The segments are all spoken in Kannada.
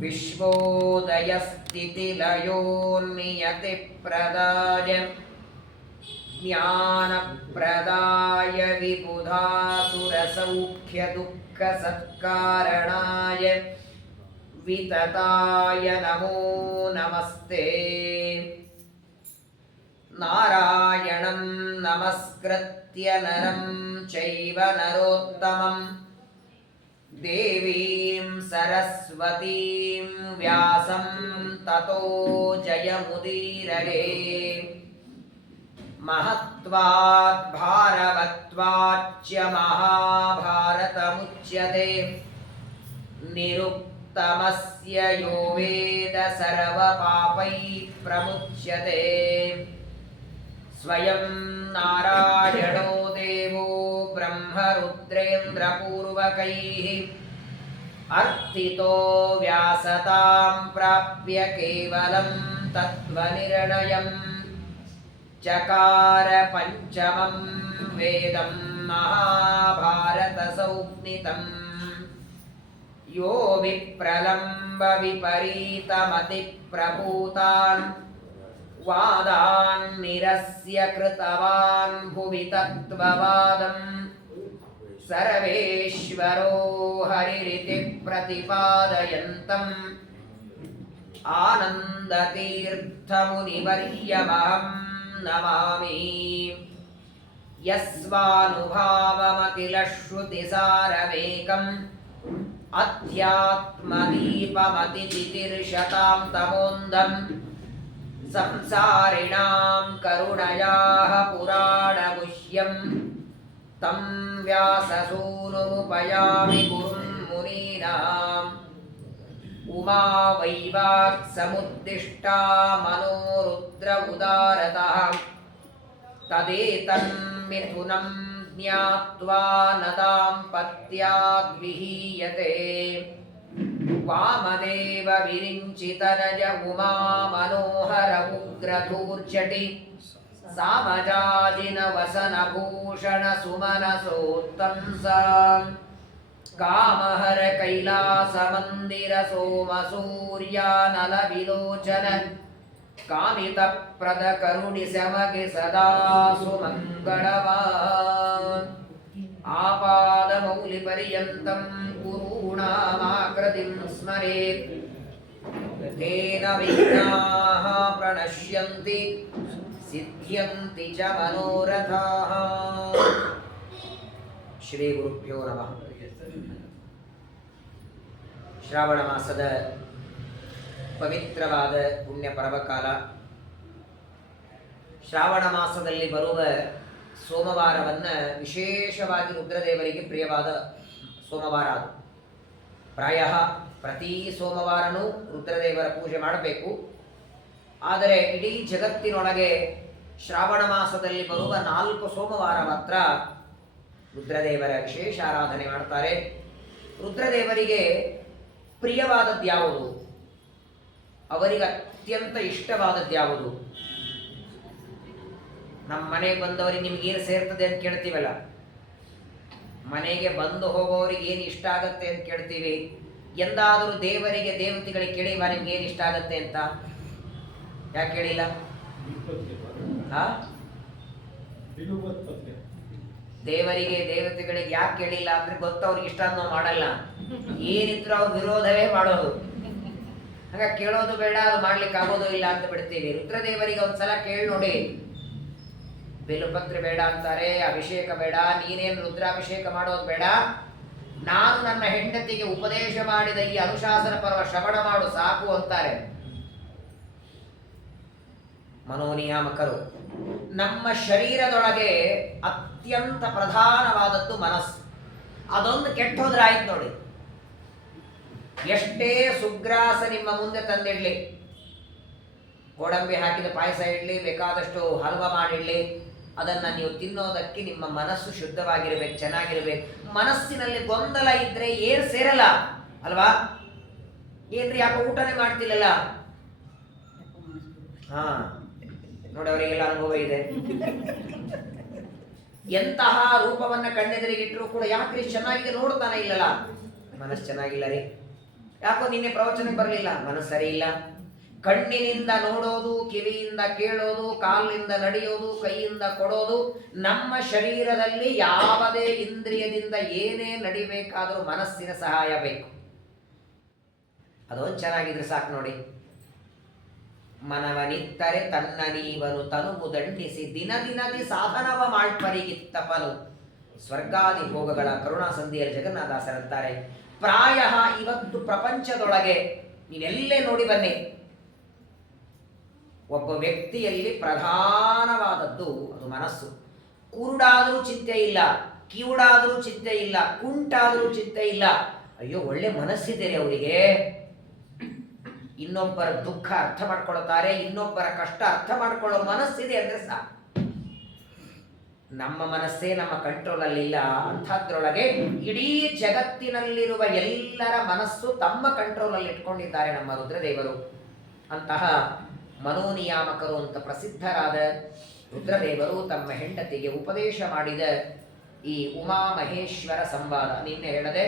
विश्वोदयस्थितिलयोन्नियतिप्रदाय ज्ञानप्रदाय विबुधासुरसौख्यदुःखसत्कारणाय वितताय नमो नमस्ते। नारायणं नमस्कृत्य नरं चैव नरोत्तमं देवीं सरस्वतीं व्यासं ततो जयमुदीरये। महत्वात् भारवत्वाच्च महाभारतमुच्यते। निरुक्तमस्य यो वेद सर्वपापैः प्रमुच्यते। स्वयं नारायणो देवो ब्रह्मरुद्रेन्द्रपूर्वकैः अर्थितो व्यासतां प्राप्य केवलं तत्त्वनिर्णयम् चकार पंचमं वेदं महाभारतसंज्ञितम्। यो विप्रलम्ब विपरीतमतिप्रभूतान् वादान् निरस्य कृतवान् भुवि तत्त्ववादम् सर्वेश्वरो हरिरिति प्रतिपादयन्तम् आनन्दतीर्थमुनिवर्यमहं नमामि। यस्वानुभावमखिलश्रुतिसारमेकम् अध्यात्मदीपमतितितिर्षतां तमोन्दम् संसारिणां करुणयाः पुराणगुह्यं तं व्याससूनुमुपयामि गुरुं मुनीनाम्। उमा वैवात्समुद्दिष्टा मनोरुद्र उदारतः तदेतन्मिथुनं ज्ञात्वा न दाम्पत्याद्विहीयते। वामदेव विरिञ्चितनय उमा मनोहर उग्रधूर्जटि सामजाजिनवसनभूषण सुमनसोत्तंसा कामहर कैलासमन्दिर सोमसूर्यानल विलोचन कामितप्रद करुणि समगे सदा सुमङ्गलवान्। आपादमौलिपर्यन्तं गुरूणामाकृतिं स्मरेत् तेन विघ्नाः प्रणश्यन्ति सिद्ध्यन्ति च मनोरथाः। ಶ್ರೀ ಗುರುಭ್ಯೋ ನಮಃ. ಶ್ರಾವಣ ಮಾಸದ ಪವಿತ್ರವಾದ ಪುಣ್ಯ ಪರ್ವಕಾಲ. ಶ್ರಾವಣ ಮಾಸದಲ್ಲಿ ಬರುವ ಸೋಮವಾರವನ್ನು ವಿಶೇಷವಾಗಿ ರುದ್ರದೇವರಿಗೆ ಪ್ರಿಯವಾದ ಸೋಮವಾರ ಅದು. ಪ್ರಾಯ ಪ್ರತಿ ಸೋಮವಾರನೂ ರುದ್ರದೇವರ ಪೂಜೆ ಮಾಡಬೇಕು. ಆದರೆ ಇಡೀ ಜಗತ್ತಿನೊಳಗೆ ಶ್ರಾವಣ ಮಾಸದಲ್ಲಿ ಬರುವ 4 ಸೋಮವಾರ ಮಾತ್ರ ರುದ್ರದೇವರ ವಿಶೇಷ ಆರಾಧನೆ ಮಾಡ್ತಾರೆ. ರುದ್ರದೇವರಿಗೆ ಪ್ರಿಯವಾದದ್ದು ಯಾವುದು, ಅವರಿಗೆ ಅತ್ಯಂತ ಇಷ್ಟವಾದದ್ದು ಯಾವುದು? ನಮ್ಮ ಮನೆಗೆ ಬಂದವರಿಗೆ ನಿಮ್ಗೇನು ಸೇರ್ತದೆ ಅಂತ ಕೇಳ್ತೀವಲ್ಲ, ಮನೆಗೆ ಬಂದು ಹೋಗೋರಿಗೆ ಏನು ಇಷ್ಟ ಆಗತ್ತೆ ಅಂತ ಕೇಳ್ತೀವಿ. ಎಂದಾದರೂ ದೇವರಿಗೆ ದೇವತೆಗಳಿಗೆ ಕೇಳಿವ ನಿಮ್ಗೇನು ಇಷ್ಟ ಆಗತ್ತೆ ಅಂತ? ಯಾಕೆ ಕೇಳಿಲ್ಲ? ದೇವರಿಗೆ ದೇವತೆಗಳಿಗೆ ಯಾಕೆ ಕೇಳಿಲ್ಲ ಅಂದ್ರೆ ಗೊತ್ತವ್ರಿಗೆ ಇಷ್ಟ ನಾವು ಮಾಡಲ್ಲ, ಏನಿದ್ರು ಅವ್ರ ವಿರೋಧವೇ ಮಾಡೋದು. ಹಾಗ ಕೇಳೋದು ಬೇಡ, ಅದು ಮಾಡ್ಲಿಕ್ಕೆ ಆಗೋದು ಇಲ್ಲ ಅಂತ ಬಿಡ್ತೀವಿ. ರುದ್ರದೇವರಿಗೆ ಒಂದ್ಸಲ ಕೇಳಿ ನೋಡಿ. ಬೆಲುಪತ್ರೆ ಬೇಡ ಅಂತಾರೆ, ಅಭಿಷೇಕ ಬೇಡ, ನೀನೇನು ರುದ್ರಾಭಿಷೇಕ ಮಾಡೋದು ಬೇಡ, ನಾನು ನನ್ನ ಹೆಂಡತಿಗೆ ಉಪದೇಶ ಮಾಡಿದ ಈ ಅನುಶಾಸನ ಪರ್ವ ಶ್ರವಣ ಮಾಡು ಸಾಕು ಅಂತಾರೆ. ಮನೋನಿಯಾಮಕರು. ನಮ್ಮ ಶರೀರದೊಳಗೆ ಅತ್ಯಂತ ಪ್ರಧಾನವಾದದ್ದು ಮನಸ್ಸು. ಅದೊಂದು ಕೆಟ್ಟೋದ್ರೆ ಆಯ್ತು ನೋಡಿ. ಎಷ್ಟೇ ಸುಗ್ರಾಸ ನಿಮ್ಮ ಮುಂದೆ ತಂದಿಡ್ಲಿ, ಗೋಡಂಬಿ ಹಾಕಿದ ಪಾಯಸ ಇಡ್ಲಿ, ಬೇಕಾದಷ್ಟು ಹಲ್ವ ಮಾಡಿಡ್ಲಿ, ಅದನ್ನು ನೀವು ತಿನ್ನೋದಕ್ಕೆ ನಿಮ್ಮ ಮನಸ್ಸು ಶುದ್ಧವಾಗಿರ್ಬೇಕು, ಚೆನ್ನಾಗಿರ್ಬೇಕು. ಮನಸ್ಸಿನಲ್ಲಿ ಗೊಂದಲ ಇದ್ರೆ ಏನು ಸೇರಲ್ಲ ಅಲ್ವಾ? ಏನ್ರಿ ಯಾಕೆ ಊಟನೇ ಮಾಡ್ತಿಲ್ಲಲ್ಲ? ಹಾ ನೋಡಿ, ಅವರಿಗೆಲ್ಲ ಅನುಭವ ಇದೆ. ಎಂತಹ ರೂಪವನ್ನ ಕಣ್ಣೆದುರಿಗಿಟ್ರು ಕೂಡ ಯಾಕ್ರಿ ಚೆನ್ನಾಗಿದೆ ನೋಡ್ತಾನೆ ಇಲ್ಲಲ್ಲ? ಮನಸ್ಸು ಚೆನ್ನಾಗಿಲ್ಲ ರೀ. ಯಾಕೋ ನಿನ್ನೆ ಪ್ರವಚನಕ್ಕೆ ಬರಲಿಲ್ಲ, ಮನಸ್ಸು ಸರಿ ಇಲ್ಲ. ಕಣ್ಣಿನಿಂದ ನೋಡೋದು, ಕಿವಿಯಿಂದ ಕೇಳೋದು, ಕಾಲಿನಿಂದ ನಡೆಯೋದು, ಕೈಯಿಂದ ಕೊಡೋದು, ನಮ್ಮ ಶರೀರದಲ್ಲಿ ಯಾವುದೇ ಇಂದ್ರಿಯದಿಂದ ಏನೇ ನಡಿಬೇಕಾದರೂ ಮನಸ್ಸಿನ ಸಹಾಯ ಬೇಕು. ಅದೊಂದು ಚೆನ್ನಾಗಿದ್ರೆ ಸಾಕು ನೋಡಿ. ಮನವನಿತ್ತರೆ ತನ್ನ ನೀವನು ತನುವು ದಂಡಿಸಿ ದಿನ ದಿನದಿ ಸಾಧನವ ಮಾಡ್ಪರಿಗಿತ್ತಪನು. ಸ್ವರ್ಗಾದಿ ಭೋಗಗಳ ಕರುಣಾಸಂಧಿಯಲ್ಲಿ ಜಗನ್ನಾಥದಾಸರಂತಾರೆ, ಪ್ರಾಯ ಇವತ್ತು ಪ್ರಪಂಚದೊಳಗೆ ನೀವೆಲ್ಲೇ ನೋಡಿ ಬನ್ನಿ, ಒಬ್ಬ ವ್ಯಕ್ತಿಯಲ್ಲಿ ಪ್ರಧಾನವಾದದ್ದು ಅದು ಮನಸ್ಸು. ಕುರುಡಾದರೂ ಚಿಂತೆ ಇಲ್ಲ, ಕಿವುಡಾದರೂ ಚಿಂತೆ ಇಲ್ಲ, ಕುಂಟಾದರೂ ಚಿಂತೆ ಇಲ್ಲ. ಅಯ್ಯೋ ಒಳ್ಳೆ ಮನಸ್ಸಿದೆ ಅವರಿಗೆ, ಇನ್ನೊಬ್ಬರ ದುಃಖ ಅರ್ಥ ಮಾಡ್ಕೊಳ್ತಾರೆ, ಇನ್ನೊಬ್ಬರ ಕಷ್ಟ ಅರ್ಥ ಮಾಡ್ಕೊಳ್ಳೋ ಮನಸ್ಸಿದೆ ಅಂದರೆ ಸಾಕು. ನಮ್ಮ ಮನಸ್ಸೇ ನಮ್ಮ ಕಂಟ್ರೋಲಲ್ಲಿಲ್ಲ. ಅಂಥದ್ರೊಳಗೆ ಇಡೀ ಜಗತ್ತಿನಲ್ಲಿರುವ ಎಲ್ಲರ ಮನಸ್ಸು ತಮ್ಮ ಕಂಟ್ರೋಲಲ್ಲಿ ಇಟ್ಕೊಂಡಿದ್ದಾರೆ ನಮ್ಮ ರುದ್ರದೇವರು. ಅಂತಹ ಮನೋನಿಯಾಮಕರು ಅಂತ ಪ್ರಸಿದ್ಧರಾದ ರುದ್ರದೇವರು ತಮ್ಮ ಹೆಂಡತಿಗೆ ಉಪದೇಶ ಮಾಡಿದ ಈ ಉಮಾ ಮಹೇಶ್ವರ ಸಂವಾದ. ನಿನ್ನೆ ಹೇಳದೆ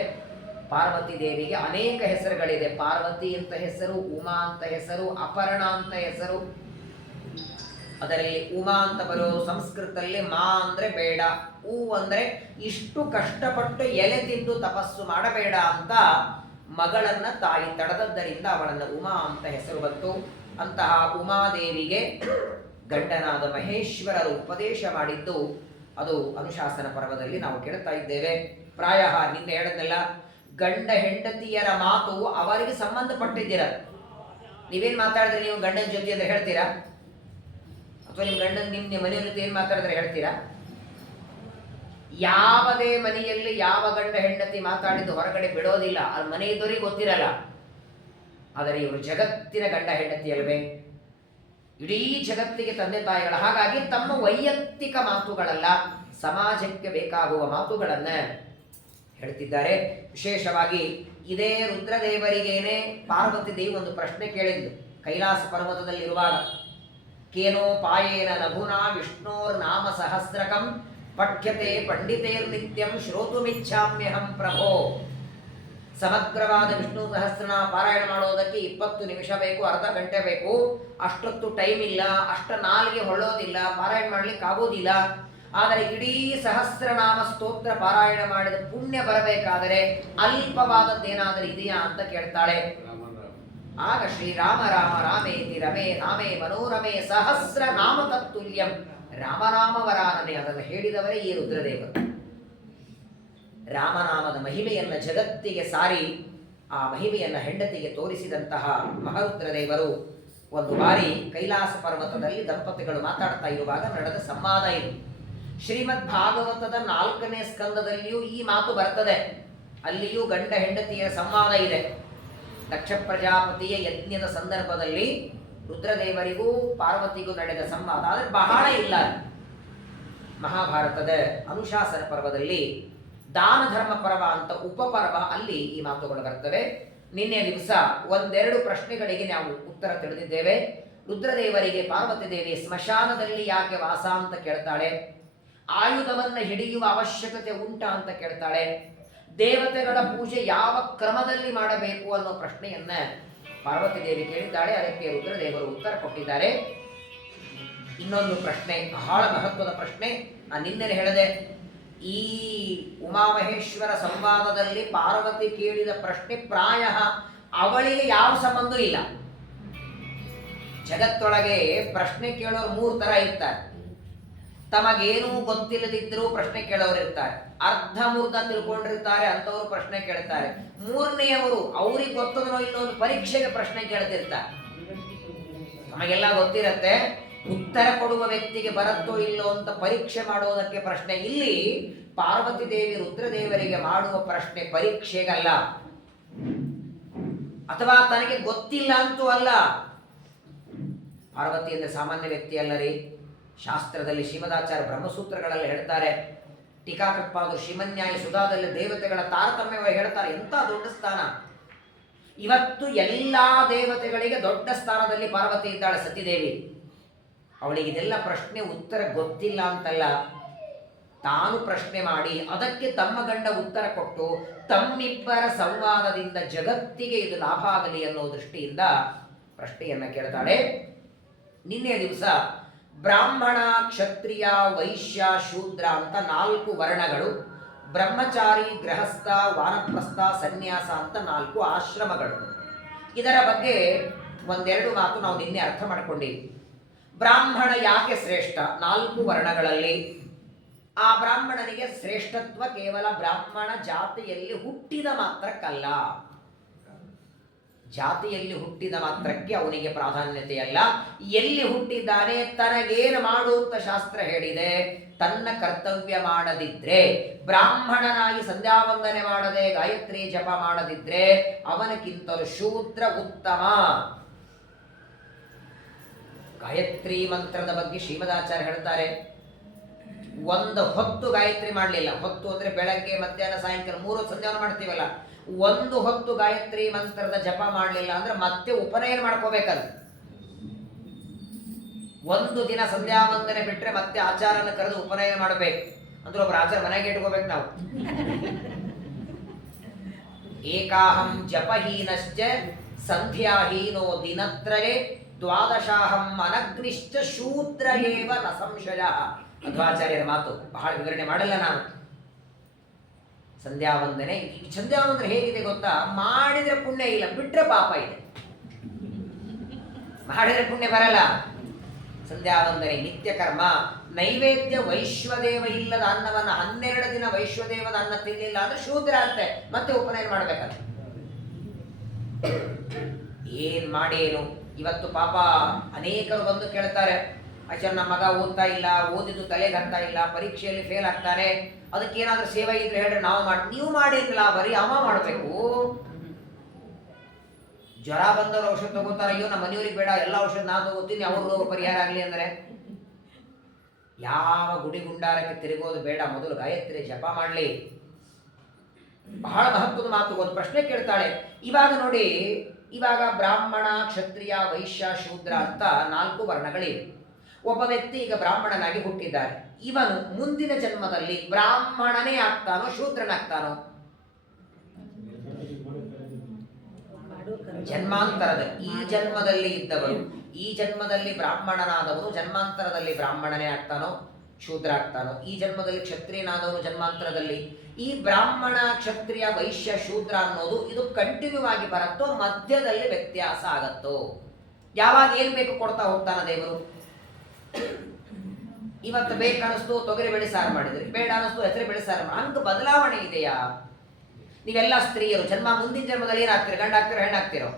ಪಾರ್ವತಿ ದೇವಿಗೆ ಅನೇಕ ಹೆಸರುಗಳಿದೆ. ಪಾರ್ವತಿ ಅಂತ ಹೆಸರು, ಉಮಾ ಅಂತ ಹೆಸರು, ಅಪರ್ಣ ಅಂತ ಹೆಸರು. ಅದರಲ್ಲಿ ಉಮಾ ಅಂತ ಬರೋದು ಸಂಸ್ಕೃತದಲ್ಲಿ ಮಾ ಅಂದ್ರೆ ಬೇಡ, ಊ ಅಂದ್ರೆ ಇಷ್ಟು ಕಷ್ಟಪಟ್ಟು ಎಲೆ ತಿಂದು ತಪಸ್ಸು ಮಾಡಬೇಡ ಅಂತ ಮಗಳನ್ನ ತಾಯಿ ತಡೆದದ್ದರಿಂದ ಅವಳನ್ನು ಉಮಾ ಅಂತ ಹೆಸರು ಬಂತು. ಅಂತಹ ಉಮಾದೇವಿಗೆ ಗಂಡನಾದ ಮಹೇಶ್ವರರು ಉಪದೇಶ ಮಾಡಿದ್ದು ಅದು ಅನುಶಾಸನ ಪರ್ವದಲ್ಲಿ ನಾವು ಕೇಳ್ತಾ ಇದ್ದೇವೆ. ಪ್ರಾಯ ನಿನ್ನೆ ಹೇಳದ್ನೆಲ್ಲ ಗಂಡ ಹೆಂಡತಿಯರ ಮಾತು ಅವರಿಗೆ ಸಂಬಂಧಪಟ್ಟಿದ್ದೀರ. ನೀವೇನು ಮಾತಾಡಿದ್ರೆ ನೀವು ಗಂಡನ ಜೊತೆ ಅಂದ್ರೆ ಹೇಳ್ತೀರಾ, ಅಥವಾ ನಿಮ್ಮ ಗಂಡನ ನಿಮ್ಮ ಮನೆಯ ಜೊತೆ ಏನು ಮಾತಾಡಿದ್ರೆ ಹೇಳ್ತೀರಾ? ಯಾವುದೇ ಮನೆಯಲ್ಲಿ ಯಾವ ಗಂಡ ಹೆಂಡತಿ ಮಾತಾಡಿದ್ದು ಹೊರಗಡೆ ಬಿಡೋದಿಲ್ಲ, ಅದು ಮನೆ ಇದ್ದವರಿಗೆ ಗೊತ್ತಿರಲ್ಲ. ಆದರೆ ಇವರು ಜಗತ್ತಿನ ಗಂಡ ಹೆಂಡತಿ ಅಲ್ವೇ, ಇಡೀ ಜಗತ್ತಿಗೆ ತಂದೆ ತಾಯಿಗಳ. ಹಾಗಾಗಿ ತಮ್ಮ ವೈಯಕ್ತಿಕ ಮಾತುಗಳಲ್ಲ, ಸಮಾಜಕ್ಕೆ ಬೇಕಾಗುವ ಮಾತುಗಳನ್ನ ಹೇಳ್ತಿದ್ದಾರೆ. ವಿಶೇಷವಾಗಿ ಇದೇ ರುದ್ರದೇವರಿಗೇನೆ ಪಾರ್ವತಿ ದೇವಿ ಒಂದು ಪ್ರಶ್ನೆ ಕೇಳಿದ್ದು ಕೈಲಾಸ ಪರ್ವತದಲ್ಲಿರುವಾಗ. ಕೇನೋಪಾಯೇನ ಲಘುನಾ ವಿಷ್ಣೋರ್ ನಾಮ ಸಹಸ್ರಕಂ ಪಠ್ಯತೆ ಪಂಡಿತೇರ್ ನಿತ್ಯಂ ಶ್ರೋತುಮಿಚ್ಛಾಮ್ಯಹಂ ಪ್ರಭೋ. ಸಮಗ್ರವಾದ ವಿಷ್ಣು ಸಹಸ್ರನಾಮ ಪಾರಾಯಣ ಮಾಡೋದಕ್ಕೆ 20 ನಿಮಿಷ ಬೇಕು, ಅರ್ಧ ಗಂಟೆ ಬೇಕು. ಅಷ್ಟೊತ್ತು ಟೈಮ್ ಇಲ್ಲ, ಅಷ್ಟ ನಾಲ್ಗೆ ಹೊಳ್ಳೋದಿಲ್ಲ, ಪಾರಾಯಣ ಮಾಡ್ಲಿಕ್ಕೆ ಆಗೋದಿಲ್ಲ. ಆದರೆ ಇಡೀ ಸಹಸ್ರನಾಮ ಸ್ತೋತ್ರ ಪಾರಾಯಣ ಮಾಡಿದ ಪುಣ್ಯ ಬರಬೇಕಾದರೆ ಅಲ್ಪವಾದದ್ದೇನಾದರೂ ಇದೆಯಾ ಅಂತ ಕೇಳ್ತಾಳೆ. ಆಗ ಶ್ರೀರಾಮ ರಾಮ ರಾಮೇತಿ ರಮೇ ರಾಮೇ ಮನೋರಮೇ ಸಹಸ್ರ ನಾಮ ತತ್ತುಲ್ಯಂ. ರಾಮನಾಮವರಾನನೆ ಅದನ್ನು ಹೇಳಿದವರೇ ಈ ರುದ್ರದೇವರು. ರಾಮನಾಮದ ಮಹಿಮೆಯನ್ನು ಜಗತ್ತಿಗೆ ಸಾರಿ ಆ ಮಹಿಮೆಯನ್ನು ಹೆಂಡತಿಗೆ ತೋರಿಸಿದಂತಹ ಮಹಾರುದ್ರದೇವರು ಒಂದು ಬಾರಿ ಕೈಲಾಸ ಪರ್ವತದಲ್ಲಿ ದಂಪತಿಗಳು ಮಾತಾಡ್ತಾ ಇರುವಾಗ ನಡೆದ ಸಂವಾದ ಇದು. ಶ್ರೀಮದ್ ಭಾಗವತದ 4ನೇ ಸ್ಕಂದದಲ್ಲಿಯೂ ಈ ಮಾತು ಬರ್ತದೆ. ಅಲ್ಲಿಯೂ ಗಂಡ ಹೆಂಡತಿಯ ಸಂವಾದ ಇದೆ. ದಕ್ಷ ಪ್ರಜಾಪತಿಯ ಯಜ್ಞದ ಸಂದರ್ಭದಲ್ಲಿ ರುದ್ರದೇವರಿಗೂ ಪಾರ್ವತಿಗೂ ನಡೆದ ಸಂವಾದ. ಆದರೆ ಬಹಳ ಇಲ್ಲ. ಮಹಾಭಾರತದ ಅನುಶಾಸನ ಪರ್ವದಲ್ಲಿ ದಾನ ಧರ್ಮ ಪರ್ವ ಅಂತ ಉಪಪರ್ವ, ಅಲ್ಲಿ ಈ ಮಾತುಗಳು ಬರ್ತವೆ. ನಿನ್ನೆ ದಿವಸ ಒಂದೆರಡು ಪ್ರಶ್ನೆಗಳಿಗೆ ನಾವು ಉತ್ತರ ತಿಳಿದಿದ್ದೇವೆ. ರುದ್ರದೇವರಿಗೆ ಪಾರ್ವತಿ ದೇವಿ ಸ್ಮಶಾನದಲ್ಲಿ ಯಾಕೆ ವಾಸ ಅಂತ ಕೇಳ್ತಾಳೆ, ಆಯುಧವನ್ನು ಹಿಡಿಯುವ ಅವಶ್ಯಕತೆ ಉಂಟಾ ಅಂತ ಕೇಳ್ತಾಳೆ, ದೇವತೆಗಳ ಪೂಜೆ ಯಾವ ಕ್ರಮದಲ್ಲಿ ಮಾಡಬೇಕು ಅನ್ನೋ ಪ್ರಶ್ನೆಯನ್ನ ಪಾರ್ವತಿ ದೇವಿ ಕೇಳಿದ್ದಾಳೆ. ಅದಕ್ಕೆ ರುದ್ರದೇವರು ಉತ್ತರ ಕೊಟ್ಟಿದ್ದಾರೆ. ಇನ್ನೊಂದು ಪ್ರಶ್ನೆ, ಬಹಳ ಮಹತ್ವದ ಪ್ರಶ್ನೆ, ನಾನು ನಿನ್ನೆ ಹೇಳಿದೆ. ಈ ಉಮಾಮಹೇಶ್ವರ ಸಂವಾದದಲ್ಲಿ ಪಾರ್ವತಿ ಕೇಳಿದ ಪ್ರಶ್ನೆ ಪ್ರಾಯ ಅವಳಿಗೆ ಯಾವ ಸಂಬಂಧ ಇಲ್ಲ. ಜಗತ್ತೊಳಗೆ ಪ್ರಶ್ನೆ ಕೇಳೋರು 3 ತರ ಇರ್ತಾರೆ. ತಮಗೇನೂ ಗೊತ್ತಿಲ್ಲದಿದ್ದರೂ ಪ್ರಶ್ನೆ ಕೇಳೋರು ಇರ್ತಾರೆ, ಅರ್ಧ ಮೂರ್ಧ ತಿಳ್ಕೊಂಡಿರ್ತಾರೆ, ಅಂಥವ್ರು ಪ್ರಶ್ನೆ ಕೇಳ್ತಾರೆ. 3ನೇಯವರು ಅವ್ರಿಗೆ ಗೊತ್ತದೋ ಇಲ್ಲೋ ಒಂದು ಪರೀಕ್ಷೆಗೆ ಪ್ರಶ್ನೆ ಕೇಳ್ತಿರ್ತಾರೆ. ನಮಗೆಲ್ಲ ಗೊತ್ತಿರತ್ತೆ, ಉತ್ತರ ಕೊಡುವ ವ್ಯಕ್ತಿಗೆ ಬರುತ್ತೋ ಇಲ್ಲೋ ಅಂತ ಪರೀಕ್ಷೆ ಮಾಡೋದಕ್ಕೆ ಪ್ರಶ್ನೆ. ಇಲ್ಲಿ ಪಾರ್ವತಿ ದೇವಿ ರುದ್ರದೇವರಿಗೆ ಮಾಡುವ ಪ್ರಶ್ನೆ ಪರೀಕ್ಷೆಗಲ್ಲ, ಅಥವಾ ತನಗೆ ಗೊತ್ತಿಲ್ಲ ಅಂತೂ ಅಲ್ಲ. ಪಾರ್ವತಿ ಅಂದರೆ ಸಾಮಾನ್ಯ ವ್ಯಕ್ತಿ ಅಲ್ಲ ರೀ. ಶಾಸ್ತ್ರದಲ್ಲಿ ಶ್ರೀಮದಾಚಾರ್ಯ ಬ್ರಹ್ಮಸೂತ್ರಗಳಲ್ಲಿ ಹೇಳ್ತಾರೆ, ಟೀಕಾಕೃತ್ಪಾದರು ಶ್ರೀಮನ್ಯಾಯ ಸುಧಾದಲ್ಲಿ ದೇವತೆಗಳ ತಾರತಮ್ಯವಾಗಿ ಹೇಳ್ತಾರೆ. ಎಂಥ ದೊಡ್ಡ ಸ್ಥಾನ. ಇವತ್ತು ಎಲ್ಲ ದೇವತೆಗಳಿಗೆ ದೊಡ್ಡ ಸ್ಥಾನದಲ್ಲಿ ಪಾರ್ವತಿ ಇದ್ದಾಳೆ, ಸತಿದೇವಿ. ಅವಳಿಗೆ ಇದೆಲ್ಲ ಪ್ರಶ್ನೆ ಉತ್ತರ ಗೊತ್ತಿಲ್ಲ ಅಂತಲ್ಲ, ತಾನು ಪ್ರಶ್ನೆ ಮಾಡಿ ಅದಕ್ಕೆ ತಮ್ಮ ಗಂಡ ಉತ್ತರ ಕೊಟ್ಟು ತಮ್ಮಿಬ್ಬರ ಸಂವಾದದಿಂದ ಜಗತ್ತಿಗೆ ಇದು ಲಾಭ ಆಗಲಿ ಅನ್ನೋ ದೃಷ್ಟಿಯಿಂದ ಪ್ರಶ್ನೆಯನ್ನ ಕೇಳ್ತಾಳೆ. ನಿನ್ನೆ ದಿವಸ ಬ್ರಾಹ್ಮಣ, ಕ್ಷತ್ರಿಯ, ವೈಶ್ಯ, ಶೂದ್ರ ಅಂತ 4 ವರ್ಣಗಳು, ಬ್ರಹ್ಮಚಾರಿ, ಗೃಹಸ್ಥ, ವಾನಪ್ರಸ್ಥ, ಸನ್ಯಾಸ ಅಂತ 4 ಆಶ್ರಮಗಳು. ಇದರ ಬಗ್ಗೆ ಒಂದೆರಡು ಮಾತು ನಾವು ನಿನ್ನೆ ಅರ್ಥ ಮಾಡಿಕೊಂಡಿವಿ. ಬ್ರಾಹ್ಮಣ ಯಾಕೆ ಶ್ರೇಷ್ಠ? 4 ವರ್ಣಗಳಲ್ಲಿ ಆ ಬ್ರಾಹ್ಮಣನಿಗೆ ಶ್ರೇಷ್ಠತ್ವ ಕೇವಲ ಬ್ರಾಹ್ಮಣ ಜಾತಿಯಲ್ಲಿ ಹುಟ್ಟಿದ ಮಾತ್ರಕ್ಕಲ್ಲ, ಜಾತಿಯಲ್ಲಿ ಹುಟ್ಟಿದ ಮಾತ್ರಕ್ಕೆ ಅವನಿಗೆ ಪ್ರಾಧಾನ್ಯತೆಯಲ್ಲ. ಎಲ್ಲಿ ಹುಟ್ಟಿದ್ದಾನೆ, ತನಗೇನು ಮಾಡುವಂತ ಶಾಸ್ತ್ರ ಹೇಳಿದೆ, ತನ್ನ ಕರ್ತವ್ಯ ಮಾಡದಿದ್ರೆ, ಬ್ರಾಹ್ಮಣನಾಗಿ ಸಂಧ್ಯಾವಂದನೆ ಮಾಡದೆ ಗಾಯತ್ರಿ ಜಪ ಮಾಡದಿದ್ರೆ ಅವನಕ್ಕಿಂತಲೂ ಶೂದ್ರ ಉತ್ತಮ. ಗಾಯತ್ರಿ ಮಂತ್ರದ ಬಗ್ಗೆ ಶ್ರೀಮದಾಚಾರ್ಯ ಹೇಳ್ತಾರೆ, ಒಂದು ಹೊತ್ತು ಗಾಯತ್ರಿ ಮಾಡಲಿಲ್ಲ, ಹೊತ್ತು ಅಂದ್ರೆ ಬೆಳಗ್ಗೆ ಮಧ್ಯಾಹ್ನ ಸಾಯಂಕಾಲ 3 ಸಂಧ್ಯಾವನ ಮಾಡ್ತೀವಲ್ಲ, ಒಂದು ಹೊತ್ತು ಗಾಯತ್ರಿ ಮಂತ್ರದ ಜಪ ಮಾಡಲಿಲ್ಲ ಅಂದ್ರೆ ಮತ್ತೆ ಉಪನಯನ ಮಾಡ್ಕೋಬೇಕಲ್ಲ. ಒಂದು ದಿನ ಸಂಧ್ಯಾವಂದನೆ ಬಿಟ್ರೆ ಮತ್ತೆ ಆಚಾರನ ಕರೆದು ಉಪನಯನ ಮಾಡಬೇಕು. ಅಂದ್ರೆ ಒಬ್ಬರು ಆಚಾರ ಮನೆಗೆ ಇಟ್ಕೋಬೇಕು ನಾವು. ಏಕಾಹಂ ಜಪಹೀನಶ್ಚ ಸಂಧ್ಯಾಹೀನೋ ದಿನತ್ರಯೇ ದ್ವಾದಶಾಹಂ ಅನಗ್ನಿಶ್ಚ ಶೂದ್ರ ಏವ ನ ಸಂಶಯ. ಮಧ್ವಾಚಾರ್ಯರ ಮಾತು, ಬಹಳ ವಿವರಣೆ ಮಾಡಲ್ಲ ನಾನು. ಸಂಧ್ಯಾವಂದನೆ, ಸಂಧ್ಯಾವಂದನೆ ಹೇಗಿದೆ ಗೊತ್ತಾ? ಮಾಡಿದ್ರೆ ಪುಣ್ಯ ಇಲ್ಲ, ಬಿಟ್ರೆ ಪಾಪ ಇದೆ. ಮಾಡಿದ್ರೆ ಪುಣ್ಯ ಬರಲ್ಲ. ಸಂಧ್ಯಾವಂದನೆ ನಿತ್ಯ ಕರ್ಮ. ನೈವೇದ್ಯ ವೈಶ್ವದೇವ ಇಲ್ಲದ ಅನ್ನವನ್ನು 12 ದಿನ ವೈಶ್ವದೇವದ ಅನ್ನ ತಿನ್ನಿಲ್ಲ ಅಂದ್ರೆ ಶೂದ್ರ ಅಂತೆ, ಮತ್ತೆ ಉಪನಯನ ಮಾಡ್ಬೇಕಲ್ಲ. ಏನ್ ಮಾಡೇನು? ಇವತ್ತು ಪಾಪ ಅನೇಕರು ಬಂದು ಕೇಳ್ತಾರೆ, ಆಚಾರ್ಯ ನಮ್ಮ ಮಗ ಓದ್ತಾ ಇಲ್ಲ, ಓದಿದ್ದು ತಲೆಗೆ ಹತ್ತಾ ಇಲ್ಲ, ಪರೀಕ್ಷೆಯಲ್ಲಿ ಫೇಲ್ ಆಗ್ತಾನೆ, ಅದಕ್ಕೇನಾದ್ರೂ ಸೇವೆ ಇದ್ರೆ ಹೇಳ್ರಿ ನಾವು ಮಾಡಿ. ನೀವು ಮಾಡಿಲ್ಲ, ಬರೀ ಅವ ಮಾಡಬೇಕು. ಜ್ವರ ಬಂದವರು ಔಷಧ ತಗೋತಾರೆ, ಅಯ್ಯೋ ನಮ್ಮ ಮನೆಯವ್ರಿಗೆ ಬೇಡ, ಎಲ್ಲ ಔಷಧ ನಾ ತಗೋತೀನಿ, ಅವ್ರಿಗೂ ಪರಿಹಾರ ಆಗಲಿ ಅಂದರೆ ಯಾವ ಗುಡಿ ಗುಂಡಾರಕ್ಕೆ ತಿರುಗೋದು ಬೇಡ, ಮೊದಲು ಗಾಯತ್ರಿ ಜಪ ಮಾಡಲಿ. ಬಹಳ ಮಹತ್ವದ ಮಾತು. ಒಂದು ಪ್ರಶ್ನೆ ಕೇಳ್ತಾಳೆ. ಇವಾಗ ನೋಡಿ, ಇವಾಗ ಬ್ರಾಹ್ಮಣ, ಕ್ಷತ್ರಿಯ, ವೈಶ್ಯ, ಶೂದ್ರ ಅಂತ 4 ವರ್ಣಗಳಿವೆ. ಒಬ್ಬ ವ್ಯಕ್ತಿ ಈಗ ಬ್ರಾಹ್ಮಣನಾಗಿ ಹುಟ್ಟಿದ್ದಾರೆ. ಇವನು ಮುಂದಿನ ಜನ್ಮದಲ್ಲಿ ಬ್ರಾಹ್ಮಣನೇ ಆಗ್ತಾನೋ ಶೂದ್ರನಾಗ್ತಾನೋ? ಜನ್ಮಾಂತರದ ಈ ಜನ್ಮದಲ್ಲಿ ಇದ್ದವರು, ಈ ಜನ್ಮದಲ್ಲಿ ಬ್ರಾಹ್ಮಣನಾದವನು ಜನ್ಮಾಂತರದಲ್ಲಿ ಬ್ರಾಹ್ಮಣನೇ ಆಗ್ತಾನೋ ಶೂದ್ರ ಆಗ್ತಾನೋ? ಈ ಜನ್ಮದಲ್ಲಿ ಕ್ಷತ್ರಿಯನಾದವನು ಜನ್ಮಾಂತರದಲ್ಲಿ. ಈ ಬ್ರಾಹ್ಮಣ, ಕ್ಷತ್ರಿಯ, ವೈಶ್ಯ, ಶೂದ್ರ ಅನ್ನೋದು ಇದು ಕಂಟಿನ್ಯೂ ಆಗಿ ಬರುತ್ತೋ ಮಧ್ಯದಲ್ಲಿ ವ್ಯತ್ಯಾಸ ಆಗತ್ತೋ? ಯಾವಾಗ ಏನ್ ಬೇಕು ಕೊಡ್ತಾ ಹೋಗ್ತಾನ ದೇವರು. ಇವತ್ತು ಬೇಕನ್ನಿಸ್ತು ತೊಗರಿ ಬೆಳೆ ಸಾರು ಮಾಡಿದ್ರಿ, ಬೇಡ ಅನ್ನಿಸ್ತು ಹೆಸರು ಬೆಳೆ ಸಾರು ಮಾಡಿ, ಹಂಗ ಬದಲಾವಣೆ ಇದೆಯಾ? ನೀವೆಲ್ಲ ಸ್ತ್ರೀಯರು ಜನ್ಮ ಮುಂದಿನ ಜನ್ಮದಲ್ಲಿ ಏನಾಗ್ತೀರ? ಗಂಡ ಆಗ್ತಿರೋ ಹೆಣ್ಣಾಗ್ತಿರೋ?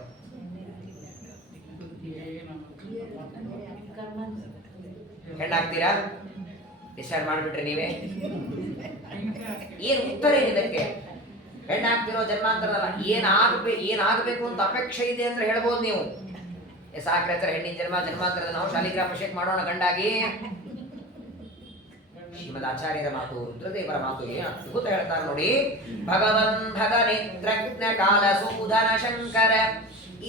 ಹೆಣ್ಣಾಗ್ತೀರಾ? ಡಿಸೈಡ್ ಮಾಡಿಬಿಟ್ರಿ ನೀವೇ. ಏನು ಉತ್ತರ ಇದಕ್ಕೆ? ಹೆಣ್ಣಾಗ್ತಿರೋ ಜನ್ಮಾಂತರದಲ್ಲ, ಏನಾಗಬೇಕು ಅಂತ ಅಪೇಕ್ಷೆ ಇದೆ ಅಂದ್ರೆ ಹೇಳ್ಬೋದು ನೀವು. ಸಾಕ್ರೆ ಹತ್ರ ಹೆಣ್ಣಿನ ಜನ್ಮಾಂತರದ ನಾವು ಶಾಲಿಗ್ರಾಮ ಅಭಿಷೇಕ ಮಾಡೋಣ ಗಂಡಾಗಿ. ಶ್ರೀಮದ್ ಆಚಾರ್ಯರ ಮಾತು, ರುದ್ರದೇವರ ಮಾತು ಏನು ಅದ್ಭುತ ಹೇಳ್ತಾರೆ ನೋಡಿ. ಭಗವನ್ ಭಗನೇತ್ರಜ್ಞ ಕಾಲ ಸೂದನ ಶಂಕರ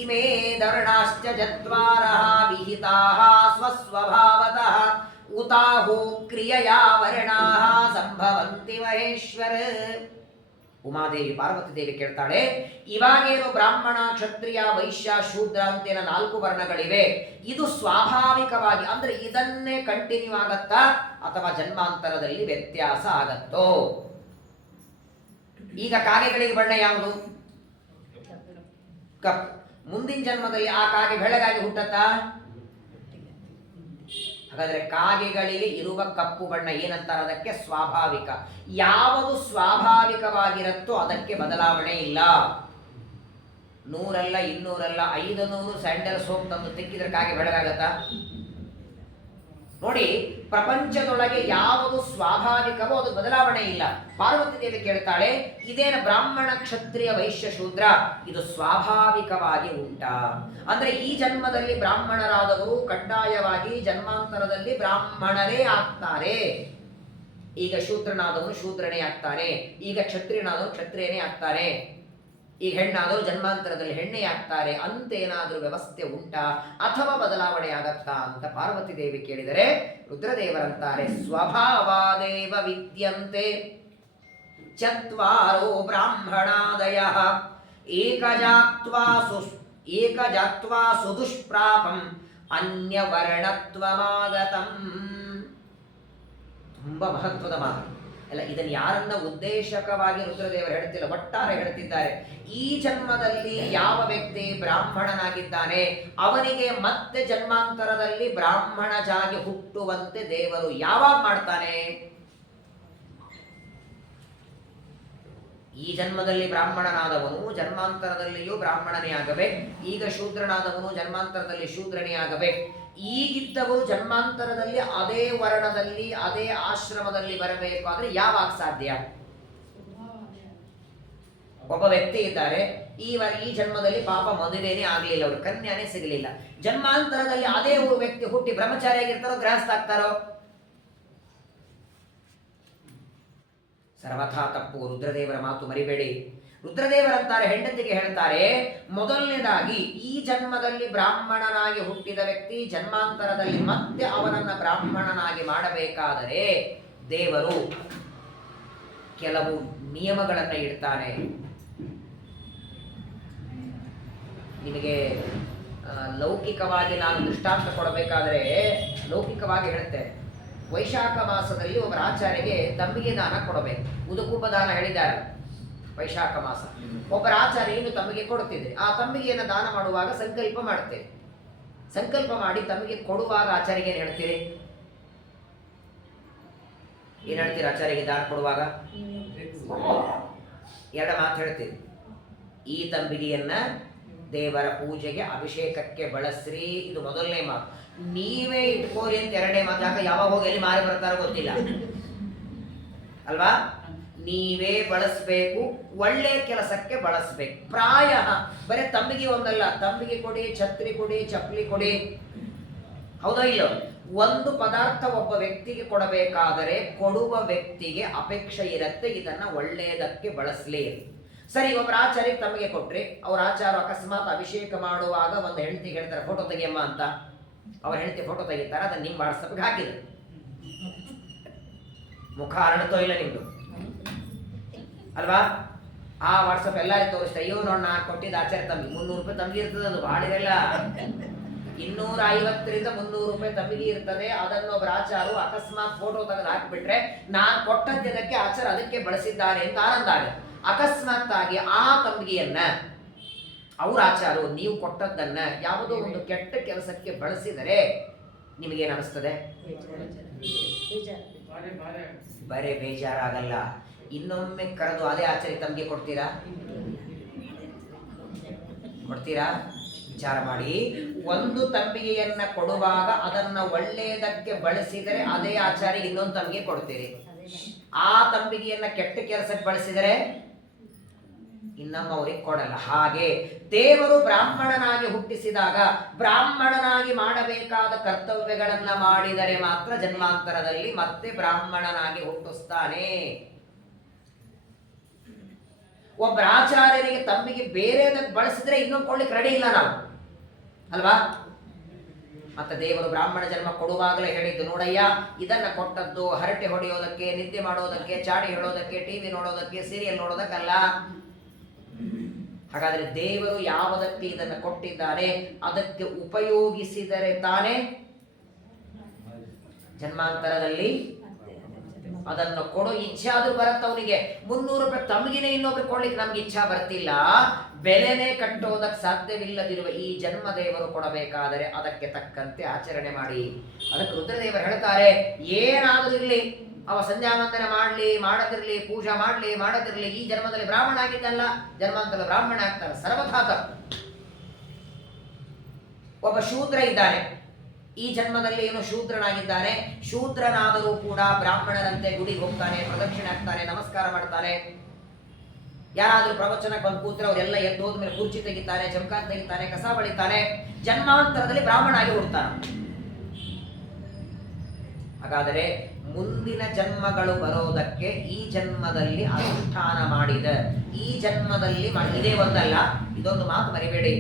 ಇಮೇ ದರ್ಣಾಶ್ಚ ಚತ್ವಾರ ವಿಹಿತಾಃ ಸ್ವಸ್ವಭಾವತಃ ಉತಾಹೋ ಕ್ರಿಯೆಯಾ ವರ್ಣಾಃ ಸಂಭವಂತಿ ಮಹೇಶ್ವರ. ಉಮಾದೇವಿ ಪಾರ್ವತಿ ದೇವಿ ಕೇಳ್ತಾಳೆ, ಇವಾಗೇನು ಬ್ರಾಹ್ಮಣ, ಕ್ಷತ್ರಿಯ, ವೈಶ್ಯ, ಶೂದ್ರ ಅಂತೇನ 4 ವರ್ಣಗಳಿವೆ, ಇದು ಸ್ವಾಭಾವಿಕವಾಗಿ ಅಂದ್ರೆ ಇದನ್ನೇ ಕಂಟಿನ್ಯೂ ಆಗತ್ತಾ ಅಥವಾ ಜನ್ಮಾಂತರದಲ್ಲಿ ವ್ಯತ್ಯಾಸ ಆಗತ್ತೋ? ಈಗ ಕಾಗೆಗಳಿಗೆ ಬಣ್ಣ ಯಾವುದು? ಕಪ್ಪು. ಮುಂದಿನ ಜನ್ಮದಲ್ಲಿ ಆ ಕಾಗೆ ಬೆಳಗಾಗಿ ಹುಟ್ಟತ್ತಾ? ಹಾಗಾದ್ರೆ ಕಾಗೆಗಳಿಗೆ ಇರುವ ಕಪ್ಪು ಬಣ್ಣ ಏನಂತಾರೆ? ಅದಕ್ಕೆ ಸ್ವಾಭಾವಿಕ. ಯಾವುದು ಸ್ವಾಭಾವಿಕವಾಗಿರುತ್ತೋ ಅದಕ್ಕೆ ಬದಲಾವಣೆ ಇಲ್ಲ. 100 ಅಲ್ಲ, 200 ಅಲ್ಲ, 500 ಸ್ಯಾಂಡಲ್ ಸೋಪ್ ತಂದು ತಿಕ್ಕಿದ್ರೆ ಕಾಗೆ ಬೆಳಗಾಗತ್ತಾ? ನೋಡಿ, ಪ್ರಪಂಚದೊಳಗೆ ಯಾವುದು ಸ್ವಾಭಾವಿಕವೋ ಅದು ಬದಲಾವಣೆ ಇಲ್ಲ. ಪಾರ್ವತಿ ದೇವಿ ಕೇಳ್ತಾಳೆ, ಇದೇನ ಬ್ರಾಹ್ಮಣ, ಕ್ಷತ್ರಿಯ, ವೈಶ್ಯ, ಶೂದ್ರ ಇದು ಸ್ವಾಭಾವಿಕವಾಗಿ ಉಂಟಾ? ಅಂದ್ರೆ ಈ ಜನ್ಮದಲ್ಲಿ ಬ್ರಾಹ್ಮಣರಾದವರು ಕಡ್ಡಾಯವಾಗಿ ಜನ್ಮಾಂತರದಲ್ಲಿ ಬ್ರಾಹ್ಮಣರೇ ಆಗ್ತಾರೆ. ಈಗ ಶೂದ್ರನಾದವನು ಶೂದ್ರನೇ ಆಗ್ತಾನೆ, ಈಗ ಕ್ಷತ್ರಿಯನಾದವನು ಕ್ಷತ್ರಿಯನೇ ಆಗ್ತಾನೆ. ಈಗ ಹೆಣ್ಣಾದರೂ ಜನ್ಮಾಂತರದಲ್ಲಿ ಹೆಣ್ಣೆ ಆಗ್ತಾರೆ ಅಂತೇನಾದರೂ ವ್ಯವಸ್ಥೆ ಉಂಟಾ ಅಥವಾ ಬದಲಾವಣೆ ಆಗತ್ತಾ ಅಂತ ಪಾರ್ವತಿ ದೇವಿ ಕೇಳಿದರೆ ರುದ್ರದೇವರಂತಾರೆ ಸ್ವಭಾವಾದೇವ ವಿದ್ಯಂತೆ ಚತ್ವಾರೋ ಬ್ರಾಹ್ಮಣಾದಯ ಏಕಜಾತ್ವಾ ಸುದುಷ್ಪ್ರಾಪಂ ಅನ್ಯವರ್ಣತ್ವಮಾಗತಂ. ತುಂಬಾ ಮಹತ್ವದ ಮಾತು. ಅಲ್ಲ, ಇದನ್ನು ಯಾರನ್ನ ಉದ್ದೇಶಕವಾಗಿ ರುದ್ರದೇವರು ಹೇಳ್ತಿಲ್ಲ, ಒಟ್ಟಾರೆ ಹೇಳ್ತಿದ್ದಾರೆ. ಈ ಜನ್ಮದಲ್ಲಿ ಯಾವ ವ್ಯಕ್ತಿ ಬ್ರಾಹ್ಮಣನಾಗಿದ್ದಾನೆ ಅವನಿಗೆ ಮತ್ತೆ ಜನ್ಮಾಂತರದಲ್ಲಿ ಬ್ರಾಹ್ಮಣ ಜಾಗಿ ಹುಟ್ಟುವಂತೆ ದೇವರು ಯಾವಾಗ ಮಾಡ್ತಾನೆ? ಈ ಜನ್ಮದಲ್ಲಿ ಬ್ರಾಹ್ಮಣನಾದವನು ಜನ್ಮಾಂತರದಲ್ಲಿಯೂ ಬ್ರಾಹ್ಮಣನೇ ಆಗಬೇಕು. ಈಗ ಶೂದ್ರನಾದವನು ಜನ್ಮಾಂತರದಲ್ಲಿ ಶೂದ್ರನೇ ಆಗಬೇಕು. ಈಗಿದ್ದವರು ಜನ್ಮಾಂತರದಲ್ಲಿ ಅದೇ ವರ್ಣದಲ್ಲಿ ಅದೇ ಆಶ್ರಮದಲ್ಲಿ ಬರಬೇಕು. ಆದರೆ ಯಾವಾಗ ಸಾಧ್ಯ? ಒಬ್ಬ ವ್ಯಕ್ತಿ ಇದ್ದಾರೆ, ಈ ಜನ್ಮದಲ್ಲಿ ಪಾಪ ಮದುವೆನೇ ಆಗಲಿಲ್ಲ, ಅವರು ಕನ್ಯಾನೇ ಸಿಗಲಿಲ್ಲ. ಜನ್ಮಾಂತರದಲ್ಲಿ ಅದೇ ವ್ಯಕ್ತಿ ಹುಟ್ಟಿ ಬ್ರಹ್ಮಚಾರಿಯಾಗಿರ್ತಾರೋ ಗೃಹಸ್ಥ ಆಗ್ತಾರೋ? ಸರ್ವಥಾ ತಪ್ಪು. ರುದ್ರದೇವರ ಮಾತು ಮರಿಬೇಡಿ. ರುದ್ರದೇವರಂತಾರೆ, ಹೆಂಡತಿಗೆ ಹೇಳ್ತಾರೆ, ಮೊದಲನೇದಾಗಿ ಈ ಜನ್ಮದಲ್ಲಿ ಬ್ರಾಹ್ಮಣನಾಗಿ ಹುಟ್ಟಿದ ವ್ಯಕ್ತಿ ಜನ್ಮಾಂತರದಲ್ಲಿ ಮತ್ತೆ ಅವನನ್ನ ಬ್ರಾಹ್ಮಣನಾಗಿ ಮಾಡಬೇಕಾದರೆ ದೇವರು ಕೆಲವು ನಿಯಮಗಳನ್ನು ಇಡ್ತಾನೆ. ನಿಮಗೆ ಲೌಕಿಕವಾಗಿ ನಾನು ದೃಷ್ಟಾಂತ ಕೊಡಬೇಕಾದ್ರೆ ಲೌಕಿಕವಾಗಿ ಹೇಳುತ್ತೇನೆ. ವೈಶಾಖ ಮಾಸದಲ್ಲಿ ಒಬ್ಬರ ಆಚಾರ್ಯಗೆ ತಂಬಿಗೆ ದಾನ ಕೊಡಬೇಕು. ಉದುಕುಂಭ ದಾನ ಹೇಳಿದ್ದಾರೆ ವೈಶಾಖ ಮಾಸ. ಒಬ್ಬರ ಆಚಾರ್ಯ ಏನು ತಂಬಿಗೆ ಕೊಡುತ್ತಿದೆ. ಆ ತಂಬಿಗೆಯನ್ನು ದಾನ ಮಾಡುವಾಗ ಸಂಕಲ್ಪ ಮಾಡ್ತೇವೆ. ಸಂಕಲ್ಪ ಮಾಡಿ ತಮಗೆ ಕೊಡುವಾಗ ಆಚಾರ್ಯಗೆ ಏನು ಹೇಳ್ತೀರಿ? ಏನ್ ಹೇಳ್ತೀರಿ ಆಚಾರ್ಯಗೆ ದಾನ ಕೊಡುವಾಗ? ಎರಡು ಮಾತು ಹೇಳ್ತೀರಿ. ಈ ತಂಬಿಗೆಯನ್ನ ದೇವರ ಪೂಜೆಗೆ ಅಭಿಷೇಕಕ್ಕೆ ಬಳಸ್ರಿ, ಇದು ಮೊದಲನೇ ಮಾತು. ನೀವೇ ಇಟ್ಕೋರಿ ಅಂತ ಎರಡನೇ ಮಾತು. ಯಾಕೆ ಯಾವಾಗ ಹೋಗಿ ಎಲ್ಲಿ ಮಾರಿ ಬರ್ತಾರೋ ಗೊತ್ತಿಲ್ಲ ಅಲ್ವಾ? ನೀವೇ ಬಳಸಬೇಕು, ಒಳ್ಳೆ ಕೆಲಸಕ್ಕೆ ಬಳಸಬೇಕು. ಪ್ರಾಯ ಬರೀ ತಂಬಿಗೆ ಒಂದಲ್ಲ, ತಂಬಿಗೆ ಕೊಡಿ, ಛತ್ರಿ ಕೊಡಿ, ಚಪ್ಪಲಿ ಕೊಡಿ, ಹೌದಾ ಇಲ್ಲೋ? ಒಂದು ಪದಾರ್ಥ ಒಬ್ಬ ವ್ಯಕ್ತಿಗೆ ಕೊಡಬೇಕಾದರೆ ಕೊಡುವ ವ್ಯಕ್ತಿಗೆ ಅಪೇಕ್ಷೆ ಇರುತ್ತೆ, ಇದನ್ನ ಒಳ್ಳೆಯದಕ್ಕೆ ಬಳಸಲಿ. ಸರಿ, ಒಬ್ಬರ ಆಚಾರ್ಯಕ್ಕೆ ತಮಗೆ ಕೊಟ್ರಿ, ಅವ್ರ ಆಚಾರ ಅಕಸ್ಮಾತ್ ಅಭಿಷೇಕ ಮಾಡುವಾಗ ಒಂದು ಹೆಂಡತಿಗೆ ಹೇಳ್ತಾರೆ ಫೋಟೋ ತೆಗಿಯಮ್ಮ ಅಂತ. ಅವ್ರ ಹೆಂಡತಿ ಫೋಟೋ ತೆಗಿತಾರೆ, ಅದನ್ನ ನಿಮ್ಮ ವಾಟ್ಸಪ್ಗೆ ಹಾಕಿದ್ರು. ಮುಖ ಅರಳುತ್ತೋ ಇಲ್ಲ ನಿಮ್ದು ಅಲ್ವಾ? ಆ ವಾಟ್ಸಪ್ ಎಲ್ಲರಿಗೂ ತೋರಿಸ್ತಾ, ಅಯ್ಯೋ ನೋಡಿ ನಾನು ಕೊಟ್ಟಿದ್ದ ಆಚಾರ್ಯ ತಮ್ಗೆ 300 ರೂಪಾಯಿ ತಮ್ಗೆ ಇರ್ತದೆ. ಅದು ಭಾಳ ಇರಲ್ಲ, 250ರಿಂದ 300 ರೂಪಾಯಿ ತಮ್ಗೆ ಇರ್ತದೆ. ಅದನ್ನು ಒಬ್ಬರ ಆಚಾರು ಅಕಸ್ಮಾತ್ ಫೋಟೋ ತೆಗೆದು ಹಾಕಿಬಿಟ್ರೆ ನಾನು ಕೊಟ್ಟದ್ದಕ್ಕೆ ಆಚಾರ ಅದಕ್ಕೆ ಬಳಸಿದ್ದಾರೆ ಅಂತ ಆನಂದ ಆಗುತ್ತೆ. ಅಕಸ್ಮಾತ್ ಆಗಿ ಆ ತಂಬಿಗೆಯನ್ನ ಅವ್ರ ಆಚಾರು ನೀವು ಕೊಟ್ಟದ್ದನ್ನ ಯಾವುದೋ ಒಂದು ಕೆಟ್ಟ ಕೆಲಸಕ್ಕೆ ಬಳಸಿದರೆ ನಿಮಗೇನು ಅನಿಸ್ತದೆ? ಬರೇ ಬೇಜಾರಾಗಲ್ಲ, ಇನ್ನೊಮ್ಮೆ ಕರೆದು ಅದೇ ಆಚಾರ್ಯ ತಮಗೆ ಕೊಡ್ತೀರಾ? ವಿಚಾರ ಮಾಡಿ. ಒಂದು ತಂಬಿಗೆಯನ್ನ ಕೊಡುವಾಗ ಅದನ್ನ ಒಳ್ಳೆಯದಕ್ಕೆ ಬಳಸಿದರೆ ಅದೇ ಆಚಾರ್ಯ ಇನ್ನೊಂದು ತಂಬಿಗೆ ಕೊಡ್ತೀರಿ. ಆ ತಂಬಿಗೆಯನ್ನ ಕೆಟ್ಟ ಕೆಲಸಕ್ಕೆ ಬಳಸಿದರೆ ಇನ್ನೊಮ್ಮವರಿಗೆ ಕೊಡಲ್ಲ. ಹಾಗೆ ದೇವರು ಬ್ರಾಹ್ಮಣನಾಗಿ ಹುಟ್ಟಿಸಿದಾಗ ಬ್ರಾಹ್ಮಣನಾಗಿ ಮಾಡಬೇಕಾದ ಕರ್ತವ್ಯಗಳನ್ನ ಮಾಡಿದರೆ ಮಾತ್ರ ಜನ್ಮಾಂತರದಲ್ಲಿ ಮತ್ತೆ ಬ್ರಾಹ್ಮಣನಾಗಿ ಹುಟ್ಟಿಸ್ತಾನೆ. ಒಬ್ಬ ಆಚಾರ್ಯರಿಗೆ ತಮ್ಮಿಗೆ ಬೇರೆದಕ್ಕೆ ಬಳಸಿದ್ರೆ ಇನ್ನೊಂದು ಕೊಳ್ಳಿಕ್ಕೆ ರೆಡಿ ಇಲ್ಲ ನಾವು ಅಲ್ವಾ? ಮತ್ತೆ ದೇವರು ಬ್ರಾಹ್ಮಣ ಜನ್ಮ ಕೊಡುವಾಗಲೇ ಹೇಳಿದ್ದು, ನೋಡಯ್ಯ ಇದನ್ನ ಕೊಟ್ಟದ್ದು ಹರಟೆ ಹೊಡೆಯೋದಕ್ಕೆ, ನಿದ್ದೆ ಮಾಡೋದಕ್ಕೆ, ಚಾಡಿ ಹೇಳೋದಕ್ಕೆ, ಟಿವಿ ನೋಡೋದಕ್ಕೆ, ಸೀರಿಯಲ್ ನೋಡೋದಕ್ಕಲ್ಲ. ಹಾಗಾದ್ರೆ ದೇವರು ಯಾವುದಕ್ಕೆ ಇದನ್ನು ಕೊಟ್ಟಿದ್ದಾನೆ ಅದಕ್ಕೆ ಉಪಯೋಗಿಸಿದರೆ ತಾನೇ ಜನ್ಮಾಂತರದಲ್ಲಿ ಅದನ್ನು ಕೊಡೋ ಇಚ್ಛೆ ಆದ್ರೂ ಬರುತ್ತೆ ಅವನಿಗೆ. 300 ರೂಪಾಯಿ ತಮಗಿನೇ ಇನ್ನೊಬ್ರು ಕೊಡ್ಲಿಕ್ಕೆ ನಮ್ಗೆ ಇಚ್ಛಾ ಬರ್ತಿಲ್ಲ, ಬೆಲೆನೇ ಕಟ್ಟೋದಕ್ಕೆ ಸಾಧ್ಯವಿಲ್ಲದಿರುವ ಈ ಜನ್ಮ ದೇವರು ಕೊಡಬೇಕಾದರೆ ಅದಕ್ಕೆ ತಕ್ಕಂತೆ ಆಚರಣೆ ಮಾಡಿ. ಅದಕ್ಕೆ ರುದ್ರದೇವರು ಹೇಳ್ತಾರೆ, ಏನಾದ್ರೂ ಇರ್ಲಿ, ಅವ ಸಂಧ್ಯಾವಂದನೆ ಮಾಡ್ಲಿ ಮಾಡದಿರ್ಲಿ, ಪೂಜಾ ಮಾಡ್ಲಿ ಮಾಡದಿರ್ಲಿ, ಈ ಜನ್ಮದಲ್ಲಿ ಬ್ರಾಹ್ಮಣ ಆಗಿದ್ದಲ್ಲ, ಜನ್ಮಾಂತರದಲ್ಲಿ ಬ್ರಾಹ್ಮಣ ಆಗ್ತಾನೆ, ಸರ್ವಥಾ ತಪ್ಪು. ಒಬ್ಬ ಶೂದ್ರ ಇದ್ದಾನೆ, ಈ ಜನ್ಮದಲ್ಲಿ ಏನು ಶೂದ್ರನಾಗಿದ್ದಾನೆ, ಶೂದ್ರನಾದರೂ ಕೂಡ ಬ್ರಾಹ್ಮಣರಂತೆ ಗುಡಿಗೆ ಹೋಗ್ತಾನೆ, ಪ್ರದಕ್ಷಿಣೆ ಆಗ್ತಾನೆ, ನಮಸ್ಕಾರ ಮಾಡ್ತಾನೆ. ಯಾರಾದ್ರೂ ಪ್ರವಚನಕ್ಕೆ ಬಂದು ಕೂತ್ರೆ ಅವರೆಲ್ಲ ಎದ್ದು ಹೋದ್ಮೇಲೆ ಕುರ್ಚಿ ತೆಗಿತಾನೆ, ಜಮಖಾನ್ ತೆಗಿತಾನೆ, ಕಸ ಬಳಿತಾನೆ, ಜನ್ಮಾಂತರದಲ್ಲಿ ಬ್ರಾಹ್ಮಣ ಆಗಿ ಹುಡ್ತಾನೆ. ಹಾಗಾದರೆ ಮುಂದಿನ ಜನ್ಮಗಳು ಬರೋದಕ್ಕೆ ಈ ಜನ್ಮದಲ್ಲಿ ಅನುಷ್ಠಾನ ಮಾಡಿದ, ಈ ಜನ್ಮದಲ್ಲಿ ಇದೇ ಒಂದಲ್ಲ, ಇದೊಂದು ಮಾತು ಮರಿಬೇಡಿ.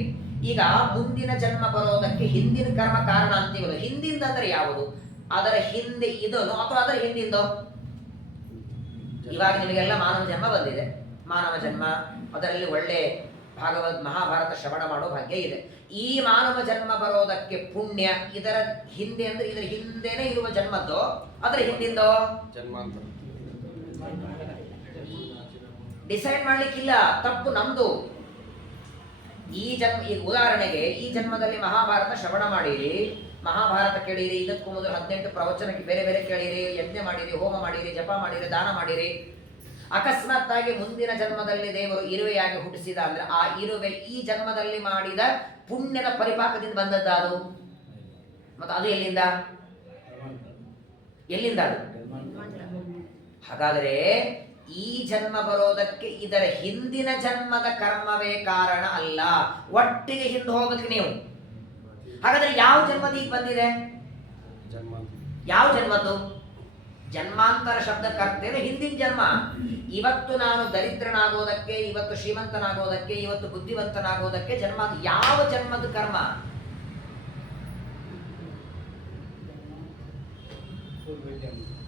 ಈಗ ಮುಂದಿನ ಜನ್ಮ ಬರೋದಕ್ಕೆ ಹಿಂದಿನ ಕರ್ಮ ಕಾರಣ ಅಂತೀವಲ್ಲ, ಹಿಂದಿಂದ ಅಂದ್ರೆ ಯಾವುದು? ಅದರ ಹಿಂದೆ ಇದನ್ನು ಅಥವಾ ಅದರ ಹಿಂದಿಂದೋ? ಇವಾಗ ನಿಮಗೆಲ್ಲ ಮಾನವ ಜನ್ಮ ಬಂದಿದೆ, ಮಾನವ ಜನ್ಮ, ಅದರಲ್ಲಿ ಒಳ್ಳೆ ಮಹಾಭಾರತ ಶ್ರವಣ ಮಾಡೋ ಭಾಗ್ಯ ಇದೆ. ಈ ಮಾನವ ಜನ್ಮ ಬರೋದಕ್ಕೆ ಪುಣ್ಯ ಇದರ ಹಿಂದೆ ಅಂದ್ರೆ ಇದರ ಹಿಂದೆನೇ ಇರುವ ಜನ್ಮದ್ದೋ ಅದರ ಹಿಂದಿಂದೋ? ಡಿಸೈಡ್ ಮಾಡ್ಲಿಕ್ಕಿಲ್ಲ, ತಪ್ಪು ನಮ್ದು. ಈ ಉದಾಹರಣೆಗೆ ಈ ಜನ್ಮದಲ್ಲಿ ಮಹಾಭಾರತ ಶ್ರವಣ ಮಾಡಿರಿ, ಮಹಾಭಾರತ ಕೇಳಿರಿ, ಇದಕ್ಕೂ ಮೊದಲು 18 ಪ್ರವಚನಕ್ಕೆ ಬೇರೆ ಬೇರೆ ಕೇಳಿರಿ, ಯಜ್ಞ ಮಾಡಿರಿ, ಹೋಮ ಮಾಡಿರಿ, ಜಪ ಮಾಡಿರಿ, ದಾನ ಮಾಡಿರಿ. ಅಕಸ್ಮಾತ್ತಾಗಿ ಮುಂದಿನ ಜನ್ಮದಲ್ಲಿ ದೇವರು ಇರುವೆಯಾಗಿ ಹುಟ್ಟಿಸಿದ ಅಂದ್ರೆ ಆ ಇರುವೆ ಈ ಜನ್ಮದಲ್ಲಿ ಮಾಡಿದ ಪುಣ್ಯದ ಪರಿಪಾಕದಿಂದ ಬಂದದ್ದು. ಮತ್ತು ಅದು ಎಲ್ಲಿಂದ ಅದು? ಹಾಗಾದರೆ ಈ ಜನ್ಮ ಬರೋದಕ್ಕೆ ಇದರ ಹಿಂದಿನ ಜನ್ಮದ ಕರ್ಮವೇ ಕಾರಣ ಅಲ್ಲ, ಒಟ್ಟಿಗೆ ಹಿಂದೆ ಹೋಗಬೇಕು ನೀವು. ಹಾಗಾದ್ರೆ ಯಾವ ಜನ್ಮದ ಈಗ ಬಂದಿದೆ? ಯಾವ ಜನ್ಮದ್ದು? ಜನ್ಮಾಂತರ ಶಬ್ದಕ್ಕರ್ಥೇನು ಹಿಂದಿನ ಜನ್ಮ. ಇವತ್ತು ನಾನು ದರಿದ್ರನಾಗೋದಕ್ಕೆ, ಇವತ್ತು ಶ್ರೀಮಂತನಾಗೋದಕ್ಕೆ, ಇವತ್ತು ಬುದ್ಧಿವಂತನಾಗೋದಕ್ಕೆ ಜನ್ಮ. ಯಾವ ಜನ್ಮದ ಕರ್ಮ?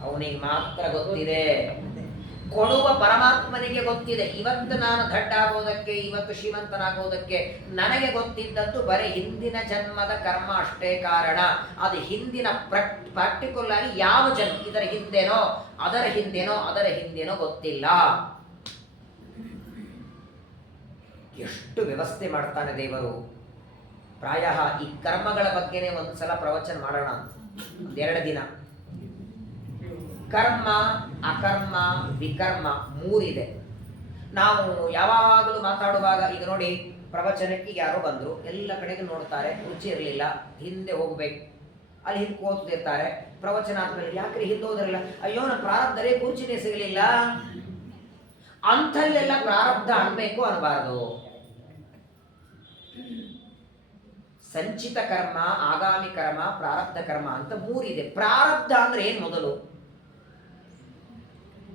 ಅವನಿಗೆ ಮಾತ್ರ ಗೊತ್ತಿದೆ, ಕೊಡುವ ಪರಮಾತ್ಮನಿಗೆ ಗೊತ್ತಿದೆ. ಇವತ್ತು ನಾನು ದಡ್ಡ ಆಗೋದಕ್ಕೆ, ಇವತ್ತು ಶ್ರೀಮಂತನಾಗೋದಕ್ಕೆ ನನಗೆ ಗೊತ್ತಿದ್ದದ್ದು ಬರೀ ಹಿಂದಿನ ಜನ್ಮದ ಕರ್ಮ ಅಷ್ಟೇ ಕಾರಣ. ಅದು ಹಿಂದಿನ ಪ್ರಾಕ್ಟಿಕಲ್ ಆಗಿ ಯಾವ ಜನ್ಮ, ಇದರ ಹಿಂದೆನೋ ಅದರ ಹಿಂದೆನೋ ಗೊತ್ತಿಲ್ಲ. ಎಷ್ಟು ವ್ಯವಸ್ಥೆ ಮಾಡ್ತಾನೆ ದೇವರು. ಪ್ರಾಯ ಈ ಕರ್ಮಗಳ ಬಗ್ಗೆನೇ ಒಂದ್ಸಲ ಪ್ರವಚನ ಮಾಡೋಣ, 2 ದಿನ. ಕರ್ಮ, ಅಕರ್ಮ, ವಿಕರ್ಮ 3 ಇದೆ. ನಾವು ಯಾವಾಗಲೂ ಮಾತಾಡುವಾಗ ಈಗ ನೋಡಿ, ಪ್ರವಚನಕ್ಕೆ ಯಾರೋ ಬಂದರು, ಎಲ್ಲ ಕಡೆಗೆ ನೋಡ್ತಾರೆ, ರುಚಿ ಇರಲಿಲ್ಲ, ಹಿಂದೆ ಹೋಗ್ಬೇಕು, ಅಲ್ಲಿ ಹಿಂದೆ ಕೂತಿರ್ತಾರೆ. ಪ್ರವಚನ ಆದ್ಮೇಲೆ ಯಾಕ್ರಿ ಹಿಂದೆ ಹೋದ್ರಲ್ಲ? ಅಯ್ಯೋ ನನ್ನ ಪ್ರಾರಬ್ಧರೇ ಕುರ್ಚಿನೇ ಸಿಗಲಿಲ್ಲ. ಅಂಥಲ್ಲೆಲ್ಲ ಪ್ರಾರಬ್ಧ ಅನ್ಬೇಕು ಅನ್ಬಾರ್ದು. ಸಂಚಿತ ಕರ್ಮ, ಆಗಾಮಿ ಕರ್ಮ, ಪ್ರಾರಬ್ಧ ಕರ್ಮ ಅಂತ 3 ಇದೆ. ಪ್ರಾರಬ್ಧ ಅಂದ್ರೆ ಏನ್ ಮೊದಲು?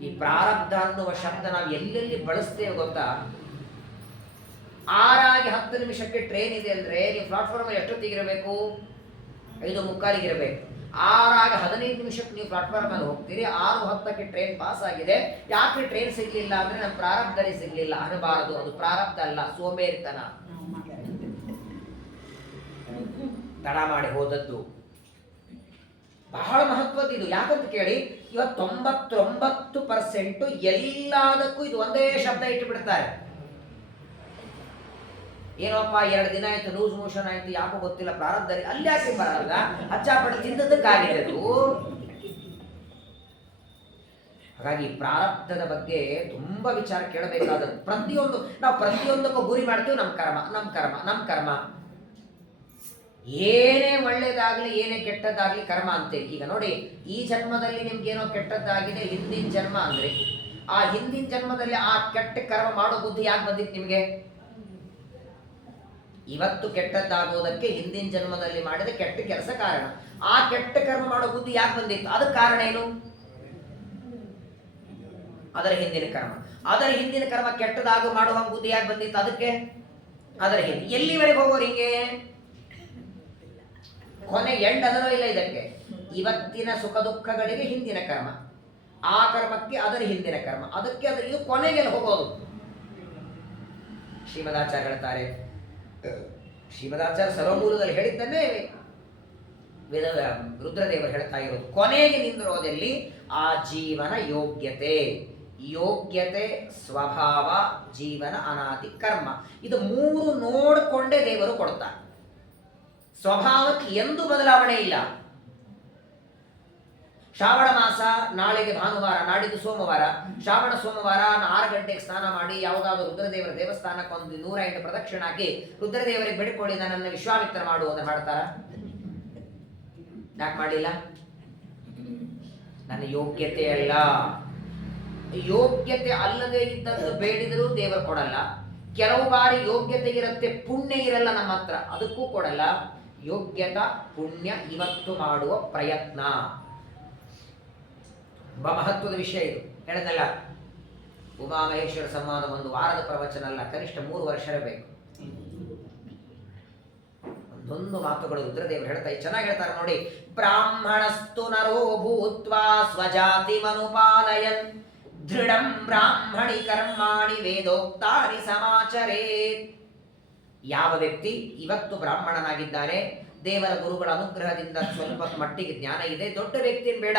ಈ ಪ್ರಾರಬ್ಧ ಅನ್ನುವ ಶಬ್ದ ನಾವು ಎಲ್ಲೆಲ್ಲಿ ಬಳಸ್ತೇವೆ ಗೊತ್ತಾ? 6:10 ನಿಮಿಷಕ್ಕೆ ಟ್ರೈನ್ ಇದೆ ಅಂದ್ರೆ ನೀವು ಪ್ಲಾಟ್ಫಾರ್ಮ್ ಎಷ್ಟೊತ್ತಿಗಿರಬೇಕು? 5:45 ಇರಬೇಕು. 6:15 ನಿಮಿಷಕ್ಕೆ ನೀವು ಪ್ಲಾಟ್ಫಾರ್ಮ್ ಅಲ್ಲಿ ಹೋಗ್ತೀರಿ. 6:10ಕ್ಕೆ ಟ್ರೈನ್ ಪಾಸ್ ಆಗಿದೆ. ಯಾಕೆ ಟ್ರೈನ್ ಸಿಗ್ಲಿಲ್ಲ ಅಂದ್ರೆ ನಮ್ಮ ಪ್ರಾರಬ್ಧನೇ ಸಿಗ್ಲಿಲ್ಲ ಅನ್ನಬಾರದು. ಅದು ಪ್ರಾರಬ್ಧ ಅಲ್ಲ, ಸೋಂಬೇರಿತನ, ತಡ ಮಾಡಿ ಹೋದದ್ದು. ಬಹಳ ಮಹತ್ವದ್ದು ಇದು. ಯಾಕಂತ ಕೇಳಿ, ಇವತ್ತು 99% ಎಲ್ಲದಕ್ಕೂ ಇದು ಒಂದೇ ಶಬ್ದ ಇಟ್ಟು ಬಿಡ್ತಾರೆ. ಏನೋಪ್ಪ 2 ದಿನ ಆಯ್ತು, ಲೂಸ್ ಮೋಷನ್ ಆಯ್ತು, ಯಾಕೋ ಗೊತ್ತಿಲ್ಲ, ಪ್ರಾರಬ್ಧ ಅಲ್ಲಿ ಯಾಕೆ ಬರಲ್ಲ, ಅಚ್ಚಾಪಟ್ಟು ತಿಂದದ್ದಕ್ಕಾಗಿದೆ ಅದು. ಹಾಗಾಗಿ ಪ್ರಾರಬ್ಧದ ಬಗ್ಗೆ ತುಂಬಾ ವಿಚಾರ ಕೇಳಬೇಕಾದದ್ದು. ನಾವು ಪ್ರತಿಯೊಂದಕ್ಕೂ ಗುರಿ ಮಾಡ್ತೀವಿ, ನಮ್ಮ ಕರ್ಮ. ಏನೇ ಒಳ್ಳೇದಾಗ್ಲಿ ಏನೇ ಕೆಟ್ಟದ್ದಾಗ್ಲಿ ಕರ್ಮ ಅಂತೇಳಿ. ಈಗ ನೋಡಿ, ಈ ಜನ್ಮದಲ್ಲಿ ನಿಮ್ಗೇನೋ ಕೆಟ್ಟದ್ದಾಗಿದೆ, ಹಿಂದಿನ ಜನ್ಮ ಅಂದ್ರೆ ಆ ಹಿಂದಿನ ಜನ್ಮದಲ್ಲಿ ಆ ಕೆಟ್ಟ ಕರ್ಮ ಮಾಡೋ ಬುದ್ಧಿ ಯಾಕೆ ಬಂದಿತ್ತು ನಿಮ್ಗೆ? ಇವತ್ತು ಕೆಟ್ಟದ್ದಾಗೋದಕ್ಕೆ ಹಿಂದಿನ ಜನ್ಮದಲ್ಲಿ ಮಾಡಿದ ಕೆಟ್ಟ ಕೆಲಸ ಕಾರಣ. ಆ ಕೆಟ್ಟ ಕರ್ಮ ಮಾಡೋ ಬುದ್ಧಿ ಯಾಕೆ ಬಂದಿತ್ತು? ಅದಕ್ಕೆ ಕಾರಣ ಏನು? ಅದರ ಹಿಂದಿನ ಕರ್ಮ ಕೆಟ್ಟದಾಗ ಮಾಡುವ ಬುದ್ಧಿ ಯಾಕೆ ಬಂದಿತ್ತು? ಅದಕ್ಕೆ ಅದರ ಹಿಂದೆ ಎಲ್ಲಿವರೆಗೆ ಹೋಗೋರು ಹಿಂಗೆ? ಕೊನೆ ಎಂಡ್ ಅದರೋ ಇಲ್ಲ ಇದಕ್ಕೆ. ಇವತ್ತಿನ ಸುಖ ದುಃಖಗಳಿಗೆ ಹಿಂದಿನ ಕರ್ಮ, ಆ ಕರ್ಮಕ್ಕೆ ಅದರ ಹಿಂದಿನ ಕರ್ಮ, ಅದಕ್ಕೆ ಇದು ಕೊನೆಗೆಲ್ಲ ಹೋಗೋದು. ಶ್ರೀಮದಾಚಾರ್ಯ ಹೇಳ್ತಾರೆ, ಶ್ರೀಮದಾಚಾರ್ಯ ಸರ್ವಮೂಲದಲ್ಲಿ ಹೇಳಿದ್ದನ್ನೇ ರುದ್ರದೇವರು ಹೇಳ್ತಾ ಇರೋದು. ಕೊನೆಗೆ ನಿಂದಿರೋದಲ್ಲಿ ಆ ಜೀವನ ಯೋಗ್ಯತೆ, ಸ್ವಭಾವ, ಜೀವನ, ಅನಾದಿ, ಕರ್ಮ. ಇದು 3 ನೋಡಿಕೊಂಡೇ ದೇವರು ಕೊಡ್ತಾರೆ. ಸ್ವಭಾವಕ್ಕೆ ಎಂದೂ ಬದಲಾವಣೆ ಇಲ್ಲ. ಶ್ರಾವಣ ಮಾಸ, ನಾಳೆಗೆ ಭಾನುವಾರ, ನಾಡಿದ್ದು ಸೋಮವಾರ. ಶ್ರಾವಣ ಸೋಮವಾರ 6 ಗಂಟೆಗೆ ಸ್ನಾನ ಮಾಡಿ ಯಾವುದಾದ್ರು ರುದ್ರದೇವರ ದೇವಸ್ಥಾನಕ್ಕೆ ಒಂದು 108 ಪ್ರದಕ್ಷಿಣೆ ಹಾಕಿ ರುದ್ರದೇವರಿಗೆ ಬೇಡಿಕೊಳ್ಳಿ ನನ್ನ ವಿಶ್ವಾಮಿತ್ರ ಮಾಡು ಅಂತ ಮಾಡ್ತಾರ? ಯಾಕೆ ಮಾಡಲಿಲ್ಲ? ನನ್ನ ಯೋಗ್ಯತೆ ಅಲ್ಲ. ಯೋಗ್ಯತೆ ಅಲ್ಲದೆ ಇದ್ದದ್ದು ಬೇಡಿದರೂ ದೇವರು ಕೊಡಲ್ಲ. ಕೆಲವು ಬಾರಿ ಯೋಗ್ಯತೆ ಇರುತ್ತೆ, ಪುಣ್ಯ ಇರಲ್ಲ ನಮ್ಮ ಹತ್ರ, ಅದಕ್ಕೂ ಕೊಡಲ್ಲ. ಯೋಗ್ಯತಾ ಪುಣ್ಯ ಇವತ್ತು ಮಾಡುವ ಪ್ರಯತ್ನ. ಬಹಳ ಮಹತ್ವದ ವಿಷಯ ಇದು. ಹೇಳಿದ್ನಲ್ಲ, ಉಮಾಮಹೇಶ್ವರ ಸಂವಾದ ಒಂದು ವಾರದ ಪ್ರವಚನ ಅಲ್ಲ, ಕನಿಷ್ಠ 3 ವರ್ಷ ಇರಬೇಕು. ಒಂದೊಂದು ಮಾತುಗಳು ರುದ್ರದೇವರು ಹೇಳ್ತಾರೆ, ಚೆನ್ನಾಗಿ ಹೇಳ್ತಾರೆ ನೋಡಿ. ಬ್ರಾಹ್ಮಣಸ್ತು ನರೋ ಭೂತ್ವಾ ಸ್ವಜಾತಿ ಮನುಪಾಲಯನ್ ದೃಢಂ ಬ್ರಾಹ್ಮಣಿ ಕರ್ಮಾಣಿ ವೇದೋಕ್ತಾನಿ ಸಮಾಚರೇತ್. ಯಾವ ವ್ಯಕ್ತಿ ಇವತ್ತು ಬ್ರಾಹ್ಮಣನಾಗಿದ್ದಾನೆ, ದೇವರ ಗುರುಗಳ ಅನುಗ್ರಹದಿಂದ ಸ್ವಲ್ಪ ಮಟ್ಟಿಗೆ ಜ್ಞಾನ ಇದೆ, ದೊಡ್ಡ ವ್ಯಕ್ತಿ ಬೇಡ,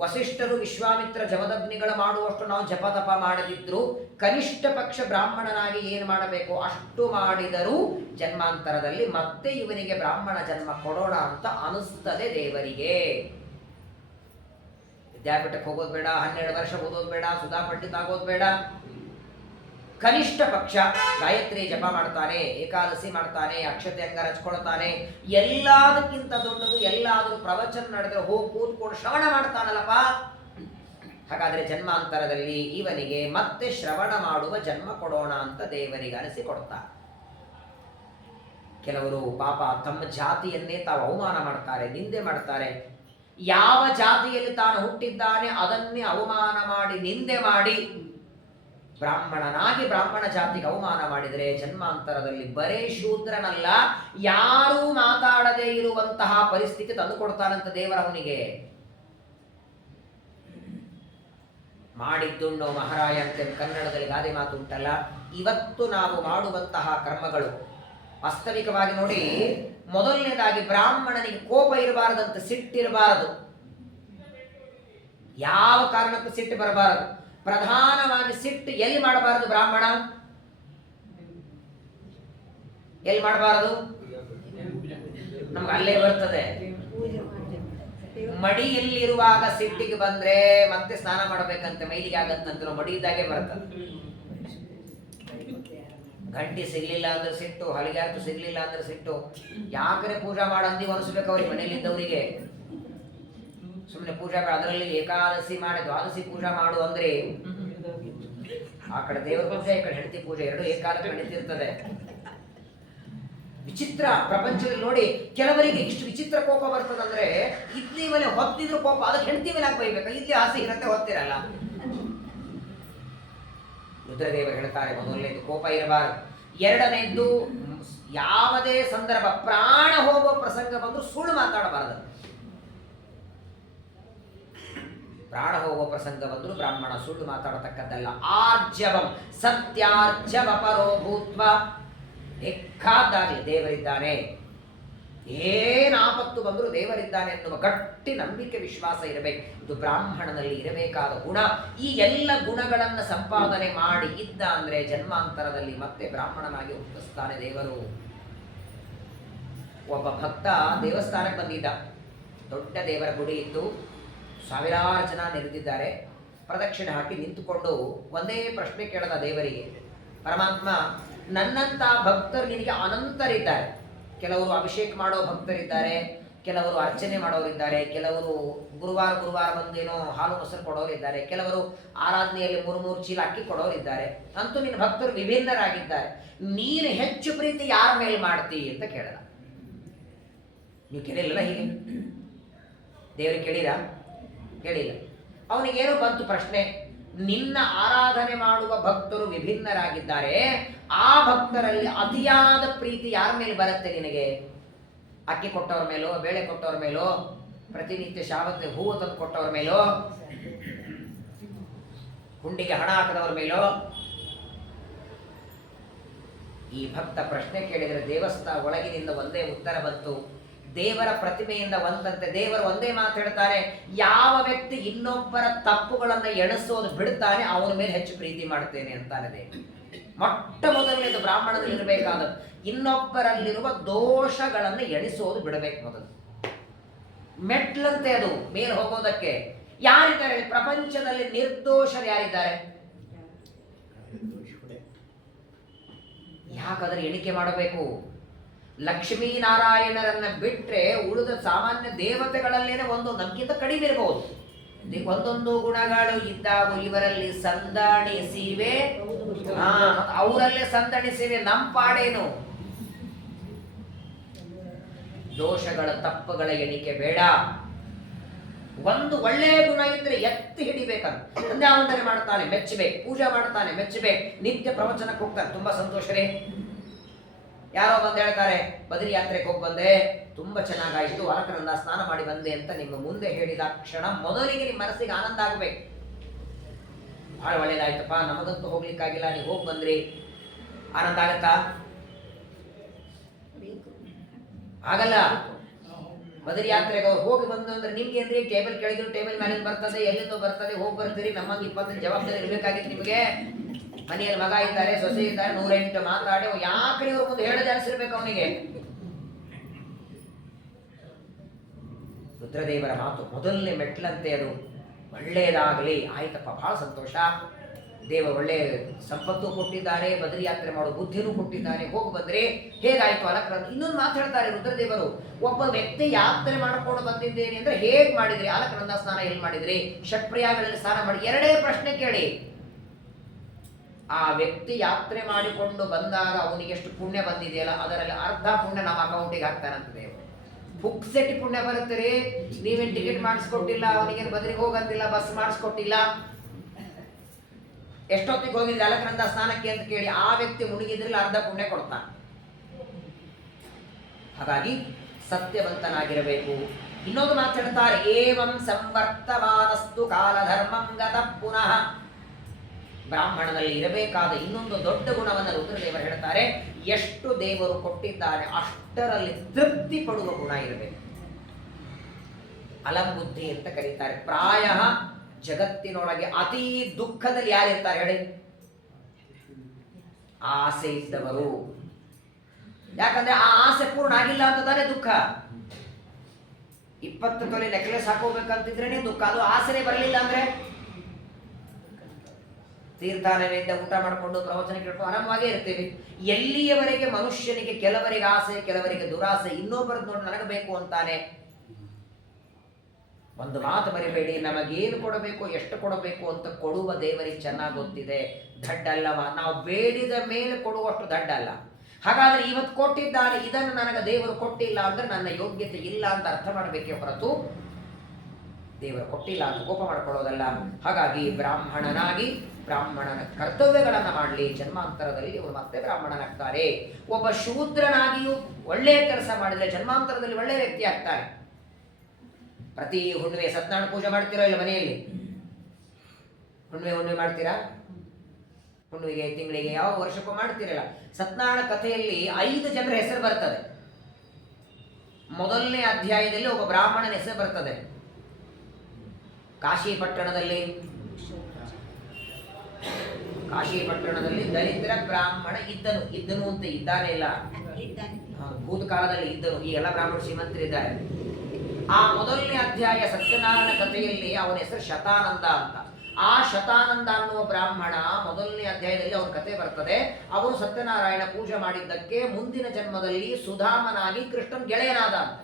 ವಸಿಷ್ಠರು ವಿಶ್ವಾಮಿತ್ರ ಜಮದಗ್ನಿಗಳು ಮಾಡುವಷ್ಟು ನಾವು ಜಪತಪ ಮಾಡದಿದ್ರು ಕನಿಷ್ಠ ಪಕ್ಷ ಬ್ರಾಹ್ಮಣನಾಗಿ ಏನು ಮಾಡಬೇಕು ಅಷ್ಟು ಮಾಡಿದರೂ ಜನ್ಮಾಂತರದಲ್ಲಿ ಮತ್ತೆ ಇವನಿಗೆ ಬ್ರಾಹ್ಮಣ ಜನ್ಮ ಕೊಡೋಣ ಅಂತ ಅನಿಸ್ತದೆ ದೇವರಿಗೆ. ವಿದ್ಯಾಪೀಠಕ್ಕೆ ಹೋಗೋದು ಬೇಡ, 12 ವರ್ಷ ಓದೋದು ಬೇಡ, ಸುಧಾ ಪಂಡಿತ ಆಗೋದು ಬೇಡ, ಕನಿಷ್ಠ ಪಕ್ಷ ಗಾಯತ್ರಿ ಜಪ ಮಾಡ್ತಾನೆ, ಏಕಾದಶಿ ಮಾಡ್ತಾನೆ, ಅಕ್ಷತೆ ಅಂಗ ಹಚ್ಕೊಳ್ತಾನೆ, ಎಲ್ಲದಕ್ಕಿಂತ ದೊಡ್ಡದು ಎಲ್ಲಾದರೂ ಪ್ರವಚನ ನಡೆದ್ರೆ ಹೋಗಿ ಕೂತ್ಕೊಂಡು ಶ್ರವಣ ಮಾಡ್ತಾನಲ್ಲಪ್ಪ. ಹಾಗಾದ್ರೆ ಜನ್ಮಾಂತರದಲ್ಲಿ ಇವನಿಗೆ ಮತ್ತೆ ಶ್ರವಣ ಮಾಡುವ ಜನ್ಮ ಕೊಡೋಣ ಅಂತ ದೇವರಿಗೆ ಅನಿಸಿ ಕೊಡ್ತಾರೆ. ಕೆಲವರು ಪಾಪ ತಮ್ಮ ಜಾತಿಯನ್ನೇ ತಾವು ಅವಮಾನ ಮಾಡ್ತಾರೆ, ನಿಂದೆ ಮಾಡ್ತಾರೆ. ಯಾವ ಜಾತಿಯಲ್ಲಿ ತಾನು ಹುಟ್ಟಿದ್ದಾನೆ ಅದನ್ನೇ ಅವಮಾನ ಮಾಡಿ ನಿಂದೆ ಮಾಡಿ ಬ್ರಾಹ್ಮಣನಾಗಿ ಬ್ರಾಹ್ಮಣ ಜಾತಿಗೆ ಅವಮಾನ ಮಾಡಿದರೆ ಜನ್ಮಾಂತರದಲ್ಲಿ ಬರೇ ಶೂದ್ರನಲ್ಲ, ಯಾರೂ ಮಾತಾಡದೇ ಇರುವಂತಹ ಪರಿಸ್ಥಿತಿ ತಂದುಕೊಡ್ತಾನಂತ ದೇವರವನಿಗೆ. ಮಾಡಿದ್ದುಣ್ಣೋ ಮಹಾರಾಯ ಅಂತ ಕನ್ನಡದಲ್ಲಿ ಗಾದೆ ಮಾತು ಉಂಟಲ್ಲ. ಇವತ್ತು ನಾವು ಮಾಡುವಂತಹ ಕರ್ಮಗಳು ವಾಸ್ತವಿಕವಾಗಿ ನೋಡಿ, ಮೊದಲನೇದಾಗಿ ಬ್ರಾಹ್ಮಣನಿಗೆ ಕೋಪ ಇರಬಾರದಂತ, ಸಿಟ್ಟಿರಬಾರದು, ಯಾವ ಕಾರಣಕ್ಕೂ ಸಿಟ್ಟು ಬರಬಾರದು. ಪ್ರಧಾನವಾಗಿ ಸಿಟ್ಟು ಎಲ್ಲಿ ಮಾಡಬಾರದು? ಬ್ರಾಹ್ಮಣ ಎಲ್ಲಿ ಮಾಡಬಾರದು? ನಮ್ಗೆ ಅಲ್ಲೇ ಬರ್ತದೆ. ಮಡಿಯಲ್ಲಿರುವಾಗ ಸಿಟ್ಟಿಗೆ ಬಂದ್ರೆ ಮತ್ತೆ ಸ್ನಾನ ಮಾಡಬೇಕಂತ, ಮೈಲಿಗೆ ಆಗತ್ತಂತ ಮಡಿಯಿದ್ದಾಗೆ ಬರ್ತದೆ. ಗಂಟಿ ಸಿಗ್ಲಿಲ್ಲ ಅಂದ್ರೆ ಸಿಟ್ಟು, ಹಲಿಗಾರ್ತು ಸಿಗ್ಲಿಲ್ಲ ಅಂದ್ರೆ ಸಿಟ್ಟು. ಯಾಕರೆ ಪೂಜಾ ಮಾಡಂದಿ ಅನಿಸ್ಬೇಕು ಅವ್ರಿಗೆ, ಮನೆಯಲ್ಲಿದ್ದವರಿಗೆ. ಸುಮ್ಮನೆ ಪೂಜಾ ಅದರಲ್ಲಿ ಏಕಾದಶಿ ಮಾಡಿ ದ್ವಾದಶಿ ಪೂಜಾ ಮಾಡು ಅಂದ್ರೆ ಆ ಕಡೆ ದೇವರ ಪೂಜೆ, ಈ ಕಡೆ ಹೆಂಡತಿ ಪೂಜೆ, ಎರಡು ಏಕಾದಶಿ ನಡೀತಿರ್ತದೆ. ವಿಚಿತ್ರ ಪ್ರಪಂಚದಲ್ಲಿ ನೋಡಿ, ಕೆಲವರಿಗೆ ಇಷ್ಟು ವಿಚಿತ್ರ ಕೋಪ ಬರ್ತದಂದ್ರೆ ಇಡ್ಲಿ ಮೇಲೆ ಹೊತ್ತಿದ್ರು ಕೋಪ, ಅದಕ್ಕೆ ಹೆಂಡತಿ ಮೇಲೆ ಬೈಬೇಕು. ಇಡ್ಲಿ ಆಸೆ ಇರತ್ತೆ, ಹೊತ್ತಿರಲ್ಲ. ರುದ್ರದೇವರು ಹೇಳ್ತಾರೆ, ಮೊದಲನೇದು ಕೋಪ ಇರಬಾರದು. ಎರಡನೇದ್ದು ಯಾವುದೇ ಸಂದರ್ಭ ಪ್ರಾಣ ಹೋಗುವ ಪ್ರಸಂಗ ಬಂದು ಸುಳ್ಳು ಮಾತಾಡಬಾರದು. ಪ್ರಾಣ ಹೋಗುವ ಪ್ರಸಂಗ ಬಂದ್ರು ಬ್ರಾಹ್ಮಣ ಸುಳ್ಳು ಮಾತಾಡತಕ್ಕದ್ದಲ್ಲ. ಆರ್ಜವಂ ಸತ್ಯಾರ್ಜವ ಪರೋ ಭೂತ್ವ. ಬೇಕಾದಾಗಲಿ ದೇವರಿದ್ದಾನೆ, ಏನ್ ಆಪತ್ತು ಬಂದರೂ ದೇವರಿದ್ದಾನೆ ಎನ್ನುವ ಗಟ್ಟಿ ನಂಬಿಕೆ ವಿಶ್ವಾಸ ಇರಬೇಕು. ಇದು ಬ್ರಾಹ್ಮಣನಲ್ಲಿ ಇರಬೇಕಾದ ಗುಣ. ಈ ಎಲ್ಲ ಗುಣಗಳನ್ನು ಸಂಪಾದನೆ ಮಾಡಿ ಇದ್ದ ಅಂದ್ರೆ ಜನ್ಮಾಂತರದಲ್ಲಿ ಮತ್ತೆ ಬ್ರಾಹ್ಮಣನಾಗಿ ಹುಟ್ಟಿಸ್ತಾನೆ ದೇವರು. ಒಬ್ಬ ಭಕ್ತ ದೇವಸ್ಥಾನಕ್ಕೆ ಬಂದಿದ್ದ. ದೊಡ್ಡ ದೇವರ ಗುಡಿ ಇತ್ತು, ಸಾವಿರಾರು ಜನ ನೆರೆದಿದ್ದಾರೆ. ಪ್ರದಕ್ಷಿಣೆ ಹಾಕಿ ನಿಂತುಕೊಂಡು ಒಂದೇ ಪ್ರಶ್ನೆ ಕೇಳದ ದೇವರಿಗೆ, ಪರಮಾತ್ಮ, ನನ್ನಂತ ಭಕ್ತರು ನಿನಗೆ ಅನಂತರಿದ್ದಾರೆ. ಕೆಲವರು ಅಭಿಷೇಕ ಮಾಡೋ ಭಕ್ತರಿದ್ದಾರೆ, ಕೆಲವರು ಅರ್ಚನೆ ಮಾಡೋರಿದ್ದಾರೆ, ಕೆಲವರು ಗುರುವಾರ ಬಂದೇನೋ ಹಾಲು ಮೊಸರು ಕೊಡೋರಿದ್ದಾರೆ, ಕೆಲವರು ಆರಾಧನೆಯಲ್ಲಿ 3 ಚೀಲ ಅಕ್ಕಿ ಕೊಡೋರಿದ್ದಾರೆ. ಅಂತೂ ನಿನ್ನ ಭಕ್ತರು ವಿಭಿನ್ನರಾಗಿದ್ದಾರೆ. ನೀನು ಹೆಚ್ಚು ಪ್ರೀತಿ ಯಾರ ಮೇಲೆ ಮಾಡ್ತೀ ಅಂತ ಕೇಳಲ್ಲ. ನೀವು ಕೇಳಿಲ್ಲ ಹೀಗೆ? ದೇವರಿಗೆ ಕೇಳಿಲ್ಲ. ಅವನಿಗೇನೋ ಬಂತು ಪ್ರಶ್ನೆ, ನಿನ್ನ ಆರಾಧನೆ ಮಾಡುವ ಭಕ್ತರು ವಿಭಿನ್ನರಾಗಿದ್ದಾರೆ, ಆ ಭಕ್ತರಲ್ಲಿ ಅತಿಯಾದ ಪ್ರೀತಿ ಯಾರ ಮೇಲೆ ಬರುತ್ತೆ ನಿನಗೆ? ಅಕ್ಕಿ ಕೊಟ್ಟವ್ರ ಮೇಲೋ, ಬೇಳೆ ಕೊಟ್ಟವ್ರ ಮೇಲೋ, ಪ್ರತಿನಿತ್ಯ ಶಾವತ್ತೆ ಹೂವು ತಂದು ಕೊಟ್ಟವ್ರ ಮೇಲೋ, ಹುಂಡಿಗೆ ಹಣ ಹಾಕದವ್ರ ಮೇಲೋ? ಈ ಭಕ್ತ ಪ್ರಶ್ನೆ ಕೇಳಿದರೆ ದೇವಸ್ಥಾನ ಒಳಗಿನಿಂದ ಒಂದೇ ಉತ್ತರ ಬಂತು. ದೇವರ ಪ್ರತಿಮೆಯಿಂದ ಒಂದಂತೆ ದೇವರು ಒಂದೇ ಮಾತು ಹೇಳ್ತಾರೆ, ಯಾವ ವ್ಯಕ್ತಿ ಇನ್ನೊಬ್ಬರ ತಪ್ಪುಗಳನ್ನು ಎಣಿಸೋದು ಬಿಡ್ತಾನೆ ಅವನ ಮೇಲೆ ಹೆಚ್ಚು ಪ್ರೀತಿ ಮಾಡ್ತೇನೆ ಅಂತಾನೆ ದೇವರು. ಮೊಟ್ಟ ಮೊದಲನೇದು ಬ್ರಾಹ್ಮಣದಲ್ಲಿ ಇರಬೇಕಾದದ್ದು ಇನ್ನೊಬ್ಬರಲ್ಲಿರುವ ದೋಷಗಳನ್ನು ಎಣಿಸೋದು ಬಿಡಬೇಕು. ಮೊದಲು ಮೆಟ್ಲಂತೆ ಅದು ಮೇಲೆ ಹೋಗೋದಕ್ಕೆ. ಯಾರಿದ್ದಾರೆ ಪ್ರಪಂಚದಲ್ಲಿ ನಿರ್ದೋಷರು? ಯಾರಿದ್ದಾರೆ? ಯಾಕಾದ್ರೆ ಎಣಿಕೆ ಮಾಡಬೇಕು. ಲಕ್ಷ್ಮೀನಾರಾಯಣರನ್ನ ಬಿಟ್ರೆ ಉಳಿದ ಸಾಮಾನ್ಯ ದೇವತೆಗಳಲ್ಲೇನೆ ಒಂದು ನಮ್ಗಿಂತ ಕಡಿಮೆ ಇರಬಹುದು. ಒಂದೊಂದು ಗುಣಗಳು ಇದ್ದಾವು ಇವರಲ್ಲಿ ಸಂದಣಿಸಿವೆ, ಅವರಲ್ಲೇ ಸಂದಣಿಸಿವೆ. ನಮ್ಮ ಪಾಡೇನು? ದೋಷಗಳ ತಪ್ಪುಗಳ ಎಣಿಕೆ ಬೇಡ. ಒಂದು ಒಳ್ಳೆಯ ಗುಣ ಇದ್ರೆ ಎತ್ತಿ ಹಿಡಿಬೇಕಂತ. ಸಂಧ್ಯಾವಂದನೆ ಮಾಡ್ತಾನೆ ಮೆಚ್ಚಬೇಕು, ಪೂಜೆ ಮಾಡ್ತಾನೆ ಮೆಚ್ಚಬೇಕು, ನಿತ್ಯ ಪ್ರವಚನಕ್ಕೆ ಹೋಗ್ತಾನೆ ತುಂಬಾ ಸಂತೋಷ ರೀ. ಯಾರೋ ಬಂದು ಹೇಳ್ತಾರೆ ಬದರಿ ಯಾತ್ರೆಗೆ ಹೋಗಿ ಬಂದೆ, ತುಂಬಾ ಚೆನ್ನಾಗಾಯ್ತು, ಅಲಕನಂದ ಸ್ನಾನ ಮಾಡಿ ಬಂದೆ ಅಂತ ನಿಮ್ಮ ಮುಂದೆ ಹೇಳಿದ ಕ್ಷಣ ಮೊದಲಿಗೆ ನಿಮ್ಮ ಮನಸ್ಸಿಗೆ ಆನಂದ ಆಗ್ಬೇಕು. ಬಹಳ ಒಳ್ಳೇದಾಯ್ತಪ್ಪ, ನಮಗಂತೂ ಹೋಗ್ಲಿಕ್ಕಾಗಿಲ್ಲ, ನೀವು ಹೋಗಿ ಬಂದ್ರಿ, ಆನಂದ ಆಗತ್ತಾ? ಆಗಲ್ಲ. ಬದರಿ ಯಾತ್ರೆಗೆ ಅವ್ರು ಹೋಗಿ ಬಂದು ಅಂದ್ರೆ ನಿಮ್ಗೆ ಏನ್ರಿ ಟೇಬಲ್ ಕೆಳಗಿನ ಟೇಬಲ್ ಮೇಲೆ ಬರ್ತದೆ, ಎಲ್ಲಿಂದೋ ಬರ್ತದೆ, ಹೋಗಿ ಬರ್ತೀರಿ. ನಮ್ಮಂಗೆ 20 ಜವಾಬ್ದಾರಿ ಇರ್ಬೇಕಾಗಿತ್ತು ನಿಮಗೆ. ಮನೆಯಲ್ಲಿ ಮಗ ಇದ್ದಾರೆ, ಸೊಸೆ ಇದ್ದಾರೆ, 108 ಮಾತಾಡಿ ಯಾಕೆ ಇವ್ರ ಮುಂದೆ ಹೇಳದೆ ಅನಿಸಿರ್ಬೇಕು ಅವನಿಗೆ. ರುದ್ರದೇವರ ಮಾತು ಮೊದಲನೇ ಮೆಟ್ಲಂತೆ, ಅದು ಒಳ್ಳೆಯದಾಗಲಿ. ಆಯ್ತಪ್ಪ, ಬಹಳ ಸಂತೋಷ, ದೇವ ಒಳ್ಳೆ ಸಂಪತ್ತು ಕೊಟ್ಟಿದ್ದಾರೆ, ಬದರಿ ಯಾತ್ರೆ ಮಾಡೋ ಬುದ್ಧಿನೂ ಕೊಟ್ಟಿದ್ದಾರೆ, ಹೋಗಿ ಬಂದ್ರೆ ಹೇಗಾಯ್ತು ಅಲಕ್ರಂದ. ಇನ್ನೊಂದು ಮಾತಾಡ್ತಾರೆ ರುದ್ರದೇವರು, ಒಬ್ಬ ವ್ಯಕ್ತಿ ಯಾತ್ರೆ ಮಾಡಿಕೊಂಡು ಬಂದಿದ್ದೇನೆ ಅಂದ್ರೆ ಹೇಗ್ ಮಾಡಿದ್ರಿ, ಅಲಕ್ರಂದ ಸ್ನಾನ ಎಲ್ಲಿ ಮಾಡಿದ್ರಿ, ಷಟ್ಪ್ರಯಾಗಗಳಲ್ಲಿ ಸ್ನಾನ ಮಾಡಿ, ಎರಡೇ ಪ್ರಶ್ನೆ ಕೇಳಿ. ಆ ವ್ಯಕ್ತಿ ಯಾತ್ರೆ ಮಾಡಿಕೊಂಡು ಬಂದಾಗ ಅವನಿಗೆ ಎಷ್ಟು ಪುಣ್ಯ ಬಂದಿದೆಯಲ್ಲ, ಅದರಲ್ಲಿ ಅರ್ಧ ಪುಣ್ಯ ನಮ್ಮ ಅಕೌಂಟಿಗೆ ಹಾಕ್ತಾರಂತ ದೇವರು. ಪುಕ್ಸೆಟ್ಟಿ ಪುಣ್ಯ ಬರುತ್ತೆ ರೀ. ನೀವೇನು ಟಿಕೆಟ್ ಮಾಡಿಸ್ಕೊಟ್ಟಿಲ್ಲ, ಅವನಿಗೆ ಬದರಿಗೆ ಹೋಗಂತಿಲ್ಲ, ಬಸ್ ಮಾಡಿಸ್ಕೊಟ್ಟಿಲ್ಲ, ಎಷ್ಟೊತ್ತಿಗೆ ಹೋಗಿದ್ರೆ ಅಲಕ್ರಂದ ಸ್ನಾನಕ್ಕೆ ಅಂತ ಕೇಳಿ ಆ ವ್ಯಕ್ತಿ ಮುಳುಗಿದ್ರಲ್ಲಿ ಅರ್ಧ ಪುಣ್ಯ ಕೊಡ್ತಾನೆ. ಹಾಗಾಗಿ ಸತ್ಯವಂತನಾಗಿರಬೇಕು. ಇನ್ನೊಂದು ಮಾತಾಡ್ತಾರೆ, ಏವಂ ಸಂವರ್ತಮಾನಸ್ತು ಕಾಲಧರ್ಮಂ ಗತ ಪುನಃ. ಬ್ರಾಹ್ಮಣನಲ್ಲಿ ಇರಬೇಕಾದ ಇನ್ನೊಂದು ದೊಡ್ಡ ಗುಣವನ್ನು ರುದ್ರದೇವರು ಹೇಳ್ತಾರೆ, ಎಷ್ಟು ದೇವರು ಕೊಟ್ಟಿದ್ದಾರೆ ಅಷ್ಟರಲ್ಲಿ ತೃಪ್ತಿ ಪಡುವ ಗುಣ ಇರಬೇಕು. ಅಲಂಬುದ್ಧಿ ಅಂತ ಕರೀತಾರೆ. ಪ್ರಾಯ ಜಗತ್ತಿನೊಳಗೆ ಅತಿ ದುಃಖದಲ್ಲಿ ಯಾರಿರ್ತಾರೆ ಹೇಳಿ? ಆಸೆ ಇದ್ದವರು. ಯಾಕಂದ್ರೆ ಆ ಆಸೆ ಪೂರ್ಣ ಆಗಿಲ್ಲ ಅಂತ ತಾನೇ ದುಃಖ. 20 ತೊಲೆ ನೆಕ್ಲೆಸ್ ಹಾಕೋಬೇಕಂತಿದ್ರೇನೆ ದುಃಖ, ಅದು ಆಸೆನೇ ಬರಲಿಲ್ಲ ಅಂದ್ರೆ. ತೀರ್ಥ ನೈವೇದ್ಯ ಊಟ ಮಾಡಿಕೊಂಡು ಪ್ರವಚನ ಕೇಳ್ಕೊಂಡು ಆರಾಮವಾಗೇ ಇರ್ತೇವೆ. ಎಲ್ಲಿಯವರೆಗೆ ಮನುಷ್ಯನಿಗೆ ಕೆಲವರಿಗೆ ಆಸೆ, ಕೆಲವರಿಗೆ ದುರಾಸೆ, ಇನ್ನೊಬ್ಬರದ್ದು ನೋಡಿ ನನಗೆ ಬೇಕು ಅಂತಾನೆ. ಒಂದು ಮಾತು ಬರಿಬೇಡಿ, ನಮಗೇನು ಕೊಡಬೇಕು, ಎಷ್ಟು ಕೊಡಬೇಕು ಅಂತ ಕೊಡುವ ದೇವರಿಗೆ ಚೆನ್ನಾಗಿ ಗೊತ್ತಿದೆ. ದಡ್ಡಲ್ಲವ, ನಾವು ಬೇಡಿದ ಮೇಲೆ ಕೊಡುವಷ್ಟು ದಡ್ಡಲ್ಲ. ಹಾಗಾದ್ರೆ ಇವತ್ತು ಕೊಟ್ಟಿದ್ದಾನೆ, ಇದನ್ನು ನನಗೆ ದೇವರು ಕೊಟ್ಟಿಲ್ಲ ಅಂದ್ರೆ ನನ್ನ ಯೋಗ್ಯತೆ ಇಲ್ಲ ಅಂತ ಅರ್ಥ ಮಾಡಬೇಕೇ ಹೊರತು ದೇವರು ಕೊಟ್ಟಿಲ್ಲ ಅಂತ ಕೋಪ ಮಾಡ್ಕೊಳ್ಳೋದಲ್ಲ. ಹಾಗಾಗಿ ಬ್ರಾಹ್ಮಣನಾಗಿ ಬ್ರಾಹ್ಮಣನ ಕರ್ತವ್ಯಗಳನ್ನು ಮಾಡಲಿ, ಜನ್ಮಾಂತರದಲ್ಲಿ ಇವರು ಮತ್ತೆ ಬ್ರಾಹ್ಮಣನಾಗ್ತಾರೆ. ಒಬ್ಬ ಶೂದ್ರನಾಗಿಯೂ ಒಳ್ಳೆಯ ಕೆಲಸ ಮಾಡಿದ್ರೆ ಜನ್ಮಾಂತರದಲ್ಲಿ ಒಳ್ಳೆಯ ವ್ಯಕ್ತಿ ಆಗ್ತಾರೆ. ಪ್ರತಿ ಹುಣ್ಣಿಮೆ ಸತ್ಯನಾರಾಯಣ ಪೂಜೆ ಮಾಡ್ತೀರಾ ಇಲ್ಲ ಮನೆಯಲ್ಲಿ? ಹುಣ್ಣಿಮೆ ಮಾಡ್ತೀರಾ? ಹುಣ್ಣಿಮೆಗೆ, ತಿಂಗಳಿಗೆ, ಯಾವ ವರ್ಷಕ್ಕೂ ಮಾಡ್ತೀರಲ್ಲ. ಸತ್ಯನಾರಾಯಣ ಕಥೆಯಲ್ಲಿ 5 ಜನರ ಹೆಸರು ಬರ್ತದೆ. ಮೊದಲನೇ ಅಧ್ಯಾಯದಲ್ಲಿ ಒಬ್ಬ ಬ್ರಾಹ್ಮಣನ ಹೆಸರು ಬರ್ತದೆ. ಕಾಶಿ ಪಟ್ಟಣದಲ್ಲಿ ದರಿದ್ರ ಬ್ರಾಹ್ಮಣ ಇದ್ದನು ಅಂತ ಇದ್ದಾನೆ ಇಲ್ಲ, ಭೂತಕಾಲದಲ್ಲಿ ಇದ್ದನು. ಈ ಎಲ್ಲ ಬ್ರಾಹ್ಮಣ ಶ್ರೀಮಂತರಿದ್ದಾರೆ. ಆ ಮೊದಲನೇ ಅಧ್ಯಾಯ ಸತ್ಯನಾರಾಯಣ ಕಥೆಯಲ್ಲಿ ಅವನ ಹೆಸರು ಶತಾನಂದ ಅಂತ. ಆ ಶತಾನಂದ ಅನ್ನುವ ಬ್ರಾಹ್ಮಣ ಮೊದಲನೇ ಅಧ್ಯಾಯದಲ್ಲಿ ಅವನ ಕಥೆ ಬರ್ತದೆ. ಅವನು ಸತ್ಯನಾರಾಯಣ ಪೂಜೆ ಮಾಡಿದ್ದಕ್ಕೆ ಮುಂದಿನ ಜನ್ಮದಲ್ಲಿ ಸುಧಾಮನಾಗಿ ಕೃಷ್ಣನ್ ಗೆಳೆಯನಾದ ಅಂತ.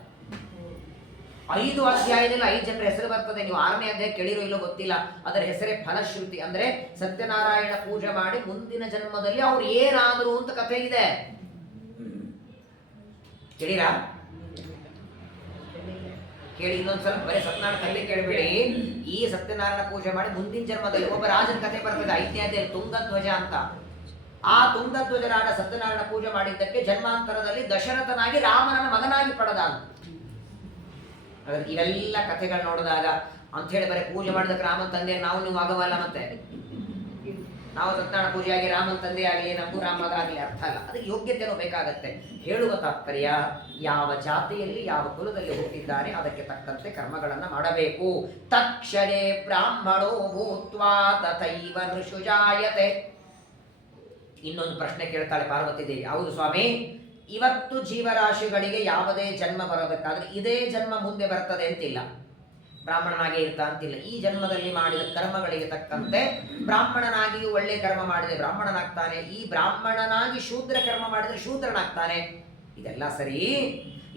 5 ಅಧ್ಯಾಯದಲ್ಲಿ 5 ಜನರ ಹೆಸರು ಬರ್ತದೆ. ನೀವು 6ನೇ ಅಧ್ಯಾಯ ಕೇಳಿರೋ ಇಲ್ಲೋ ಗೊತ್ತಿಲ್ಲ, ಅದರ ಹೆಸರೇ ಫಲಶ್ರುತಿ. ಅಂದ್ರೆ ಸತ್ಯನಾರಾಯಣ ಪೂಜೆ ಮಾಡಿ ಮುಂದಿನ ಜನ್ಮದಲ್ಲಿ ಅವ್ರು ಏನಾದ್ರು ಅಂತ ಕಥೆ ಇದೆ. ಕೇಳಿರಾ? ಕೇಳಿ ಇನ್ನೊಂದ್ಸಲ, ಬರೀ ಸತ್ಯನಾರಾಯಣ ಕಥೆ ಕೇಳಬೇಡಿ. ಈ ಸತ್ಯನಾರಾಯಣ ಪೂಜೆ ಮಾಡಿ ಮುಂದಿನ ಜನ್ಮದಲ್ಲಿ ಒಬ್ಬ ರಾಜನ ಕಥೆ ಬರ್ತದೆ 5ನೇ ಅಧ್ಯಾಯದಲ್ಲಿ, ತುಂಗಧ್ವಜ ಅಂತ. ಆ ತುಂಗಧ್ವಜರಾದ ಸತ್ಯನಾರಾಯಣ ಪೂಜೆ ಮಾಡಿದ್ದಕ್ಕೆ ಜನ್ಮಾಂತರದಲ್ಲಿ ದಶರಥನಾಗಿ ರಾಮನ ಮಗನಾಗಿ ಪಡೆದ ಅಂತ. ಇವೆಲ್ಲ ಕಥೆಗಳು ನೋಡಿದಾಗ ಅಂತ ಹೇಳಿ ಬರೀ ಪೂಜೆ ಮಾಡಿದಕ್ಕೆ ರಾಮನ ತಂದೆ ನಾವು ನೀವು ಆಗವಲ್ಲ. ಮತ್ತೆ ನಾವು ಸತ್ಯನಾರಾಯಣ ಪೂಜೆ ಆಗಿ ರಾಮನ ತಂದೆ ಆಗಲಿ, ನಮಗೂ ರಾಮ ಮಗ ಆಗಲಿ ಅರ್ಥ ಅಲ್ಲ. ಅದಕ್ಕೆ ಯೋಗ್ಯತೆನೂ ಬೇಕಾಗತ್ತೆ. ಹೇಳುವ ತಾತ್ಪರ್ಯ, ಯಾವ ಜಾತಿಯಲ್ಲಿ ಯಾವ ಕುಲದಲ್ಲಿ ಹುಟ್ಟಿದ್ದಾನೆ ಅದಕ್ಕೆ ತಕ್ಕಂತೆ ಕರ್ಮಗಳನ್ನು ಮಾಡಬೇಕು. ತಕ್ಷಣೇ ಬ್ರಾಹ್ಮಣೋ ಭೂತ್ವಾ ತಥೈವ ನೃಷುಜಾಯತೆ. ಇನ್ನೊಂದು ಪ್ರಶ್ನೆ ಕೇಳ್ತಾಳೆ ಪಾರ್ವತಿ ದೇವಿ. ಹೌದು ಸ್ವಾಮಿ, ಇವತ್ತು ಜೀವರಾಶಿಗಳಿಗೆ ಯಾವುದೇ ಜನ್ಮ ಬರಬೇಕಾದ್ರೆ ಇದೇ ಜನ್ಮ ಮುಂದೆ ಬರ್ತದೆ ಅಂತಿಲ್ಲ, ಬ್ರಾಹ್ಮಣನಾಗೇ ಇರ್ತಾ ಅಂತಿಲ್ಲ. ಈ ಜನ್ಮದಲ್ಲಿ ಮಾಡಿದ ಕರ್ಮಗಳಿಗೆ ತಕ್ಕಂತೆ ಬ್ರಾಹ್ಮಣನಾಗಿಯೂ ಒಳ್ಳೆ ಕರ್ಮ ಮಾಡಿದ್ರೆ ಬ್ರಾಹ್ಮಣನಾಗ್ತಾನೆ, ಈ ಬ್ರಾಹ್ಮಣನಾಗಿ ಶೂದ್ರ ಕರ್ಮ ಮಾಡಿದ್ರೆ ಶೂದ್ರನಾಗ್ತಾನೆ. ಇದೆಲ್ಲ ಸರಿ.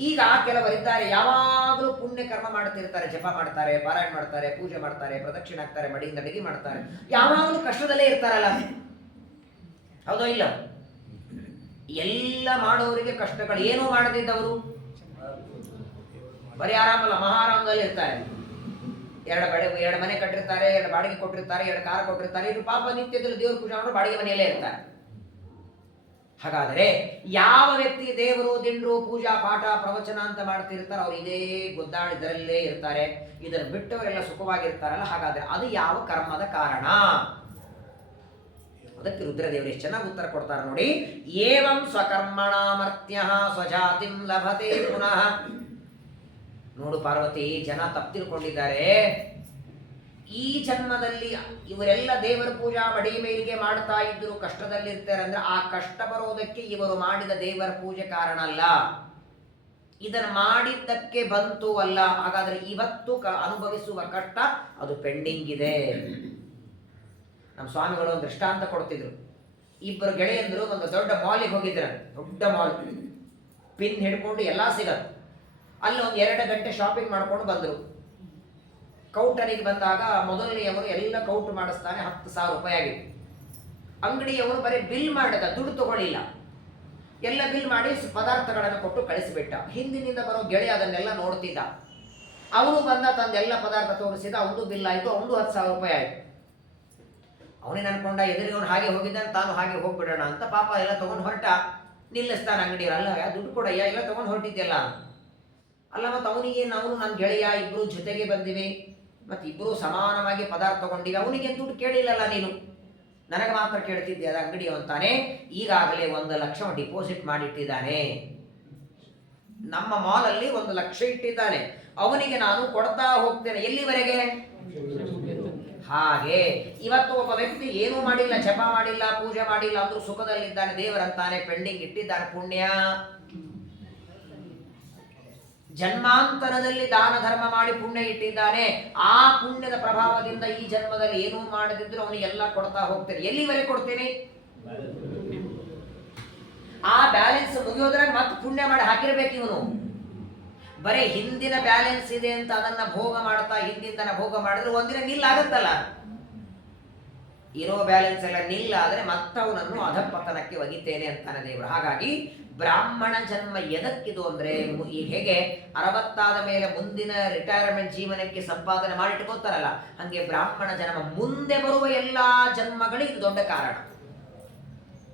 ಈಗ ಕೆಲವರಿದ್ದಾರೆ ಯಾವಾಗಲೂ ಪುಣ್ಯ ಕರ್ಮ ಮಾಡ್ತಿರ್ತಾರೆ, ಜಪ ಮಾಡ್ತಾರೆ, ಪಾರಾಯಣ ಮಾಡ್ತಾರೆ, ಪೂಜೆ ಮಾಡ್ತಾರೆ, ಪ್ರದಕ್ಷಿಣೆ ಆಗ್ತಾರೆ, ಮಡಿಯಿಂದ ಅಡಿಗೆ ಮಾಡ್ತಾರೆ, ಯಾವಾಗಲೂ ಕಷ್ಟದಲ್ಲೇ ಇರ್ತಾರಲ್ಲ. ಹೌದೋ ಇಲ್ಲ? ಎಲ್ಲ ಮಾಡೋರಿಗೆ ಕಷ್ಟಗಳು. ಏನೂ ಮಾಡದಿದ್ದವರು ಬರೀ ಆರಾಮಲ್ಲ, ಮಹಾರಾಮದಲ್ಲಿ ಇರ್ತಾರೆ. ಎರಡು ಮನೆ ಕಟ್ಟಿರ್ತಾರೆ, 2 ಬಾಡಿಗೆ ಕೊಟ್ಟಿರ್ತಾರೆ, 2 ಕಾರ್ ಕೊಟ್ಟಿರ್ತಾರೆ. ಇವರು ಪಾಪ ನಿತ್ಯದಲ್ಲಿ ದೇವ್ರ ಪೂಜೆ ಮಾಡೋರು ಬಾಡಿಗೆ ಮನೆಯಲ್ಲೇ ಇರ್ತಾರೆ. ಹಾಗಾದರೆ ಯಾವ ವ್ಯಕ್ತಿ ದೇವರು ದಿಂಡ್ರು ಪೂಜಾ ಪಾಠ ಪ್ರವಚನ ಅಂತ ಮಾಡ್ತಿರ್ತಾರೆ ಅವ್ರು ಇದೇ ಗುದ್ದಾಡಿದರಲ್ಲೇ ಇರ್ತಾರೆ. ಇದನ್ನು ಬಿಟ್ಟವರೆಲ್ಲ ಸುಖವಾಗಿರ್ತಾರಲ್ಲ, ಹಾಗಾದ್ರೆ ಅದು ಯಾವ ಕರ್ಮದ ಕಾರಣ? ಅದಕ್ಕೆ ರುದ್ರದೇವರು ಎಷ್ಟು ಚೆನ್ನಾಗಿ ಉತ್ತರ ಕೊಡ್ತಾರೆ ನೋಡಿ. ಏವಂ ಸ್ವಕರ್ಮಣಾಮರ್ತ್ಯ ಸ್ವಜಾತಿಂ ಲಭತೆ ಪುನಃ. ನೋಡು ಪಾರ್ವತಿ, ಜನ ತಪ್ಪು ತಿಳ್ಕೊಂಡಿದ್ದಾರೆ. ಈ ಜನ್ಮದಲ್ಲಿ ಇವರೆಲ್ಲ ದೇವರ ಪೂಜಾ ಬಡಿ ಮೇಲಿಗೆ ಮಾಡ್ತಾ ಇದ್ರು ಕಷ್ಟದಲ್ಲಿರ್ತಾರೆ ಅಂದ್ರೆ ಆ ಕಷ್ಟ ಬರೋದಕ್ಕೆ ಇವರು ಮಾಡಿದ ದೇವರ ಪೂಜೆ ಕಾರಣ ಅಲ್ಲ, ಇದನ್ನು ಮಾಡಿದ್ದಕ್ಕೆ ಬಂತು ಅಲ್ಲ. ಹಾಗಾದ್ರೆ ಇವತ್ತು ಅನುಭವಿಸುವ ಕಷ್ಟ ಅದು ಪೆಂಡಿಂಗ್ ಇದೆ. ನಮ್ಮ ಸ್ವಾಮಿಗಳು ಒಂದು ದೃಷ್ಟಾಂತ ಕೊಡ್ತಿದ್ರು. ಇಬ್ಬರು ಗೆಳೆಯಂದ್ರು ಒಂದು ದೊಡ್ಡ ಮಾಲಿಗೆ ಹೋಗಿದ್ರು. ದೊಡ್ಡ ಮಾಲ್, ಪಿನ್ ಹಿಡ್ಕೊಂಡು ಎಲ್ಲ ಸಿಗತ್ತೆ. ಅಲ್ಲಿ ಒಂದು 2 ಗಂಟೆ ಶಾಪಿಂಗ್ ಮಾಡ್ಕೊಂಡು ಬಂದರು. ಕೌಂಟರಿಗೆ ಬಂದಾಗ ಮೊದಲನೆಯವರು ಎಲ್ಲ ಕೌಂಟ್ ಮಾಡಿಸ್ತಾನೆ, 10,000 ರೂಪಾಯಿ ಆಗಿತ್ತು. ಅಂಗಡಿಯವರು ಬರೀ ಬಿಲ್ ಮಾಡಿದ, ದುಡ್ಡು ತಗೊಳ್ಳಿಲ್ಲ. ಎಲ್ಲ ಬಿಲ್ ಮಾಡಿ ಪದಾರ್ಥಗಳನ್ನು ಕೊಟ್ಟು ಕಳಿಸಿಬಿಟ್ಟ. ಹಿಂದಿನಿಂದ ಬರೋ ಗೆಳೆಯ ಅದನ್ನೆಲ್ಲ ನೋಡ್ತಿದ್ದ. ಅವನು ಬಂದ, ತಂದೆಲ್ಲ ಪದಾರ್ಥ ತೋರಿಸಿದ, ಅವನು ಬಿಲ್ ಆಯಿತು, ಅವನು 10,000 ರೂಪಾಯಿ ಆಯಿತು. ಅವನೇನು ಅನ್ಕೊಂಡ, ಎದುರಿಗವನು ಹಾಗೆ ಹೋಗಿದ್ದಾನೆ, ತಾನು ಹಾಗೆ ಹೋಗ್ಬಿಡೋಣ ಅಂತ ಪಾಪ ಎಲ್ಲ ತೊಗೊಂಡು ಹೊರಟ. ನಿಲ್ಲಿಸ್ತಾನೆ ಅಂಗಡಿಯಲ್ಲ, ದುಡ್ಡು ಕೊಡಯ್ಯ, ಎಲ್ಲ ತೊಗೊಂಡು ಹೊರಟಿದ್ಯಲ್ಲ. ಅಲ್ಲ, ಮತ್ತು ಅವನಿಗೆ ನಾವು ನನ್ನ ಗೆಳೆಯ ಇಬ್ಬರು ಜೊತೆಗೆ ಬಂದಿವಿ, ಮತ್ತು ಇಬ್ಬರು ಸಮಾನವಾಗಿ ಪದಾರ್ಥ ತಗೊಂಡಿವಿ, ಅವನಿಗೆ ದುಡ್ಡು ಕೇಳಿಲ್ಲಲ್ಲ ನೀನು, ನನಗೆ ಮಾತ್ರ ಕೇಳ್ತಿದ್ದೆ. ಅದು ಅಂಗಡಿಯವಂತಾನೆ ಈಗಾಗಲೇ 1 ಲಕ್ಷ ಡಿಪಾಸಿಟ್ ಮಾಡಿಟ್ಟಿದ್ದಾನೆ. ನಮ್ಮ ಮಾಲಲ್ಲಿ 1 ಲಕ್ಷ ಇಟ್ಟಿದ್ದಾನೆ, ಅವನಿಗೆ ನಾನು ಕೊಡ್ತಾ ಹೋಗ್ತೇನೆ. ಎಲ್ಲಿವರೆಗೆ? ಹಾಗೆ ಇವತ್ತು ಒಬ್ಬ ವ್ಯಕ್ತಿ ಏನೂ ಮಾಡಿಲ್ಲ, ಜಪ ಮಾಡಿಲ್ಲ, ಪೂಜೆ ಮಾಡಿಲ್ಲ ಅಂದ್ರೂ ಸುಖದಲ್ಲಿದ್ದಾನೆ. ದೇವರಂತಾನೆ ಪೆಂಡಿಂಗ್ ಇಟ್ಟಿದ್ದಾನೆ ಪುಣ್ಯ. ಜನ್ಮಾಂತರದಲ್ಲಿ ದಾನ ಧರ್ಮ ಮಾಡಿ ಪುಣ್ಯ ಇಟ್ಟಿದ್ದಾನೆ. ಆ ಪುಣ್ಯದ ಪ್ರಭಾವದಿಂದ ಈ ಜನ್ಮದಲ್ಲಿ ಏನೂ ಮಾಡದಿದ್ರು ಅವನಿಗೆಲ್ಲ ಕೊಡ್ತಾ ಹೋಗ್ತೇನೆ. ಎಲ್ಲಿವರೆಗೆ ಕೊಡ್ತೇನೆ? ಆ ಬ್ಯಾಲೆನ್ಸ್ ಮುಗಿಯೋದ್ರಾಗ ಮತ್ತೆ ಪುಣ್ಯ ಮಾಡಿ ಹಾಕಿರ್ಬೇಕು ಇವನು. ಬರೀ ಹಿಂದಿನ ಬ್ಯಾಲೆನ್ಸ್ ಇದೆ ಅಂತ ಅದನ್ನ ಭೋಗ ಮಾಡ್ತಾ ಹಿಂದಿನ ಭೋಗ ಮಾಡಿದ್ರೆ ಒಂದಿನ ನಿಲ್ಲಾಗತ್ತಲ್ಲ. ಇರೋ ಬ್ಯಾಲೆನ್ಸ್ ಎಲ್ಲ ನಿಲ್ಲಾದ್ರೆ ಮತ್ತವನನ್ನು ಅಧಪತನಕ್ಕೆ ಒಗಿತೇನೆ ಅಂತಾನೆ ದೇವರು. ಹಾಗಾಗಿ ಬ್ರಾಹ್ಮಣ ಜನ್ಮ ಎದಕ್ಕಿದು ಅಂದ್ರೆ, ಈಗ ಹೇಗೆ 60 ಮೇಲೆ ಮುಂದಿನ ರಿಟೈರ್ಮೆಂಟ್ ಜೀವನಕ್ಕೆ ಸಂಪಾದನೆ ಮಾಡಿಟ್ಕೋತಾರಲ್ಲ, ಹಂಗೆ ಬ್ರಾಹ್ಮಣ ಜನ್ಮ ಮುಂದೆ ಬರುವ ಎಲ್ಲಾ ಜನ್ಮಗಳಿಗೆ ಇದು ದೊಡ್ಡ ಕಾರಣ.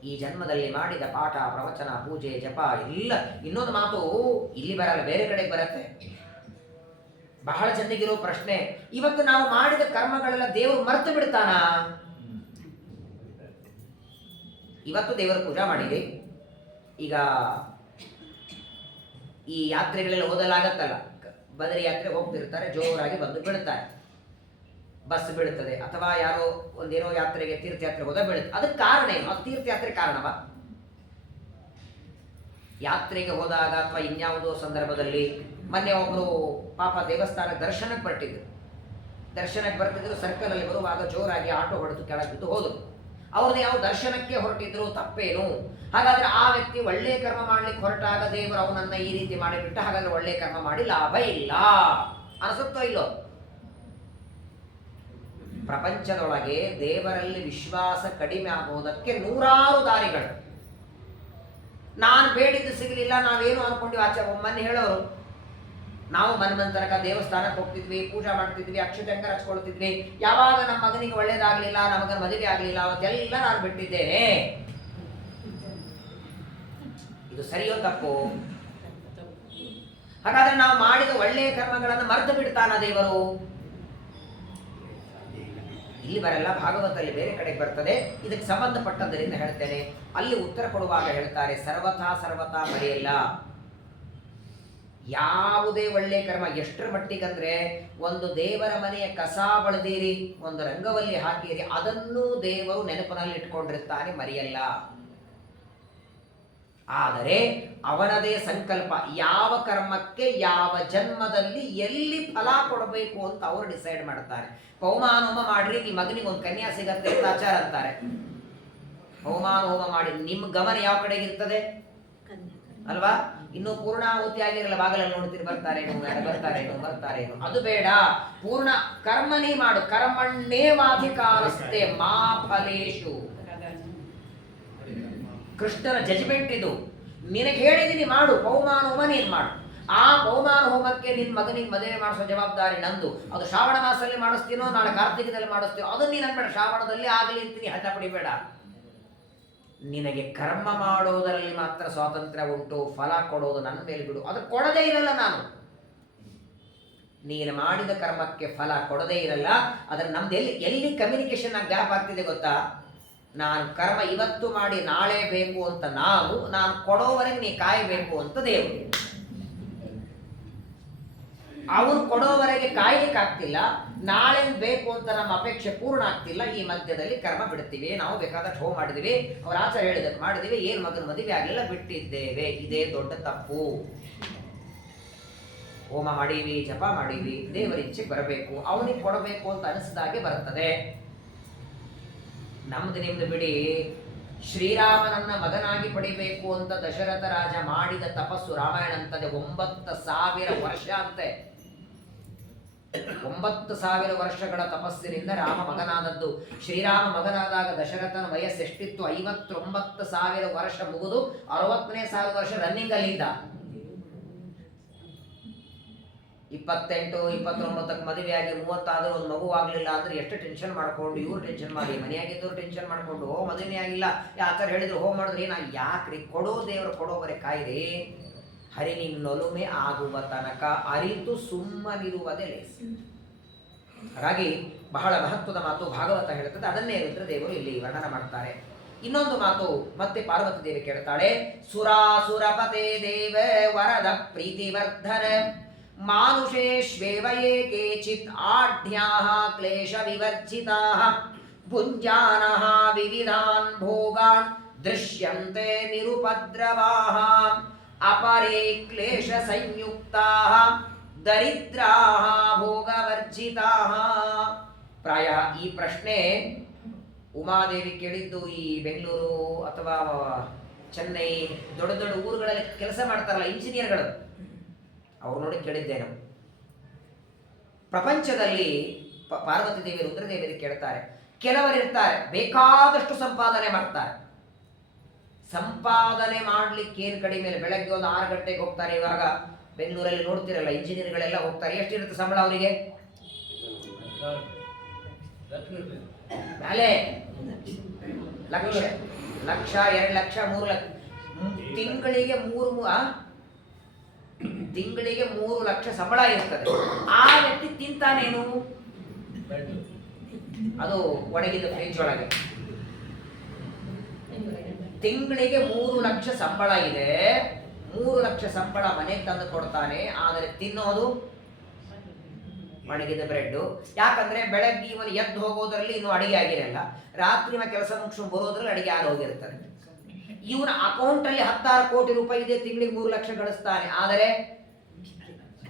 ಈ ಜನ್ಮದಲ್ಲಿ ಮಾಡಿದ ಪಾಠ ಪ್ರವಚನ ಪೂಜೆ ಜಪ ಎಲ್ಲ. ಇನ್ನೊಂದು ಮಾತು ಇಲ್ಲಿ ಬರಲ್ಲ, ಬೇರೆ ಕಡೆಗೆ ಬರುತ್ತೆ. ಬಹಳ ಜನರಿಗಿರೋ ಪ್ರಶ್ನೆ, ಇವತ್ತು ನಾವು ಮಾಡಿದ ಕರ್ಮಗಳೆಲ್ಲ ದೇವರು ಮರೆತು ಬಿಡ್ತಾನ? ಇವತ್ತು ದೇವರ ಪೂಜಾ ಮಾಡಿದೆ, ಈಗ ಈ ಯಾತ್ರೆಗಳೆಲ್ಲ ಓದಲಾಗತ್ತಲ್ಲ, ಬದರಿ ಯಾತ್ರೆ ಹೋಗ್ತಿರ್ತಾರೆ, ಜೋರಾಗಿ ಬಂದು ಬೀಳುತ್ತಾರೆ, ಬಸ್ ಬೀಳುತ್ತದೆ, ಅಥವಾ ಯಾರೋ ಒಂದೇನೋ ಯಾತ್ರೆಗೆ ತೀರ್ಥಯಾತ್ರೆ ಹೋದ ಬೀಳುತ್ತೆ. ಅದಕ್ಕೆ ಕಾರಣ ಏನು? ಅದು ತೀರ್ಥಯಾತ್ರೆ ಕಾರಣವಾ? ಯಾತ್ರೆಗೆ ಹೋದಾಗ ಅಥವಾ ಇನ್ಯಾವುದೋ ಸಂದರ್ಭದಲ್ಲಿ, ಮೊನ್ನೆ ಒಬ್ಬರು ಪಾಪ ದೇವಸ್ಥಾನ ದರ್ಶನಕ್ಕೆ ಬರ್ತಿದ್ರು, ಸರ್ಕಲಲ್ಲಿ ಬರುವಾಗ ಜೋರಾಗಿ ಆಟೋ ಹೊಡೆದು ಕೆಳಗೆ ಬಿದ್ದು ಹೋದರು. ಅವ್ರದ್ದು ಯಾವ ದರ್ಶನಕ್ಕೆ ಹೊರಟಿದ್ರು, ತಪ್ಪೇನು? ಹಾಗಾದ್ರೆ ಆ ವ್ಯಕ್ತಿ ಒಳ್ಳೆ ಕರ್ಮ ಮಾಡ್ಲಿಕ್ಕೆ ಹೊರಟಾಗ ದೇವರು ಅವನನ್ನ ಈ ರೀತಿ ಮಾಡಿಬಿಟ್ಟ, ಹಾಗಾದ್ರೆ ಒಳ್ಳೆ ಕರ್ಮ ಮಾಡಿ ಲಾಭ ಇಲ್ಲ ಅನಿಸುತ್ತೋ ಇಲ್ಲೋ? ಪ್ರಪಂಚದೊಳಗೆ ದೇವರಲ್ಲಿ ವಿಶ್ವಾಸ ಕಡಿಮೆ ಆಗುವುದಕ್ಕೆ 100 ದಾರಿಗಳು. ನಾನು ಬೇಡಿದ್ದು ಸಿಗಲಿಲ್ಲ, ನಾವೇನು ಅನ್ಕೊಂಡಿವಿ. ಮೊನ್ನೆ ಹೇಳೋರು, ನಾವು ಮನ್ಮಂತನಕ ದೇವಸ್ಥಾನಕ್ಕೆ ಹೋಗ್ತಿದ್ವಿ, ಪೂಜಾ ಮಾಡ್ತಿದ್ವಿ, ಅಕ್ಷತೆಂಕರ ಹಚ್ಕೊಳ್ತಿದ್ವಿ, ಯಾವಾಗ ನಮ್ಮ ಮಗನಿಗೆ ಒಳ್ಳೇದಾಗ್ಲಿಲ್ಲ, ನಮಗನ ಮದುವೆ ಆಗ್ಲಿಲ್ಲ, ಅವತ್ತೆಲ್ಲ ನಾನು ಬಿಟ್ಟಿದ್ದೇನೆ. ಇದು ಸರಿಯೋ ತಪ್ಪು? ಹಾಗಾದ್ರೆ ನಾವು ಮಾಡಿದ ಒಳ್ಳೆಯ ಕರ್ಮಗಳನ್ನು ಮರೆತು ಬಿಡ್ತಾನ ದೇವರು? ಇಲ್ಲಿ ಬರಲ್ಲ, ಭಾಗವತದಲ್ಲಿ ಬೇರೆ ಕಡೆಗೆ ಬರ್ತದೆ. ಇದಕ್ಕೆ ಸಂಬಂಧಪಟ್ಟದ್ದರಿಂದ ಹೇಳ್ತೇನೆ. ಅಲ್ಲಿ ಉತ್ತರ ಕೊಡುವಾಗ ಹೇಳ್ತಾರೆ, ಸರ್ವಥಾ ಮರೆಯಲ್ಲ. ಯಾವುದೇ ಒಳ್ಳೆ ಕರ್ಮ ಎಷ್ಟರ ಮಟ್ಟಿಗಂದ್ರೆ, ಒಂದು ದೇವರ ಮನೆಯ ಕಸ ಬಳದೀರಿ, ಒಂದು ರಂಗವಲ್ಲಿ ಹಾಕಿರಿ, ಅದನ್ನೂ ದೇವರು ನೆನಪಿನಲ್ಲಿ ಇಟ್ಕೊಂಡಿರ್ತಾನೆ, ಮರೆಯಲ್ಲ. ಆದರೆ ಅವನದೇ ಸಂಕಲ್ಪ, ಯಾವ ಕರ್ಮಕ್ಕೆ ಯಾವ ಜನ್ಮದಲ್ಲಿ ಎಲ್ಲಿ ಫಲ ಕೊಡಬೇಕು ಅಂತ ಅವರು ಡಿಸೈಡ್ ಮಾಡ್ತಾರೆ. ಪೌಮಾನೋಮ ಮಾಡ್ರಿ, ನಿಮ್ಮ ಮಗನಿಗೆ ಒಂದು ಕನ್ಯಾ ಸಿಗತ್ತೆ ಅಂತ ಆಚಾರ ಅಂತಾರೆ. ಪೌಮಾನೋಮ ಮಾಡಿ ನಿಮ್ಮ ಗಮನ ಯಾವ ಕಡೆಗೆ ಇರ್ತದೆ ಅಲ್ವಾ? ಇನ್ನು ಪೂರ್ಣಾಹುತಿ ಆಗಿರಲ್ಲ, ಬಾಗಲಲ್ಲಿ ನೋಡ್ತೀರಿ, ಬರ್ತಾರೇನು, ಅದು ಬೇಡ. ಪೂರ್ಣ ಕರ್ಮನೇ ಮಾಡು. ಕರ್ಮಣ್ಣೇವಾಧಿಕಾರಸ್ತೆ ಮಾ ಫಲೇಶು. ಕೃಷ್ಣನ ಜಜ್ಮೆಂಟ್ ಇದು. ನಿನಗೆ ಹೇಳಿದೀನಿ ಮಾಡು, ಪೌಮಾನೋಮ ನೀನು ಮಾಡು. ಆ ಪೌಮಾನ ಹೋಮಕ್ಕೆ ನಿನ್ನ ಮಗನಿಗೆ ಮದುವೆ ಮಾಡಿಸೋ ಜವಾಬ್ದಾರಿ ನಂದು. ಅದು ಶ್ರಾವಣ ಮಾಸದಲ್ಲಿ ಮಾಡಿಸ್ತೀನೋ ನಾಳೆ ಕಾರ್ತಿಕದಲ್ಲಿ ಮಾಡಿಸ್ತೀನೋ ಅದು ನೀನು ಅನ್ಬೇಡ, ಶ್ರಾವಣದಲ್ಲಿ ಆಗಲಿ ಅಂತೀನಿ ಹಠ ಪಡಿಬೇಡ. ನಿನಗೆ ಕರ್ಮ ಮಾಡೋದರಲ್ಲಿ ಮಾತ್ರ ಸ್ವಾತಂತ್ರ್ಯ ಉಂಟು, ಫಲ ಕೊಡೋದು ನನ್ನ ಮೇಲೆ ಬಿಡು. ಅದು ಕೊಡದೇ ಇರಲ್ಲ ನಾನು. ನೀನು ಮಾಡಿದ ಕರ್ಮಕ್ಕೆ ಫಲ ಕೊಡದೇ ಇರಲ್ಲ. ಅದನ್ನು ನಮ್ದು ಎಲ್ಲಿ ಕಮ್ಯುನಿಕೇಶನ್ ಗ್ಯಾಪ್ ಆಗ್ತಿದೆ ಗೊತ್ತಾ? ನಾನು ಕರ್ಮ ಇವತ್ತು ಮಾಡಿ ನಾಳೆ ಬೇಕು ಅಂತ ನಾನು ಕೊಡೋವರೆಗೆ ನೀ ಕಾಯಬೇಕು ಅಂತ ದೇವರು. ಅವನು ಕೊಡೋವರೆಗೆ ಕಾಯ್ಲಿಕ್ಕಾಗ್ತಿಲ್ಲ, ನಾಳೆ ಬೇಕು ಅಂತ ನಮ್ಮ ಅಪೇಕ್ಷೆ ಪೂರ್ಣ ಆಗ್ತಿಲ್ಲ. ಈ ಮಧ್ಯದಲ್ಲಿ ಕರ್ಮ ಬಿಡ್ತೀವಿ. ನಾವು ಬೇಕಾದಷ್ಟು ಹೋಮ ಮಾಡಿದಿವಿ, ಅವ್ರ ಆಚಾರ ಹೇಳಿದಕ್ಕೆ ಮಾಡಿದಿವಿ, ಏನು ಮಗನ ಮದುವೆ ಆಗಲಿಲ್ಲ, ಬಿಟ್ಟಿದ್ದೇವೆ. ಇದೇ ದೊಡ್ಡ ತಪ್ಪು. ಹೋಮ ಮಾಡೀವಿ, ಜಪ ಮಾಡೀವಿ, ದೇವರ ಇಚ್ಛೆ ಬರಬೇಕು, ಅವನಿಗೆ ಕೊಡಬೇಕು ಅಂತ ಅನಿಸಿದಾಗೆ ಬರ್ತದೆ. ನಮ್ದು ನಿಮ್ದು ಬಿಡಿ. ಶ್ರೀರಾಮನನ್ನ ಮಗನಾಗಿ ಪಡಿಬೇಕು ಅಂತ ದಶರಥ ರಾಜ ಮಾಡಿದ ತಪಸ್ಸು ರಾಮಾಯಣ ಅಂತದೆ 9,000 ವರ್ಷ ಅಂತೆ. 9,000 ವರ್ಷಗಳ ತಪಸ್ಸಿನಿಂದ ರಾಮ ಮಗನಾದದ್ದು. ಶ್ರೀರಾಮ ಮಗನಾದಾಗ ದಶರಥನ ವಯಸ್ಸು ಎಷ್ಟಿತ್ತು? 59,000 ವರ್ಷ ಮುಗಿದು 60,000 ವರ್ಷ ರನ್ನಿಂಗ್ ಅಲ್ಲಿದ್ದ. 28, 29ಕ್ಕೆ ಮದುವೆ ಆಗಿ 30 ಆದ್ರೂ ಒಂದು ಮಗು ಆಗ್ಲಿಲ್ಲ ಅಂದ್ರೆ ಎಷ್ಟು ಟೆನ್ಷನ್ ಮಾಡ್ಕೊಂಡು, ಇವ್ರು ಟೆನ್ಷನ್ ಮಾಡಿ, ಮನೆಯಾಗಿದ್ದವ್ರು ಟೆನ್ಷನ್ ಮಾಡ್ಕೊಂಡು, ಮದುವೆ ಆಗಿಲ್ಲ, ಯಾತರ ಹೇಳಿದ್ರು ಹೋಮ್ ಮಾಡಿದ್ರೆ ನಾ ಯಾಕ್ರಿ? ಕೊಡೋ ದೇವರು ಕೊಡೋವರೆ ಕಾಯಿರಿ. ಹರಿ ನಿನ್ನೊಲುಮೆ ಆಗುವ ತನಕ ಅರಿತು ಸುಮ್ಮನಿರುವುದೇ ಲೇಸು. ಹಾಗಾಗಿ ಬಹಳ ಮಹತ್ವದ ಮಾತು ಭಾಗವತ ಹೇಳುತ್ತದೆ. ಅದನ್ನೇ ರುದ್ರದೇವರು ಇಲ್ಲಿ ವರ್ಣನ ಮಾಡ್ತಾರೆ. ಇನ್ನೊಂದು ಮಾತು ಮತ್ತೆ ಪಾರ್ವತಿ ದೇವಿ ಕೇಳ್ತಾಳೆ. ಸುರಾಸುರಪತೆ ದೇವ ವರದ ಪ್ರೀತಿವರ್ಧನ ಮಾನುಷೇಶ್ವೇವ ಯೇ ಕೇಚಿತ್ ಆಢ್ಯಾಃ ಕ್ಲೇಶ ವಿವರ್ಜಿತಾಃ ಭುಂಜಾನಃ ವಿವಿಧಾನ್ ಭೋಗಾನ್ ದೃಶ್ಯಂತೆ ನಿರುಪದ್ರವಾಃ ಅಪರೇ ಕ್ಲೇಶ ಸಂಯುಕ್ತಾಃ ದರಿದ್ರಾಃ ಭೋಗವರ್ಜಿತಾಃ. ಪ್ರಾಯ ಈ ಪ್ರಶ್ನೆ ಉಮಾದೇವಿ ಕೇಳಿದ್ದು ಈ ಬೆಂಗಳೂರು ಅಥವಾ ಚೆನ್ನೈ ದೊಡ್ಡ ದೊಡ್ಡ ಊರುಗಳಲ್ಲಿ ಕೆಲಸ ಮಾಡ್ತಾರಲ್ಲ ಇಂಜಿನಿಯರ್ಗಳು, ಅವ್ರು ನೋಡಿ ಕೇಳಿದ್ದೇನು. ಪ್ರಪಂಚದಲ್ಲಿ ಪಾರ್ವತಿ ದೇವಿ ರುದ್ರದೇವಿಯರು ಕೇಳ್ತಾರೆ. ಕೆಲವರಿರ್ತಾರೆ ಬೇಕಾದಷ್ಟು ಸಂಪಾದನೆ ಮಾಡ್ತಾರೆ. ಸಂಪಾದನೆ ಮಾಡ್ಲಿಕ್ಕೆ ಏನು ಕಡಿಮೆ ಇಲ್ಲ. ಬೆಳಗ್ಗೆ ಒಂದು 6 ಗಂಟೆಗೆ ಹೋಗ್ತಾರೆ. ಇವಾಗ ಬೆಂಗಳೂರಲ್ಲಿ ನೋಡ್ತಿರಲ್ಲ ಇಂಜಿನಿಯರ್ಗಳೆಲ್ಲ ಹೋಗ್ತಾರೆ. ಎಷ್ಟಿರುತ್ತೆ ಸಂಬಳ ಅವರಿಗೆ? ಮೇಲೆ ಲಕ್ಷ, 2 ಲಕ್ಷ, 3 ಲಕ್ಷ. ತಿಂಗಳಿಗೆ 3 ಲಕ್ಷ ಸಂಬಳ ಇರ್ತದೆ. ಆ ವ್ಯಕ್ತಿ ತಿಂತಾನೇನು? ಅದು ಒಣಗಿದ ಫ್ರಿಜ್ ಒಳಗೆ. ತಿಂಗಳಿಗೆ 3 ಲಕ್ಷ ಸಂಬಳ ಇದೆ. 3 ಲಕ್ಷ ಸಂಬಳ ಮನೆಗೆ ತಂದು ಕೊಡ್ತಾನೆ. ಆದರೆ ತಿನ್ನೋದು ಒಣಗಿದ ಬ್ರೆಡ್. ಯಾಕಂದ್ರೆ ಬೆಳಗ್ಗೆ ಇವನು ಎದ್ದು ಹೋಗೋದ್ರಲ್ಲಿ ಇನ್ನೂ ಅಡಿಗೆ ಆಗಿರಲ್ಲ, ರಾತ್ರಿ ಕೆಲಸ ಮುಗಿಸ್ಕೊಂಡು ಬರೋದ್ರಲ್ಲಿ ಅಡಿಗೆ ಆಗಿ ಹೋಗಿರ್ತಾರೆ. ಇವನ ಅಕೌಂಟ್ ಅಲ್ಲಿ 16 ಕೋಟಿ ರೂಪಾಯಿ ಇದೆ, ತಿಂಗಳಿಗೆ 3 ಲಕ್ಷ ಗಳಿಸ್ತಾನೆ, ಆದರೆ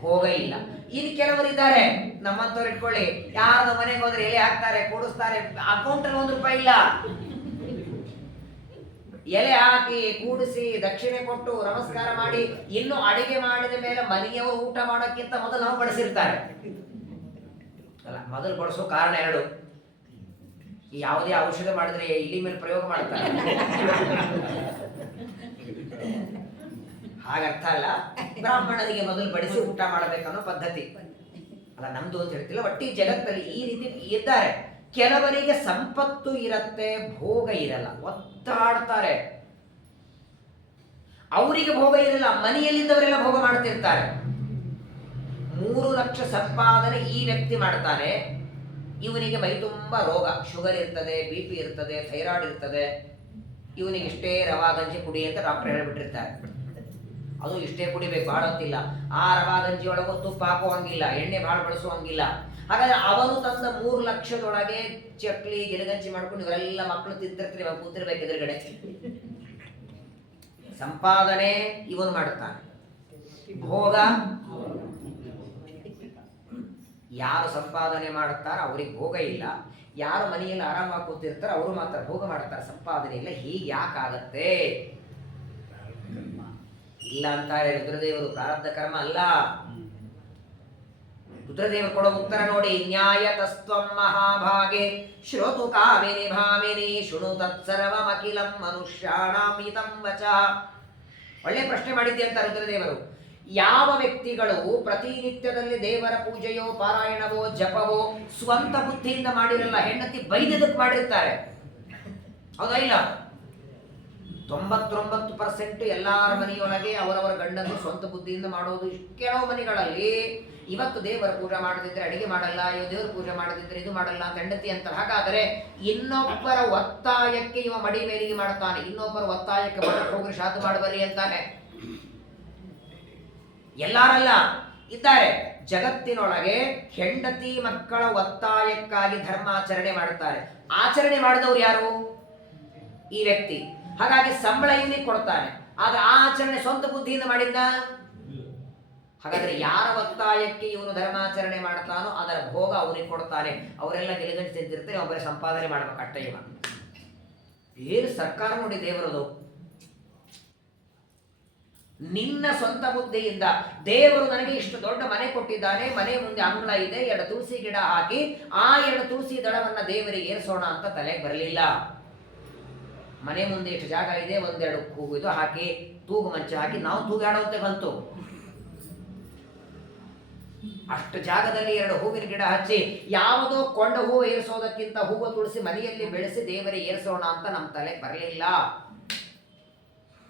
ಭೋಗ ಇಲ್ಲ. ಇನ್ನು ಕೆಲವರಿದ್ದಾರೆ ನಮ್ಮಂತವ್ರು ಇಟ್ಕೊಳ್ಳಿ, ಯಾರ್ದು ಮನೆಗೆ ಹೋದ್ರೆ ಎಲೆ ಹಾಕ್ತಾರೆ, ಕೂಡಿಸ್ತಾರೆ, ಅಕೌಂಟ್ ಅಲ್ಲಿ 1 ರೂಪಾಯಿ ಇಲ್ಲ. ಎಲೆ ಹಾಕಿ ಕೂಡಿಸಿ ದಕ್ಷಿಣೆ ಕೊಟ್ಟು ನಮಸ್ಕಾರ ಮಾಡಿ ಇನ್ನು ಅಡಿಗೆ ಮಾಡಿದ ಮೇಲೆ ಮನೆಯವರು ಊಟ ಮಾಡೋಕ್ಕಿಂತ ಮೊದಲು ನಾವು ಬಡಿಸಿರ್ತಾರೆ ಅಲ್ಲ. ಮೊದಲು ಬಡಿಸೋ ಕಾರಣ 2. ಯಾವುದೇ ಔಷಧ ಮಾಡಿದ್ರೆ ಇಲಿ ಮೇಲೆ ಪ್ರಯೋಗ ಮಾಡ್ತಾರೆ, ಹಾಗರ್ಥ ಅಲ್ಲ. ಬ್ರಾಹ್ಮಣನಿಗೆ ಮೊದಲು ಬಡಿಸಿ ಊಟ ಮಾಡಬೇಕನ್ನೋ ಪದ್ಧತಿ ಅಲ್ಲ ನಮ್ದು ಅಂತ ಹೇಳ್ತಿಲ್ಲ. ಒಟ್ಟಿ ಜಗತ್ತಲ್ಲಿ ಈ ರೀತಿ ಇದ್ದಾರೆ. ಕೆಲವರಿಗೆ ಸಂಪತ್ತು ಇರತ್ತೆ, ಭೋಗ ಇರಲ್ಲ, ಒತ್ತಾಡ್ತಾರೆ. ಅವರಿಗೆ ಭೋಗ ಇರಲ್ಲ, ಮನೆಯಲ್ಲಿದ್ದವರೆಲ್ಲ ಭೋಗ ಮಾಡ್ತಿರ್ತಾರೆ. 3 ಲಕ್ಷ ಸಂಪಾದನೆ ಈ ವ್ಯಕ್ತಿ ಮಾಡ್ತಾನೆ. ಇವನಿಗೆ ಮೈ ತುಂಬ ರೋಗ, ಶುಗರ್ ಇರ್ತದೆ, BP ಇರ್ತದೆ, ಥೈರಾಯ್ಡ್ ಇರ್ತದೆ. ಇವನಿಗೆ ಇಷ್ಟೇ ರವಾ ಗಂಜಿ ಕುಡಿ ಅಂತ ಡಾಕ್ಟರ್ ಹೇಳಿಬಿಟ್ಟಿರ್ತಾರೆ. ಅದು ಇಷ್ಟೇ ಕುಡಿಬೇಕು, ಬಹಳ ಹೊತ್ತಿಲ್ಲ. ಆ ರವಾ ಗಂಜಿ ಒಳಗೂ ತುಪ್ಪ ಹಾಕುವಂಗಿಲ್ಲ, ಎಣ್ಣೆ ಭಾಳ ಬಳಸುವಂಗಿಲ್ಲ. ಹಾಗಾದ್ರೆ ಅವನು ತಂದ 3 ಲಕ್ಷದೊಳಗೆ ಚಕ್ಲಿ ಗಿಲಗಂಜಿ ಮಾಡ್ಕೊಂಡು ಇವರೆಲ್ಲ ಮಕ್ಕಳು ತಿಂತಿರ್ತೀವಿ, ಕೂತಿರ್ಬೇಕು ಎದುರುಗಡೆ. ಸಂಪಾದನೆ ಇವನು ಮಾಡ್ತಾನೆ, ಭೋಗ ಯಾರು ಸಂಪಾದನೆ ಮಾಡುತ್ತಾರ ಅವ್ರಿಗೆ ಭೋಗ ಇಲ್ಲ. ಯಾರು ಮನೆಯಲ್ಲಿ ಆರಾಮಾಗಿ ಕೂತಿರ್ತಾರೆ ಅವರು ಮಾತ್ರ ಭೋಗ ಮಾಡ್ತಾರೆ, ಸಂಪಾದನೆ ಇಲ್ಲ. ಹೀಗೆ ಯಾಕಾಗತ್ತೆ? ಇಲ್ಲ ಅಂತಾರೆ ರುದ್ರದೇವರು. ಪ್ರಾರಬ್ಧ ಕರ್ಮ ಅಲ್ಲ. ರುದ್ರದೇವರು ಕೊಡೋ ಉತ್ತರ ನೋಡಿ. ನ್ಯಾಯ ತಸ್ತ್ವಂ ಮಹಾಭಾಗೆ ಶ್ರೋತು ಕಾಮಿನಿ ಭಾಮಿನಿ ಶೃಣು ತತ್ಸರ್ವಮಖಿಲಂ ಮನುಷ್ಯಾಣಾಂ ಹಿತಂ ವಚ. ಒಳ್ಳೆ ಪ್ರಶ್ನೆ ಮಾಡಿದ್ದೆ ಅಂತ ರುದ್ರದೇವರು. ಯಾವ ವ್ಯಕ್ತಿಗಳು ಪ್ರತಿನಿತ್ಯದಲ್ಲಿ ದೇವರ ಪೂಜೆಯೋ ಪಾರಾಯಣವೋ ಜಪವೋ ಸ್ವಂತ ಬುದ್ಧಿಯಿಂದ ಮಾಡಿರಲ್ಲ, ಹೆಂಡತಿ ಬೈದದಕ್ಕೆ ಮಾಡಿರ್ತಾರೆ. ಹೌದಾ ಇಲ್ಲ? 99% ಎಲ್ಲರ ಮನೆಯೊಳಗೆ ಅವರವರ ಗಂಡನ್ನು ಸ್ವಂತ ಬುದ್ಧಿಯಿಂದ ಮಾಡೋದು. ಕೆಲವು ಮನೆಗಳಲ್ಲಿ ಇವತ್ತು ದೇವರ ಪೂಜೆ ಮಾಡದಿದ್ರೆ ಅಡಿಗೆ ಮಾಡಲ್ಲ, ದೇವರ ಪೂಜೆ ಮಾಡದಿದ್ರೆ ಇದು ಮಾಡಲ್ಲ ಅಂತ ಹೆಂಡತಿ ಅಂತಾರೆ. ಹಾಗಾದರೆ ಇನ್ನೊಬ್ಬರ ಒತ್ತಾಯಕ್ಕೆ ಇವ ಮಡಿ ಮೇಲಿಗೆ ಮಾಡ್ತಾನೆ, ಇನ್ನೊಬ್ಬರ ಒತ್ತಾಯಕ್ಕೆ ಮಾಡಕ್ಕೆ ಹೋಗಿ ಶ್ರಾದ್ದು ಮಾಡಬರ್ರಿ ಅಂತಾನೆ. ಎಲ್ಲಾರಲ್ಲ, ಇದ್ದಾರೆ. ಜಗತ್ತಿನೊಳಗೆ ಹೆಂಡತಿ ಮಕ್ಕಳ ಒತ್ತಾಯಕ್ಕಾಗಿ ಧರ್ಮಾಚರಣೆ ಮಾಡುತ್ತಾರೆ. ಆಚರಣೆ ಮಾಡಿದವರು ಯಾರು? ಈ ವ್ಯಕ್ತಿ. ಹಾಗಾಗಿ ಸಂಬಳ ಇವನಿಗೆ ಕೊಡ್ತಾನೆ, ಆದ್ರೆ ಆ ಆಚರಣೆ ಸ್ವಂತ ಬುದ್ಧಿಯಿಂದ ಮಾಡಿದ್ದ. ಹಾಗಾದ್ರೆ ಯಾರ ಒತ್ತಾಯಕ್ಕೆ ಇವನು ಧರ್ಮಾಚರಣೆ ಮಾಡ್ತಾನೋ ಅದರ ಭೋಗ ಅವನಿಗೆ ಕೊಡ್ತಾನೆ. ಅವರೆಲ್ಲ ಗೆಲುಗಂಟು ತಿಂತಿರ್ತಾರೆ, ಒಬ್ಬರೇ ಸಂಪಾದನೆ ಮಾಡ್ಬೇಕು ಅಷ್ಟೇ. ಇವ ಏನು ಸರ್ಕಾರ ನೋಡಿ ದೇವರದು. ನಿನ್ನ ಸ್ವಂತ ಬುದ್ಧಿಯಿಂದ ದೇವರು ನನಗೆ ಇಷ್ಟು ದೊಡ್ಡ ಮನೆ ಕೊಟ್ಟಿದ್ದಾನೆ, ಮನೆ ಮುಂದೆ ಅಂಗಳ ಇದೆ, 2 ತುಳಸಿ ಗಿಡ ಹಾಕಿ ಆ 2 ತುಳಸಿ ದಳವನ್ನ ದೇವರಿಗೆ ಏರಿಸೋಣ ಅಂತ ತಲೆಗೆ ಬರಲಿಲ್ಲ. ಮನೆ ಮುಂದೆ ಎಷ್ಟು ಜಾಗ ಇದೆ, 1-2 ಇದು ಹಾಕಿ ತೂಗು ಮಂಚ ಹಾಕಿ ನಾವು ತೂಗಾಡುವಂತೆ ಬಂತು. ಅಷ್ಟು ಜಾಗದಲ್ಲಿ 2 ಹೂವಿನ ಗಿಡ ಹಚ್ಚಿ ಯಾವುದೋ ಕೊಂಡ ಹೂವು ಏರಿಸೋದಕ್ಕಿಂತ ಹೂವು ತುಳಸಿ ಮನೆಯಲ್ಲಿ ಬೆಳೆಸಿ ದೇವರಿಗೆ ಏರಿಸೋಣ ಅಂತ ನಮ್ಮ ತಲೆ ಬರಲಿಲ್ಲ.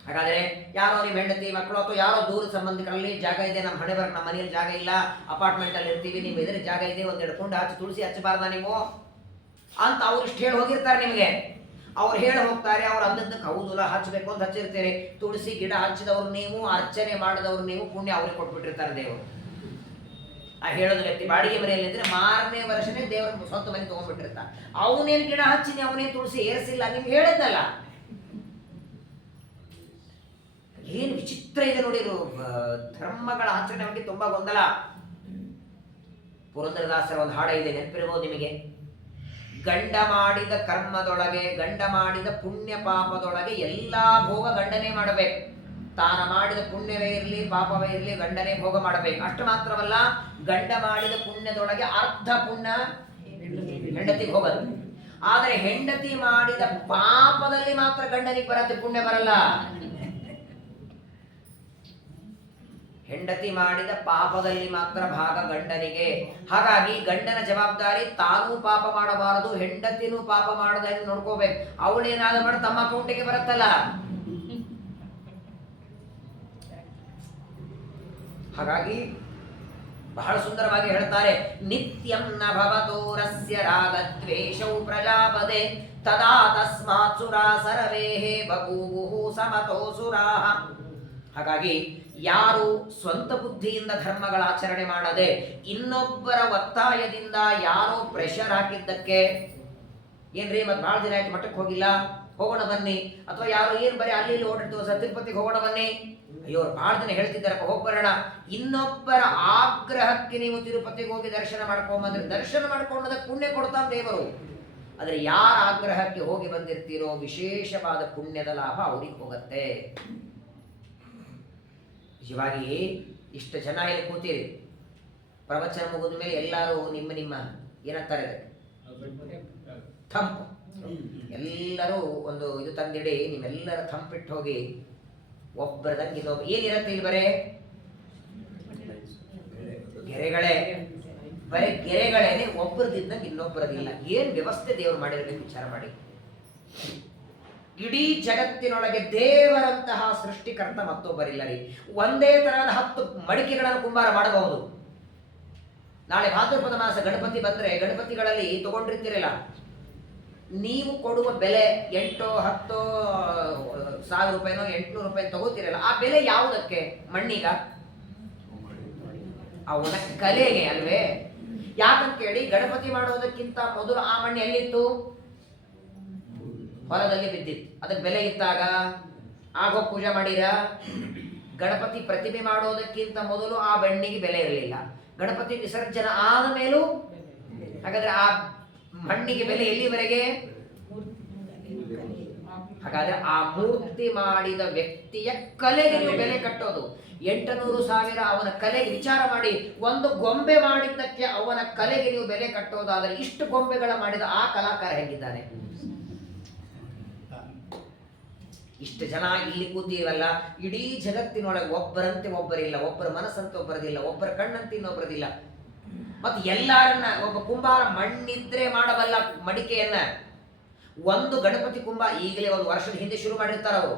ಹಾಗಾದ್ರೆ ಯಾರೋ ನಿಮ್ಮ ಹೆಂಡತಿ ಮಕ್ಕಳು ಅಥವಾ ಯಾರೋ ದೂರ ಸಂಬಂಧಿಕರಲ್ಲಿ ಜಾಗ ಇದೆ, ನಮ್ಮ ಹಣೆ ಬರ, ನಮ್ಮ ಮನೆಯಲ್ಲಿ ಜಾಗ ಇಲ್ಲ, ಅಪಾರ್ಟ್ಮೆಂಟ್ ಅಲ್ಲಿ ಇರ್ತೀವಿ, ನಿಮ್ಮ ಎದುರು ಜಾಗ ಇದೆ, 1-2 ಕುಂಡ ಹಚ್ಚಿ ತುಳಸಿ ಹಚ್ಚಬಾರ್ದ ನೀವು ಅಂತ ಅವ್ರು ಇಷ್ಟು ಹೇಳಿ ಹೋಗಿರ್ತಾರೆ ನಿಮಗೆ. ಅವ್ರು ಹೇಳಿ ಹೋಗ್ತಾರೆ, ಅವ್ರು ಅಂದದ್ದಕ್ಕೆ ಹೌದಲ್ಲ ಹಚ್ಚಬೇಕು ಅಂತ ಹಚ್ಚಿರ್ತೀರಿ. ತುಳಸಿ ಗಿಡ ಹಚ್ಚಿದವ್ರು ನೀವು, ಅರ್ಚನೆ ಮಾಡಿದವ್ರು ನೀವು, ಪುಣ್ಯ ಅವ್ರಿಗೆ ಕೊಟ್ಬಿಟ್ಟಿರ್ತಾರೆ ದೇವರು. ಆ ಹೇಳೋದು ವ್ಯಕ್ತಿ ಬಾಡಿಗೆ ಮನೆಯಲ್ಲಿ ಇದ್ರೆ 4ನೇ ವರ್ಷನೇ ದೇವರ ಸ್ವಂತ ಮನೆ ತಗೊಂಡ್ಬಿಟ್ಟಿರ್ತಾನೆ. ಅವನೇನು ಗಿಡ ಹಚ್ಚಿನಿ, ಅವನೇನು ತುಳಸಿ ಏರಿಸಿಲ್ಲ, ನಿಮ್ಗೆ ಹೇಳಿದ್ದಲ್ಲ. ಏನು ವಿಚಿತ್ರ ಇದೆ ನೋಡಿ. ಧರ್ಮಗಳ ಆಚರಣೆ ಬಗ್ಗೆ ತುಂಬಾ ಗೊಂದಲ. ಪುರಂದರದಾಸರ ಒಂದು ಹಾಡ ಇದೆ, ನೆನಪಿರಬಹುದು ನಿಮಗೆ. ಗಂಡ ಮಾಡಿದ ಕರ್ಮದೊಳಗೆ, ಗಂಡ ಮಾಡಿದ ಪುಣ್ಯ ಪಾಪದೊಳಗೆ ಎಲ್ಲಾ ಭೋಗ ಗಂಡನೇ ಮಾಡಬೇಕು. ತಾನ ಮಾಡಿದ ಪುಣ್ಯವೇ ಇರಲಿ ಪಾಪವೇ ಇರಲಿ ಗಂಡನೇ ಭೋಗ ಮಾಡಬೇಕು. ಅಷ್ಟು ಮಾತ್ರವಲ್ಲ, ಗಂಡ ಮಾಡಿದ ಪುಣ್ಯದೊಳಗೆ ಅರ್ಧ ಪುಣ್ಯ ಹೆಂಡತಿಗೆ ಹೋಗದು. ಆದರೆ ಹೆಂಡತಿ ಮಾಡಿದ ಪಾಪದಲ್ಲಿ ಮಾತ್ರ ಗಂಡನಿಗೆ ಬರತ್ತೆ, ಪುಣ್ಯ ಬರಲ್ಲ. ಹೆಂಡತಿ ಮಾಡಿದ ಪಾಪದಲ್ಲಿ ಮಾತ್ರ ಭಾಗ ಗಂಡನಿಗೆ. ಹಾಗಾಗಿ ಗಂಡನ ಜವಾಬ್ದಾರಿ ತಾನೂ ಪಾಪ ಮಾಡಬಾರದು, ಹೆಂಡತಿನೂ ಪಾಪ ಮಾಡದ ನೋಡ್ಕೋಬೇಕು. ಅವಳೇನಾದ್ರೂ ಮಾಡಿ ತಮ್ಮ ಅಕೌಂಟಿಗೆ ಬರುತ್ತಲ್ಲ. ಹಾಗಾಗಿ ಬಹಳ ಸುಂದರವಾಗಿ ಹೇಳ್ತಾರೆ, ನಿತ್ಯಂ ನ ಭವತೋ ರಸ್ಯ ರಾಗದ್ವೇಷೌ ಪ್ರಜಾಪದೆ ತದಾ ತಸ್ಮಾತ್ ಸುರಾ ಸರ್ವೇಹೇ ಬಭೂವು ಸಮತೋ ಸುರಾಃ. ಹಾಗಾಗಿ ಯಾರು ಸ್ವಂತ ಬುದ್ಧಿಯಿಂದ ಧರ್ಮಗಳ ಆಚರಣೆ ಮಾಡದೆ ಇನ್ನೊಬ್ಬರ ಒತ್ತಾಯದಿಂದ ಯಾರೋ ಪ್ರೆಷರ್ ಹಾಕಿದ್ದಕ್ಕೆ, ಏನ್ರಿ ಮತ್ತೆ ಬಹಳ ದಿನ ಆಯ್ತು ಮಠಕ್ಕೆ ಹೋಗಿಲ್ಲ, ಹೋಗೋಣ ಬನ್ನಿ, ಅಥವಾ ಯಾರೋ ಏನ್ ಬರೀ ಅಲ್ಲಿ ಇಲ್ಲಿ ಓಡಿರ್ತೀವಿ ಸರ್ ತಿರುಪತಿಗೆ ಹೋಗೋಣ ಬನ್ನಿ, ಅಯ್ಯೋ ಬಹಳ ದಿನ ಹೇಳ್ತಿದ್ದಾರಪ್ಪ ಹೋಗಿ ಬರೋಣ, ಇನ್ನೊಬ್ಬರ ಆಗ್ರಹಕ್ಕೆ ನೀವು ತಿರುಪತಿಗೆ ಹೋಗಿ ದರ್ಶನ ಮಾಡ್ಕೊಂಬಂದ್ರೆ ದರ್ಶನ ಮಾಡ್ಕೊಂಡದಕ್ಕೆ ಪುಣ್ಯ ಕೊಡ್ತಾನೆ ದೇವರು. ಆದರೆ ಯಾರ ಆಗ್ರಹಕ್ಕೆ ಹೋಗಿ ಬಂದಿರ್ತೀರೋ ವಿಶೇಷವಾದ ಪುಣ್ಯದ ಲಾಭ ಅವ್ರಿಗೆ ಹೋಗತ್ತೆ. ನಿಜವಾಗಿ ಇಷ್ಟು ಜನ ಇಲ್ಲಿ ಕೂತೀರಿ, ಪ್ರವಚನ ಮುಗಿದ ಮೇಲೆ ಎಲ್ಲರೂ ನಿಮ್ಮ ನಿಮ್ಮ ಏನಂತಾರೆ ಥಂಪ್, ಎಲ್ಲರೂ ಒಂದು ಇದು ತಂದಿಡಿ, ನಿಮ್ಮೆಲ್ಲರ ಥಂಪಿಟ್ಟು ಹೋಗಿ ಒಬ್ಬರದಂಗೆ ಇನ್ನೊಬ್ಬ ಏನಿರತ್ತೆ ಇಲ್ಲಿ ಬರೇ ಗೆರೆಗಳೇ, ಬರೀ ಗೆರೆಗಳೇನೆ, ಒಬ್ಬರದಿದ್ದಂಗೆ ಇನ್ನೊಬ್ಬರದಿಲ್ಲ. ಏನ್ ವ್ಯವಸ್ಥೆ ದೇವರು ಮಾಡಿರಬೇಕು ವಿಚಾರ ಮಾಡಿ. ಇಡೀ ಜಗತ್ತಿನೊಳಗೆ ದೇವರಂತಹ ಸೃಷ್ಟಿಕರ್ತ ಮತ್ತೊಬ್ಬರಿಲ್ಲ ರೀ. ಒಂದೇ ತರಹದ 10 ಮಡಿಕೆಗಳನ್ನು ಕುಂಬಾರ ಮಾಡಬಹುದು. ನಾಳೆ ಭಾದ್ರಪದ ಮಾಸ ಗಣಪತಿ ಬಂದ್ರೆ ಗಣಪತಿಗಳಲ್ಲಿ ತಗೊಂಡಿರ್ತೀರಲ್ಲ, ನೀವು ಕೊಡುವ ಬೆಲೆ 8-10 ಸಾವಿರ ರೂಪಾಯಿನೋ 800 ರೂಪಾಯಿ ತಗೋತೀರಲ್ಲ, ಆ ಬೆಲೆ ಯಾವುದಕ್ಕೆ? ಮಣ್ಣಿಗ? ಅವನ ಕಲೆಗೆ ಅಲ್ವೇ? ಯಾಕಂತ ಕೇಳಿ, ಗಣಪತಿ ಮಾಡೋದಕ್ಕಿಂತ ಮೊದಲು ಆ ಮಣ್ಣು ಎಲ್ಲಿತ್ತು? ಹೊಲದಲ್ಲಿ ಬಿದ್ದಿತ್ತು. ಅದಕ್ಕೆ ಬೆಲೆ ಇದ್ದಾಗ ಆಗೋ ಪೂಜೆ ಮಾಡಿರ. ಗಣಪತಿ ಪ್ರತಿಮೆ ಮಾಡೋದಕ್ಕಿಂತ ಮೊದಲು ಆ ಮಣ್ಣಿಗೆ ಬೆಲೆ ಇರಲಿಲ್ಲ. ಗಣಪತಿ ವಿಸರ್ಜನೆ ಆದ ಮೇಲೂ ಹಾಗಾದ್ರೆ ಆ ಮಣ್ಣಿಗೆ ಬೆಲೆ ಎಲ್ಲಿವರೆಗೆ? ಹಾಗಾದ್ರೆ ಆ ಮೂರ್ತಿ ಮಾಡಿದ ವ್ಯಕ್ತಿಯ ಕಲೆಗೆ ನೀವು ಬೆಲೆ ಕಟ್ಟೋದು. 800,000 ಅವನ ಕಲೆಗೆ ವಿಚಾರ ಮಾಡಿ. ಒಂದು ಗೊಂಬೆ ಮಾಡಿದ್ದಕ್ಕೆ ಅವನ ಕಲೆಗೆ ನೀವು ಬೆಲೆ ಕಟ್ಟೋದಾದರೆ ಇಷ್ಟು ಗೊಂಬೆಗಳ ಮಾಡಿದ ಆ ಕಲಾಕಾರ ಹೇಗಿದ್ದಾನೆ? ಇಷ್ಟು ಜನ ಇಲ್ಲಿ ಕೂತೀವಲ್ಲ, ಇಡೀ ಜಗತ್ತಿನೊಳಗೆ ಒಬ್ಬರಂತೆ ಒಬ್ಬರಿಲ್ಲ, ಒಬ್ಬರ ಮನಸ್ಸಂತೆ ಒಬ್ಬರದಿಲ್ಲ, ಒಬ್ಬರ ಕಣ್ಣಂತೆ ಇನ್ನೊಬ್ಬರದಿಲ್ಲ. ಮತ್ತು ಎಲ್ಲರನ್ನ ಒಬ್ಬ ಕುಂಬಾರ ಮಣ್ಣಿದ್ರೆ ಮಾಡಬಲ್ಲ ಮಡಿಕೆಯನ್ನ. ಒಂದು ಗಣಪತಿ ಕುಂಬ ಈಗಲೇ ಒಂದು ವರ್ಷದ ಹಿಂದೆ ಶುರು ಮಾಡಿರ್ತಾರ ಅವರು.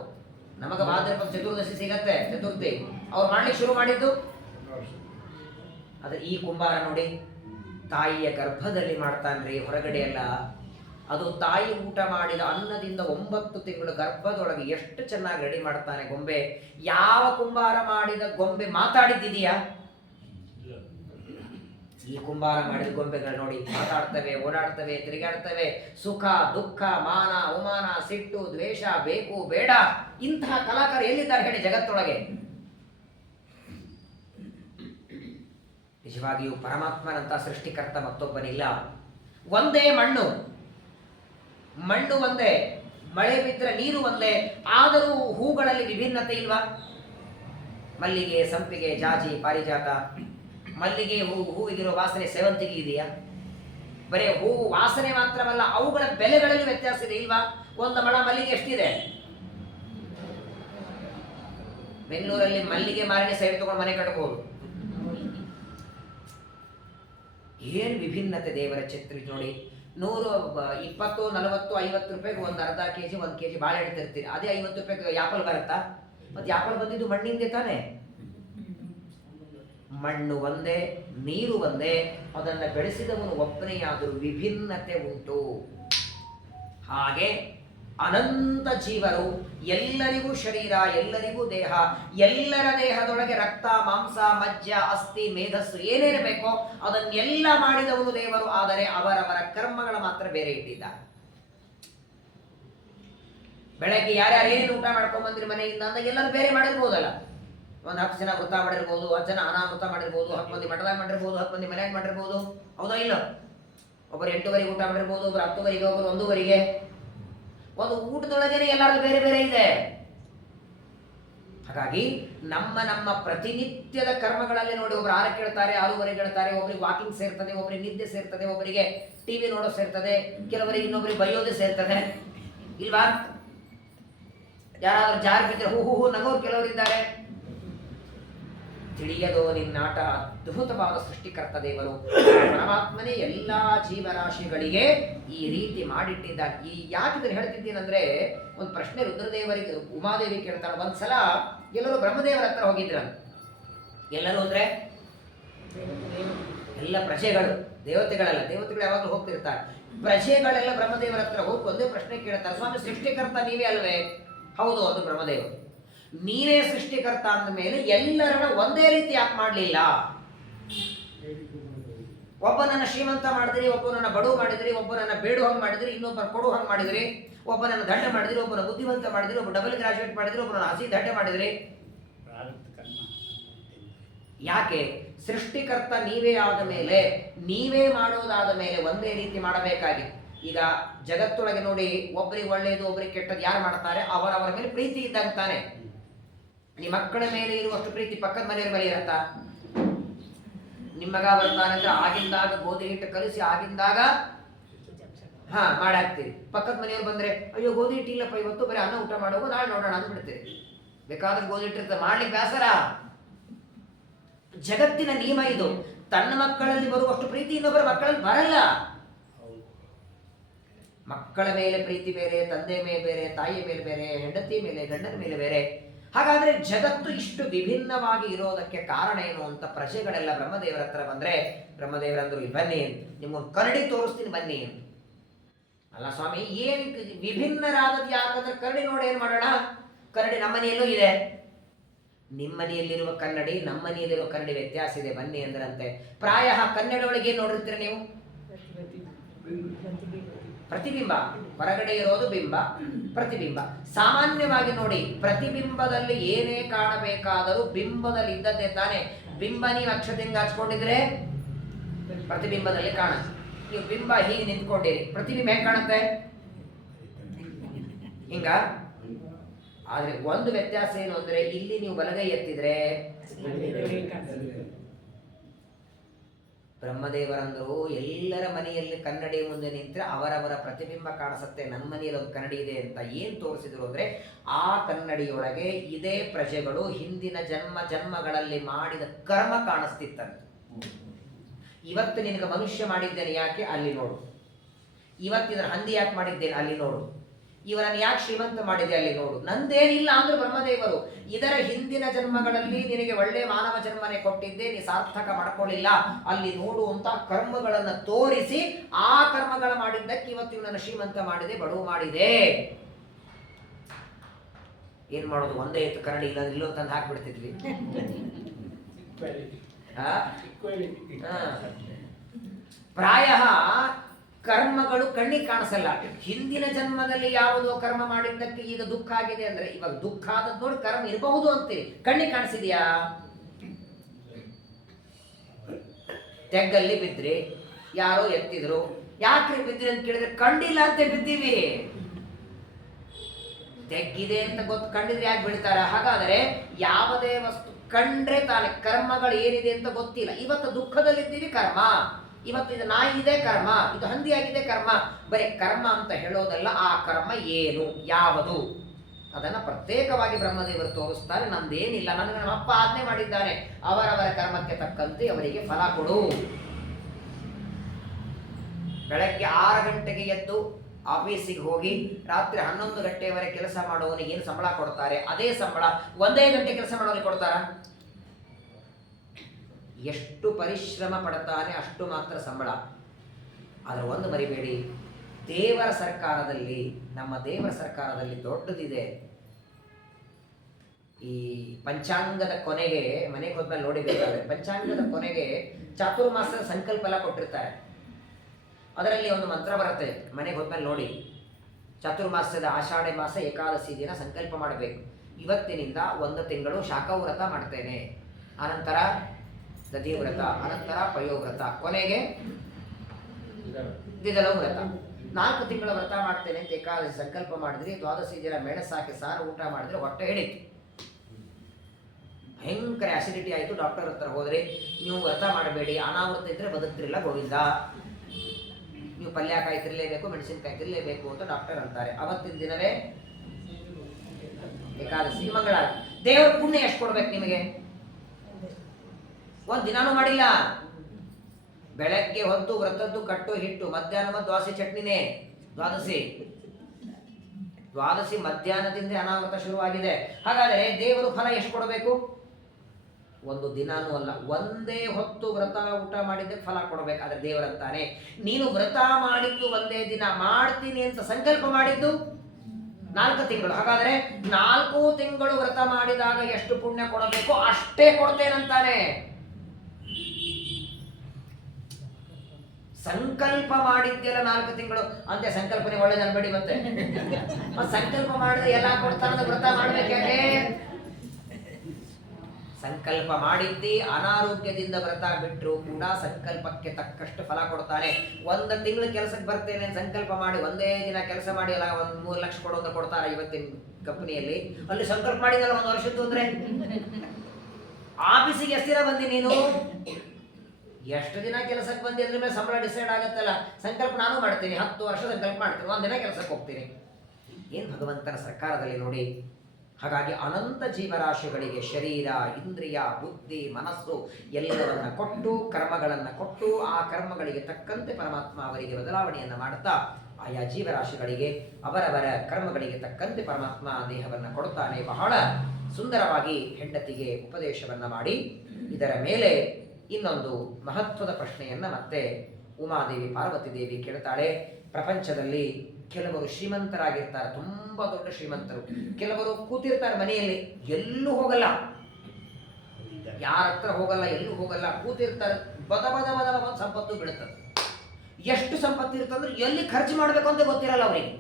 ನಮಗೆ ಭಾದ್ರಪದ ಚತುರ್ದಶಿ ಸಿಗತ್ತೆ, ಚತುರ್ಥಿ ಅವ್ರು ಮಾಡ್ಲಿಕ್ಕೆ ಶುರು ಮಾಡಿದ್ದು. ಆದ್ರೆ ಈ ಕುಂಬಾರ ನೋಡಿ ತಾಯಿಯ ಗರ್ಭದಲ್ಲಿ ಮಾಡ್ತಾನ್ರಿ, ಹೊರಗಡೆ ಅಲ್ಲ. ಅದು ತಾಯಿ ಊಟ ಮಾಡಿದ ಅನ್ನದಿಂದ 9 ತಿಂಗಳು ಗರ್ಭದೊಳಗೆ ಎಷ್ಟು ಚೆನ್ನಾಗಿ ರೆಡಿ ಮಾಡ್ತಾನೆ ಗೊಂಬೆ. ಯಾವ ಕುಂಬಾರ ಮಾಡಿದ ಗೊಂಬೆ ಮಾತಾಡಿದ್ದಿದೆಯಾ? ಈ ಕುಂಬಾರ ಮಾಡಿದ ಗೊಂಬೆಗಳು ನೋಡಿ ಮಾತಾಡ್ತವೆ, ಓಡಾಡ್ತವೆ, ತಿರುಗಾಡ್ತವೆ. ಸುಖ ದುಃಖ, ಮಾನ ಅವಮಾನ, ಸಿಟ್ಟು ದ್ವೇಷ, ಬೇಕು ಬೇಡ, ಇಂತಹ ಕಲಾಕಾರ ಎಲ್ಲಿದ್ದಾರೆ ಹೇಳಿ ಜಗತ್ತೊಳಗೆ? ನಿಜವಾಗಿಯೂ ಪರಮಾತ್ಮನಂತ ಸೃಷ್ಟಿಕರ್ತ ಮತ್ತೊಬ್ಬನಿಲ್ಲ. ಒಂದೇ ಮಣ್ಣು, ಮಣ್ಣು ಒಂದೇ, ಮಳೆ ಬಿದ್ದರೆ ನೀರು ಒಂದೇ, ಆದರೂ ಹೂಗಳಲ್ಲಿ ವಿಭಿನ್ನತೆ ಇಲ್ವಾ? ಮಲ್ಲಿಗೆ, ಸಂಪಿಗೆ, ಜಾಜಿ, ಪಾರಿಜಾತ, ಮಲ್ಲಿಗೆ ಹೂವಿಗಿರೋ ವಾಸನೆ ಸೇವಂತಿಗೆ ಇದೆಯಾ? ಬರೀ ಹೂವು ವಾಸನೆ ಮಾತ್ರವಲ್ಲ, ಅವುಗಳ ಬೆಲೆಗಳಲ್ಲಿ ವ್ಯತ್ಯಾಸ ಇದೆ ಇಲ್ವಾ? ಒಂದು ಮಳ ಮಲ್ಲಿಗೆ ಎಷ್ಟಿದೆ? ಬೆಂಗಳೂರಲ್ಲಿ ಮಲ್ಲಿಗೆ ಮಾರಿನ ಸೈಡ್ ತಗೊಂಡು ಮನೆ ಕಟ್ಟಬಹುದು. ಏನು ವಿಭಿನ್ನತೆ ದೇವರ ಚಿತ್ರ ನೋಡಿ. 120, 40, 50 ರೂಪಾಯಿಗೆ ಒಂದು ಅರ್ಧ ಕೆಜಿ, 1 ಕೆಜಿ ಬಾಳೆಹಣ್ಣು ತರ್ತೀರಿ. ಅದೇ 50 ರೂಪಾಯಿಗೆ ಆಪಲ್ ಬರುತ್ತಾ? ಮತ್ತೆ ಆಪಲ್ ಬಂದಿದ್ದು ಮಣ್ಣಿಂದೆ ತಾನೆ. ಮಣ್ಣು ಒಂದೇ, ನೀರು ಒಂದೇ, ಅದನ್ನು ಬೆಳೆಸಿದವನು ಒಬ್ಬನೇ, ಆದರೂ ವಿಭಿನ್ನತೆ ಉಂಟು. ಹಾಗೆ ಅನಂತ ಜೀವರು, ಎಲ್ಲರಿಗೂ ಶರೀರ, ಎಲ್ಲರಿಗೂ ದೇಹ, ಎಲ್ಲರ ದೇಹದೊಳಗೆ ರಕ್ತ, ಮಾಂಸ, ಮಜ್ಜ, ಅಸ್ಥಿ, ಮೇಧಸ್ಸು ಏನೇನು ಬೇಕೋ ಅದನ್ನೆಲ್ಲ ಮಾಡಿದವನು ದೇವರು. ಆದರೆ ಅವರವರ ಕರ್ಮಗಳ ಮಾತ್ರ ಬೇರೆ ಇಟ್ಟಿದ್ದಾರೆ. ಬೆಳಗ್ಗೆ ಯಾರ್ಯಾರು ಏನೇನು ಊಟ ಮಾಡ್ಕೊಂಡ್ ಬಂದ್ರಿ ಮನೆಯಿಂದ ಅಂದಾಗ ಎಲ್ಲರೂ ಬೇರೆ ಮಾಡಿರ್ಬೋದಲ್ಲ. ಒಂದು 10 ಜನ ವೃತ್ತ ಮಾಡಿರ್ಬೋದು, 10 ಜನ ಅನಾವೃತ ಮಾಡಿರ್ಬೋದು, 10 ಮಂದಿ ಮಠದಾಗ ಮಾಡಿರ್ಬೋದು, 10 ಮಂದಿ ಮನೆಯಾಗ ಮಾಡಿರ್ಬೋದು. ಹೌದಾ ಇಲ್ಲ? ಒಬ್ಬರು 8 ಊಟ ಮಾಡಿರ್ಬೋದು, ಒಬ್ಬರು 10 ಒಬ್ಬರು 1 ಒಂದು ಊಟದೊಳಗೇನೆ ಎಲ್ಲರೂ ಬೇರೆ ಬೇರೆ ಇದೆ. ಹಾಗಾಗಿ ನಮ್ಮ ನಮ್ಮ ಪ್ರತಿನಿತ್ಯದ ಕರ್ಮಗಳಲ್ಲಿ ನೋಡಿ, ಒಬ್ರು 6 ಕೇಳ್ತಾರೆ, 6:30 ಹೇಳ್ತಾರೆ, ಒಬ್ಬರಿಗೆ ವಾಕಿಂಗ್ ಸೇರ್ತದೆ, ಒಬ್ಬರಿಗೆ ನಿದ್ದೆ ಸೇರ್ತದೆ, ಒಬ್ಬರಿಗೆ ಟಿವಿ ನೋಡೋ ಸೇರ್ತದೆ, ಕೆಲವರಿಗೆ ಇನ್ನೊಬ್ಬರಿಗೆ ಬೈಯೋದೇ ಸೇರ್ತದೆ ಇಲ್ವಾ? ಯಾರಾದ್ರೂ ಜಾರಿ ಬಿದ್ದರೆ ಹೂ ಹೂ ಹೂ ನಗೋರು ಕೆಲವರಿದ್ದಾರೆ. ತಿಳಿಯದೋ ನಿನ್ನಾಟ, ಅದ್ಭುತವಾದ ಸೃಷ್ಟಿಕರ್ತ ದೇವರು ಪರಮಾತ್ಮನೇ ಎಲ್ಲಾ ಜೀವರಾಶಿಗಳಿಗೆ ಈ ರೀತಿ ಮಾಡಿಟ್ಟಿದ್ದಾರೆ. ಈ ಯಾಕೆ ಇದನ್ನು ಹೇಳ್ತಿದ್ದೀನಂದ್ರೆ, ಒಂದು ಪ್ರಶ್ನೆ ರುದ್ರದೇವರಿಗೆ ಉಮಾದೇವಿ ಕೇಳ್ತಾಳೆ. ಒಂದ್ಸಲ ಎಲ್ಲರೂ ಬ್ರಹ್ಮದೇವರ ಹತ್ರ ಹೋಗಿದ್ರಂತ. ಎಲ್ಲರೂ ಅಂದ್ರೆ ಎಲ್ಲ ಪ್ರಜೆಗಳು, ದೇವತೆಗಳಲ್ಲ. ದೇವತೆಗಳು ಯಾವಾಗಲೂ ಹೋಗ್ತಿರ್ತಾರೆ. ಪ್ರಜೆಗಳೆಲ್ಲ ಬ್ರಹ್ಮದೇವರ ಹತ್ರ ಹೋಗಿ ಒಂದೇ ಪ್ರಶ್ನೆ ಕೇಳ್ತಾರೆ, ಸ್ವಾಮಿ ಸೃಷ್ಟಿಕರ್ತ ನೀವೇ ಅಲ್ವೇ? ಹೌದು, ಅದು ಬ್ರಹ್ಮದೇವರು. ನೀವೇ ಸೃಷ್ಟಿಕರ್ತ ಅಂದ ಮೇಲೆ ಎಲ್ಲರನ್ನ ಒಂದೇ ರೀತಿ ಯಾಕೆ ಮಾಡಲಿಲ್ಲ? ಒಬ್ಬನನ್ನ ಶ್ರೀಮಂತ ಮಾಡಿದ್ರಿ, ಒಬ್ಬನನ್ನ ಬಡವ ಮಾಡಿದ್ರಿ, ಒಬ್ಬನನ್ನ ಬೇಡು ಹಂಗೆ ಮಾಡಿದ್ರಿ, ಇನ್ನೊಬ್ಬನ ಕೊಡು ಹಂಗೆ ಮಾಡಿದ್ರಿ, ಒಬ್ಬನನ್ನ ದಂಡ ಮಾಡಿದ್ರಿ, ಒಬ್ಬನ ಬುದ್ಧಿವಂತ ಮಾಡಿದ್ರಿ, ಒಬ್ಬ ಡಬಲ್ ಗ್ರಾಜುಯೇಟ್ ಮಾಡಿದ್ರಿ, ಒಬ್ಬನ ಹಸಿ ದಂಡೆ ಮಾಡಿದ್ರಿ. ಯಾಕೆ? ಸೃಷ್ಟಿಕರ್ತ ನೀವೇ ಆದ ಮೇಲೆ, ನೀವೇ ಮಾಡೋದಾದ ಮೇಲೆ ಒಂದೇ ರೀತಿ ಮಾಡಬೇಕಾಗಿತ್ತು. ಈಗ ಜಗತ್ತೊಳಗೆ ನೋಡಿ, ಒಬ್ಬರಿಗೆ ಒಳ್ಳೆಯದು ಒಬ್ಬರಿಗೆ ಕೆಟ್ಟದ್ದು ಯಾರು ಮಾಡ್ತಾರೆ? ಅವರವರ ಮೇಲೆ ಪ್ರೀತಿ ಇದ್ದಾಗ ತಾನೆ. ನಿಮ್ಮ ಮಕ್ಕಳ ಮೇಲೆ ಇರುವಷ್ಟು ಪ್ರೀತಿ ಪಕ್ಕದ ಮನೆಯವರ ಮೇಲೆ ಇರತ್ತಾ? ನಿಮ್ಮ ಮಗ ಬರ್ತಾನೆ ಅಂದ್ರೆ ಆಗಿಂದಾಗ ಗೋಧಿ ಹಿಟ್ಟು ಕಲಿಸಿ ಆಗಿಂದಾಗ ಮಾಡಾಕ್ತೀರಿ. ಪಕ್ಕದ ಮನೆಯವ್ರು ಬಂದ್ರೆ, ಅಯ್ಯೋ ಗೋಧಿ ಹಿಟ್ಟು ಇಲ್ಲಪ್ಪ ಇವತ್ತು, ಬರೀ ಅನ್ನ ಊಟ ಮಾಡೋದು, ನಾಳೆ ನೋಡೋಣ ಅಂದ್ಬಿಡ್ತೀರಿ. ಬೇಕಾದ್ರೆ ಗೋಧಿ ಹಿಟ್ಟಿರ್ತದೆ, ಮಾಡ್ಲಿಕ್ಕೆ ಬೇಸರ. ಜಗತ್ತಿನ ನಿಯಮ ಇದು. ತನ್ನ ಮಕ್ಕಳಲ್ಲಿ ಬರುವಷ್ಟು ಪ್ರೀತಿ ಇನ್ನೊಬ್ಬರ ಮಕ್ಕಳಲ್ಲಿ ಬರಲ್ಲ. ಮಕ್ಕಳ ಮೇಲೆ ಪ್ರೀತಿ ಬೇರೆ, ತಂದೆ ಮೇಲೆ ಬೇರೆ, ತಾಯಿಯ ಮೇಲೆ ಬೇರೆ, ಹೆಂಡತಿ ಮೇಲೆ, ಗಂಡನ ಮೇಲೆ ಬೇರೆ. ಹಾಗಾದ್ರೆ ಜಗತ್ತು ಇಷ್ಟು ವಿಭಿನ್ನವಾಗಿ ಇರೋದಕ್ಕೆ ಕಾರಣ ಏನು ಅಂತ ಪ್ರಜೆಗಳೆಲ್ಲ ಬ್ರಹ್ಮದೇವರ ಹತ್ರ ಬಂದ್ರೆ, ಬ್ರಹ್ಮದೇವರಂದ್ರು ಬನ್ನಿ ಅಂತ, ನಿಮ್ಮನ್ನು ಕರಡಿ ತೋರಿಸ್ತೀನಿ ಬನ್ನಿ ಅಂತ. ಅಲ್ಲ ಸ್ವಾಮಿ, ಏನ್ ವಿಭಿನ್ನರಾದದ್ದು ಯಾಕಂದ್ರೆ ಕರಡಿ ನೋಡಿ ಏನ್ ಮಾಡೋಣ? ಕರಡಿ ನಮ್ಮನೆಯಲ್ಲೂ ಇದೆ. ನಿಮ್ಮನೆಯಲ್ಲಿರುವ ಕನ್ನಡಿ ನಮ್ಮನೆಯಲ್ಲಿರುವ ಕನ್ನಡಿ ವ್ಯತ್ಯಾಸ ಇದೆ, ಬನ್ನಿ ಅಂದ್ರಂತೆ. ಪ್ರಾಯ ಕನ್ನಡ ಒಳಗೆ ಏನ್ ನೋಡಿರ್ತೀರ ನೀವು? ಪ್ರತಿಬಿಂಬ. ಹೊರಗಡೆ ಇರೋದು ಬಿಂಬ, ಪ್ರತಿಬಿಂಬ. ಸಾಮಾನ್ಯವಾಗಿ ನೋಡಿ, ಪ್ರತಿಬಿಂಬದಲ್ಲಿ ಏನೇ ಕಾಣಬೇಕಾದರೂ ಬಿಂಬದಲ್ಲಿ ಇದ್ದದ್ದೇ ತಾನೆ. ಬಿಂಬ ನೀವು ಅಕ್ಷತೆಂಗ ಹಚ್ಕೊಂಡಿದ್ರೆ ಪ್ರತಿಬಿಂಬದಲ್ಲಿ ಕಾಣುತ್ತೆ. ನೀವು ಬಿಂಬ ಹೀಗೆ ನಿಂತ್ಕೊಂಡಿರಿ, ಪ್ರತಿಬಿಂಬ ಹೇಗೆ ಕಾಣುತ್ತೆ? ಹಿಂಗ. ಆದ್ರೆ ಒಂದು ವ್ಯತ್ಯಾಸ ಏನು ಅಂದ್ರೆ, ಇಲ್ಲಿ ನೀವು ಬಲಗೈ ಎತ್ತಿದ್ರೆ ಬ್ರಹ್ಮದೇವರಂದರು ಎಲ್ಲರ ಮನೆಯಲ್ಲಿ ಕನ್ನಡಿ ಮುಂದೆ ನಿಂತರೆ ಅವರವರ ಪ್ರತಿಬಿಂಬ ಕಾಣಿಸುತ್ತೆ, ನನ್ನ ಮನೆಯಲ್ಲಿ ಒಂದು ಕನ್ನಡಿ ಇದೆ ಅಂತ ಏನು ತೋರಿಸಿದ್ರು ಅಂದರೆ ಆ ಕನ್ನಡಿಯೊಳಗೆ ಇದೇ ಪ್ರಜೆಗಳು ಹಿಂದಿನ ಜನ್ಮಗಳಲ್ಲಿ ಮಾಡಿದ ಕರ್ಮ ಕಾಣಿಸ್ತಿತ್ತಂತೆ. ಇವತ್ತು ನಿನಗೆ ಮನುಷ್ಯ ಮಾಡಿದ್ದೇನೆ ಯಾಕೆ ಅಲ್ಲಿ ನೋಡು, ಇವತ್ತು ಇದರ ಹಂದಿ ಯಾಕೆ ಮಾಡಿದ್ದೇನೆ ಅಲ್ಲಿ ನೋಡು, ಇವರನ್ನು ಯಾಕೆ ಶ್ರೀಮಂತ ಮಾಡಿದೆ ಅಲ್ಲಿ ನೋಡು, ನಂದೇನಿಲ್ಲ ಅಂದ್ರು ಬ್ರಹ್ಮದೇವರು. ಇದರ ಹಿಂದಿನ ಜನ್ಮಗಳಲ್ಲಿ ನಿನಗೆ ಒಳ್ಳೆ ಮಾನವ ಜನ್ಮನೆ ಕೊಟ್ಟಿದ್ದೆ, ನೀ ಸಾರ್ಥಕ ಮಾಡ್ಕೊಳ್ಳಿಲ್ಲ, ಅಲ್ಲಿ ನೋಡು ಅಂತ ಕರ್ಮಗಳನ್ನು ತೋರಿಸಿ ಆ ಕರ್ಮಗಳ ಮಾಡಿದ್ದಕ್ಕೆ ಇವತ್ತು ಇವನನ್ನು ಶ್ರೀಮಂತ ಮಾಡಿದೆ, ಬಡವು ಮಾಡಿದೆ. ಏನ್ ಮಾಡೋದು, ಒಂದೇ ಇತ್ತು ಕನ್ನಡಿ, ಇಲ್ಲ ಇಲ್ಲೋ ತಂದು ಹಾಕ್ಬಿಡ್ತಿದ್ವಿ. ಪ್ರಾಯ ಕರ್ಮಗಳು ಕಣ್ಣಿಗೆ ಕಾಣಿಸಲ್ಲ. ಹಿಂದಿನ ಜನ್ಮದಲ್ಲಿ ಯಾವುದೋ ಕರ್ಮ ಮಾಡಿದ್ದಕ್ಕೆ ಈಗ ದುಃಖ ಆಗಿದೆ ಅಂದ್ರೆ ಇವಾಗ ದುಃಖ ಆದದ್ದು ನೋಡಿ ಕರ್ಮ ಇರಬಹುದು ಅಂತೀರಿ, ಕಣ್ಣಿಗೆ ಕಾಣಿಸಿದ್ಯಾ? ತೆಗ್ಗಲ್ಲಿ ಬಿದ್ರಿ, ಯಾರೋ ಎತ್ತಿದ್ರು, ಯಾಕ್ರಿ ಬಿದ್ರಿ ಅಂತ ಕೇಳಿದ್ರೆ ಕಂಡಿಲ್ಲ ಅಂತ ಬಿದ್ದೀವಿ. ತೆಗ್ಗಿದೆ ಅಂತ ಕಂಡಿದ್ರೆ ಯಾಕೆ ಬಿಡ್ತಾರ? ಹಾಗಾದರೆ ಯಾವುದೇ ವಸ್ತು ಕಂಡ್ರೆ ತಾನೆ ಕರ್ಮಗಳು ಏನಿದೆ ಅಂತ ಗೊತ್ತಿಲ್ಲ. ಇವತ್ತು ದುಃಖದಲ್ಲಿದ್ದೀವಿ, ಕರ್ಮ. ಇವತ್ತು ಇದು ನಾಯಿ ಇದೆ, ಕರ್ಮ. ಇದು ಹಂದಿ ಆಗಿದೆ, ಕರ್ಮ. ಬರೀ ಕರ್ಮ ಅಂತ ಹೇಳೋದಲ್ಲ, ಆ ಕರ್ಮ ಏನು, ಯಾವುದು, ಅದನ್ನ ಪ್ರತ್ಯೇಕವಾಗಿ ಬ್ರಹ್ಮದೇವರು ತೋರಿಸ್ತಾರೆ. ನಮ್ದೇನಿಲ್ಲ, ನನಗೆ ನಮ್ಮ ಅಪ್ಪ ಆಜ್ಞೆ ಮಾಡಿದ್ದಾನೆ, ಅವರವರ ಕರ್ಮಕ್ಕೆ ತಕ್ಕಂತೆ ಅವರಿಗೆ ಫಲ ಕೊಡು. ಬೆಳಗ್ಗೆ 6 ಗಂಟೆಗೆ ಎದ್ದು ಆಫೀಸಿಗೆ ಹೋಗಿ ರಾತ್ರಿ 11 ಗಂಟೆಯವರೆಗೆ ಕೆಲಸ ಮಾಡುವವನಿಗೆ ಏನು ಸಂಬಳ ಕೊಡ್ತಾರೆ, ಅದೇ ಸಂಬಳ 1 ಗಂಟೆ ಕೆಲಸ ಮಾಡೋನಿಗೆ ಕೊಡ್ತಾರ? ಎಷ್ಟು ಪರಿಶ್ರಮ ಪಡ್ತಾನೆ ಅಷ್ಟು ಮಾತ್ರ ಸಂಬಳ. ಆದರೆ ಒಂದು ಮರಿಬೇಡಿ, ದೇವರ ಸರ್ಕಾರದಲ್ಲಿ, ನಮ್ಮ ದೇವರ ಸರ್ಕಾರದಲ್ಲಿ ದೊಡ್ಡದಿದೆ. ಈ ಪಂಚಾಂಗದ ಕೊನೆಗೆ, ಮನೆಗೆ ಹೋದ್ಮೇಲೆ ನೋಡಿಬೇಕಾದ್ರೆ ಪಂಚಾಂಗದ ಕೊನೆಗೆ ಚಾತುರ್ಮಾಸದ ಸಂಕಲ್ಪ ಎಲ್ಲ ಕೊಟ್ಟಿರ್ತಾರೆ. ಅದರಲ್ಲಿ ಒಂದು ಮಂತ್ರ ಬರುತ್ತೆ, ಮನೆಗೆ ಹೋದ್ಮೇಲೆ ನೋಡಿ. ಚಾತುರ್ಮಾಸದ ಆಷಾಢ ಮಾಸ ಏಕಾದಶಿ ದಿನ ಸಂಕಲ್ಪ ಮಾಡಬೇಕು, ಇವತ್ತಿನಿಂದ 1 ತಿಂಗಳು ಶಾಖವ್ರತ ಮಾಡ್ತೇನೆ, ಅನಂತರ ದಧಿವ್ರತ, ಅನಂತರ ಪಯೋವ್ರತ, ಕೊನೆಗೆ ದ್ವಿದಳ ವ್ರತ. 4 ತಿಂಗಳ ವ್ರತ ಮಾಡ್ತೇನೆ ಅಂತ ಏಕಾದಶಿ ಸಂಕಲ್ಪ ಮಾಡಿದ್ರಿ, ದ್ವಾದಶಿ ದಿನ ಮೆಣಸಾಕಿ ಸಾರು ಊಟ ಮಾಡಿದ್ರೆ ಹೊಟ್ಟೆ ಹಿಡಿತು, ಭಯಂಕರ ಆಸಿಡಿಟಿ ಆಯಿತು. ಡಾಕ್ಟರ್ ಹತ್ರ ಹೋದ್ರೆ, ನೀವು ವ್ರತ ಮಾಡಬೇಡಿ, ಅನಾವೃತ ಇದ್ರೆ ಬದುಕ್ತಿರಿಲ್ಲ ಗೋವಿಂದ, ನೀವು ಪಲ್ಯ ಕಾಯ್ತಿರ್ಲೇಬೇಕು, ಮೆಣಸಿನಕಾಯಿ ತಿರ್ಲೇಬೇಕು ಅಂತ ಡಾಕ್ಟರ್ ಅಂತಾರೆ. ಅವತ್ತಿನ ದಿನವೇ ಏಕಾದಶಿ, ಮಂಗಳಾರತಿ. ದೇವರ ಪುಣ್ಯ ಎಷ್ಟು ಕೊಡ್ಬೇಕು ನಿಮಗೆ? 1 ದಿನಾನೂ ಮಾಡಿಲ್ಲ. ಬೆಳಗ್ಗೆ ಹೊತ್ತು ವ್ರತದ್ದು ಕಟ್ಟು ಹಿಟ್ಟು, ಮಧ್ಯಾಹ್ನ ದ್ವಾಸಿ ಚಟ್ನಿನೇ. ದ್ವಾದಶಿ ಮಧ್ಯಾಹ್ನದಿಂದ ಅನಾವೃತ ಶುರುವಾಗಿದೆ. ಹಾಗಾದರೆ ದೇವರು ಫಲ ಎಷ್ಟು ಕೊಡಬೇಕು? 1 ದಿನಾನೂ ಅಲ್ಲ, 1 ಹೊತ್ತು ವ್ರತ ಊಟ ಮಾಡಿದ್ದಕ್ಕೆ ಫಲ ಕೊಡಬೇಕಾದ್ರೆ ದೇವರಂತಾನೆ, ನೀನು ವ್ರತ ಮಾಡಿದ್ದು 1 ದಿನ, ಮಾಡ್ತೀನಿ ಅಂತ ಸಂಕಲ್ಪ ಮಾಡಿದ್ದು 4 ತಿಂಗಳು. ಹಾಗಾದ್ರೆ 4 ತಿಂಗಳು ವ್ರತ ಮಾಡಿದಾಗ ಎಷ್ಟು ಪುಣ್ಯ ಕೊಡಬೇಕು ಅಷ್ಟೇ ಕೊಡ್ತೇನಂತಾನೆ. ಸಂಕಲ್ಪ ಮಾಡಿದ್ದೆಲ್ಲ 4 ತಿಂಗಳು ಅಂತೆ, ಸಂಕಲ್ಪನೆ ಒಳ್ಳೆದು ಅನ್ಬೇಡಿ. ಮತ್ತೆ ಸಂಕಲ್ಪ ಮಾಡಿದ್ರೆ ಎಲ್ಲ ಕೊಡ್ತಾನೆ, ವ್ರತ ಮಾಡ್ಬೇಕಾದ್ರೆ ಸಂಕಲ್ಪ ಮಾಡಿದ್ದಿ ಅನಾರೋಗ್ಯದಿಂದ ವ್ರತ ಬಿಟ್ಟರು ಕೂಡ ಸಂಕಲ್ಪಕ್ಕೆ ತಕ್ಕಷ್ಟು ಫಲ ಕೊಡ್ತಾನೆ. 1 ತಿಂಗಳು ಕೆಲಸಕ್ಕೆ ಬರ್ತೇನೆ ಸಂಕಲ್ಪ ಮಾಡಿ 1 ದಿನ ಕೆಲಸ ಮಾಡಿ ಅಲ್ಲ 3 ಲಕ್ಷ ಕೊಡೋದು ಕೊಡ್ತಾರೆ ಇವತ್ತಿನ ಕಂಪನಿಯಲ್ಲಿ. ಅಲ್ಲಿ ಸಂಕಲ್ಪ ಮಾಡಿದಲ್ಲ 1 ವರ್ಷದ್ದು ಅಂದ್ರೆ ಆಫೀಸಿಗೆ ಎಷ್ಟು ದಿನ ಬಂದಿ ನೀನು, ಎಷ್ಟು ದಿನ ಕೆಲಸಕ್ಕೆ ಬಂದಿ ಅದ್ರ ಮೇಲೆ ಸಂಬಳ ಡಿಸೈಡ್ ಆಗುತ್ತಲ್ಲ. ಸಂಕಲ್ಪ ನಾನು ಮಾಡ್ತೀನಿ, 10 ವರ್ಷ ಸಂಕಲ್ಪ ಮಾಡ್ತೀನಿ, 1 ದಿನ ಕೆಲಸಕ್ಕೆ ಹೋಗ್ತೀನಿ. ಏನು ಭಗವಂತನ ಸರ್ಕಾರದಲ್ಲಿ ನೋಡಿ. ಹಾಗಾಗಿ ಅನಂತ ಜೀವರಾಶಿಗಳಿಗೆ ಶರೀರ, ಇಂದ್ರಿಯ, ಬುದ್ಧಿ, ಮನಸ್ಸು ಎಲ್ಲವನ್ನ ಕೊಟ್ಟು, ಕರ್ಮಗಳನ್ನು ಕೊಟ್ಟು, ಆ ಕರ್ಮಗಳಿಗೆ ತಕ್ಕಂತೆ ಪರಮಾತ್ಮ ಅವರಿಗೆ ಬದಲಾವಣೆಯನ್ನು ಮಾಡುತ್ತಾ ಆಯಾ ಜೀವರಾಶಿಗಳಿಗೆ ಅವರವರ ಕರ್ಮಗಳಿಗೆ ತಕ್ಕಂತೆ ಪರಮಾತ್ಮ ದೇಹವನ್ನು ಕೊಡುತ್ತಾನೆ. ಬಹಳ ಸುಂದರವಾಗಿ ಹೆಂಡತಿಗೆ ಉಪದೇಶವನ್ನು ಮಾಡಿ ಇದರ ಮೇಲೆ ಇನ್ನೊಂದು ಮಹತ್ವದ ಪ್ರಶ್ನೆಯನ್ನ ಮತ್ತೆ ಉಮಾದೇವಿ ಪಾರ್ವತಿ ದೇವಿ ಕೇಳ್ತಾಳೆ. ಪ್ರಪಂಚದಲ್ಲಿ ಕೆಲವರು ಶ್ರೀಮಂತರಾಗಿರ್ತಾರೆ, ತುಂಬಾ ದೊಡ್ಡ ಶ್ರೀಮಂತರು. ಕೆಲವರು ಕೂತಿರ್ತಾರೆ ಮನೆಯಲ್ಲಿ, ಎಲ್ಲೂ ಹೋಗಲ್ಲ, ಯಾರ ಹತ್ರ ಹೋಗಲ್ಲ, ಎಲ್ಲೂ ಹೋಗಲ್ಲ, ಕೂತಿರ್ತಾರೆ. ಬದ ಬದ ಬದ ಬದ ಸಂಪತ್ತು ಬೀಳುತ್ತದೆ. ಎಷ್ಟು ಸಂಪತ್ತು ಇರ್ತಂದ್ರೆ ಎಲ್ಲಿ ಖರ್ಚು ಮಾಡಬೇಕು ಅಂತ ಗೊತ್ತಿರಲ್ಲ ಅವರಿಗೆ.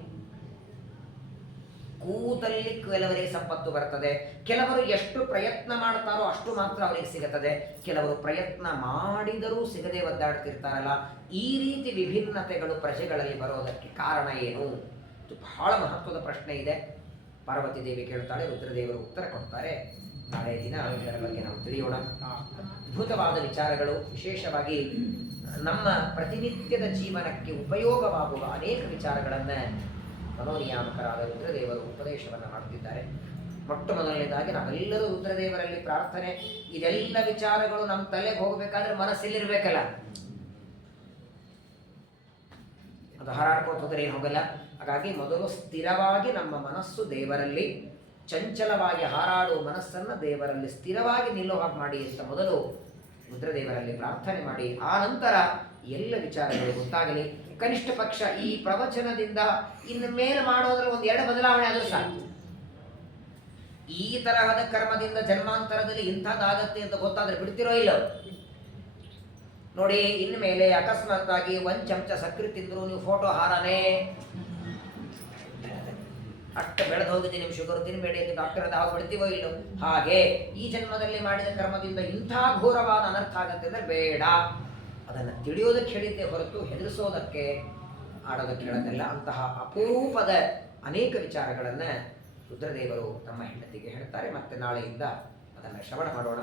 ಕೂತಲ್ಲಿ ಕೆಲವರಿಗೆ ಸಂಪತ್ತು ಬರ್ತದೆ. ಕೆಲವರು ಎಷ್ಟು ಪ್ರಯತ್ನ ಮಾಡ್ತಾರೋ ಅಷ್ಟು ಮಾತ್ರ ಅವರಿಗೆ ಸಿಗುತ್ತದೆ. ಕೆಲವರು ಪ್ರಯತ್ನ ಮಾಡಿದರೂ ಸಿಗದೆ ಒದ್ದಾಡ್ತಿರ್ತಾರಲ್ಲ. ಈ ರೀತಿ ವಿಭಿನ್ನತೆಗಳು ಪ್ರಜೆಗಳಲ್ಲಿ ಬರೋದಕ್ಕೆ ಕಾರಣ ಏನು? ಇದು ಬಹಳ ಮಹತ್ವದ ಪ್ರಶ್ನೆ ಇದೆ. ಪಾರ್ವತಿ ದೇವಿ ಕೇಳ್ತಾಳೆ, ರುದ್ರದೇವರು ಉತ್ತರ ಕೊಡ್ತಾರೆ. ನಾಳೆ ದಿನ ಇದರ ಬಗ್ಗೆ ನಾವು ತಿಳಿಯೋಣ. ಅದ್ಭುತವಾದ ವಿಚಾರಗಳು, ವಿಶೇಷವಾಗಿ ನಮ್ಮ ಪ್ರತಿನಿತ್ಯದ ಜೀವನಕ್ಕೆ ಉಪಯೋಗವಾಗುವ ಅನೇಕ ವಿಚಾರಗಳನ್ನು ಮನೋನಿಯಾಮಕರಾದ ರುದ್ರದೇವರು ಉಪದೇಶವನ್ನು ಮಾಡುತ್ತಿದ್ದಾರೆ. ಮೊಟ್ಟ ಮೊದಲನೇದಾಗಿ ನಾವೆಲ್ಲರೂ ರುದ್ರದೇವರಲ್ಲಿ ಪ್ರಾರ್ಥನೆ, ಇದೆಲ್ಲ ವಿಚಾರಗಳು ನಮ್ಮ ತಲೆಗೆ ಹೋಗಬೇಕಾದ್ರೆ ಮನಸ್ಸಲ್ಲಿರ್ಬೇಕಲ್ಲ, ಅದು ಹಾರಾಡ್ಕೋತ ಹೋದರೆ ಏನು ಹೋಗಲ್ಲ. ಹಾಗಾಗಿ ಮೊದಲು ಸ್ಥಿರವಾಗಿ ನಮ್ಮ ಮನಸ್ಸು ದೇವರಲ್ಲಿ, ಚಂಚಲವಾಗಿ ಹಾರಾಡುವ ಮನಸ್ಸನ್ನು ದೇವರಲ್ಲಿ ಸ್ಥಿರವಾಗಿ ನಿಲ್ಲೋ ಹಾಗೆ ಮಾಡಿ ಅಂತ ಮೊದಲು ರುದ್ರದೇವರಲ್ಲಿ ಪ್ರಾರ್ಥನೆ ಮಾಡಿ, ಆ ನಂತರ ಎಲ್ಲ ವಿಚಾರಗಳು ಗೊತ್ತಾಗಲಿ. ಕನಿಷ್ಠ ಪಕ್ಷ ಈ ಪ್ರವಚನದಿಂದ ಇನ್ನು ಮೇಲೆ ಮಾಡೋದ್ರಲ್ಲಿ ಒಂದೆರಡು ಬದಲಾವಣೆ ಆದರೂ ಸಾಕು. ಈ ತರಹದ ಕರ್ಮದಿಂದ ಜನ್ಮಾಂತರದಲ್ಲಿ ಇಂಥದ್ದಾಗತ್ತೆ ಅಂತ ಗೊತ್ತಾದ್ರೆ ಬಿಡ್ತಿರೋ ಇಲ್ಲ ನೋಡಿ. ಇನ್ಮೇಲೆ ಅಕಸ್ಮಾತ್ ಆಗಿ ಒಂದು ಚಮಚ ಸಕ್ಕರೆ ತಿಂದ್ರು ನೀವು ಫೋಟೋ ಹಾರನೇ ಅಷ್ಟು ಬೆಳೆದು ಹೋಗಿದೆ, ನಿಮ್ಮ ಶುಗರ್ ತಿನ್ಬೇಡಿ ಅಂತ ಡಾಕ್ಟರ್ ಅದು ಹಾಗೆ ಬಿಡ್ತೀವೋ ಇಲ್ಲೋ. ಹಾಗೆ ಈ ಜನ್ಮದಲ್ಲಿ ಮಾಡಿದ ಕರ್ಮದಿಂದ ಇಂಥ ಘೋರವಾದ ಅನರ್ಥ ಆಗತ್ತೆ ಅಂದರೆ ಬೇಡ. ಅದನ್ನು ತಿಳಿಯೋದಕ್ಕೆ ಹೇಳಿದ್ದೆ ಹೊರತು ಹೆದರಿಸೋದಕ್ಕೆ ಆಡೋದಕ್ಕೆ ಹೇಳೋದಲ್ಲ. ಅಂತಹ ಅಪರೂಪದ ಅನೇಕ ವಿಚಾರಗಳನ್ನು ರುದ್ರದೇವರು ತಮ್ಮ ಹೆಂಡತಿಗೆ ಹೇಳ್ತಾರೆ. ಮತ್ತೆ ನಾಳೆಯಿಂದ ಅದನ್ನು ಶ್ರವಣ ಮಾಡೋಣ.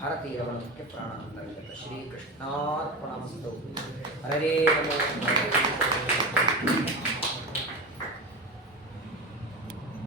ಭಾರತೀಯ ಮುಖ್ಯ ಪ್ರಾಣ ಅಂತರ್ಗತ ಶ್ರೀಕೃಷ್ಣಾರ್ಪಣಮಸ್ತು. ಹರೇ ನಮೋ.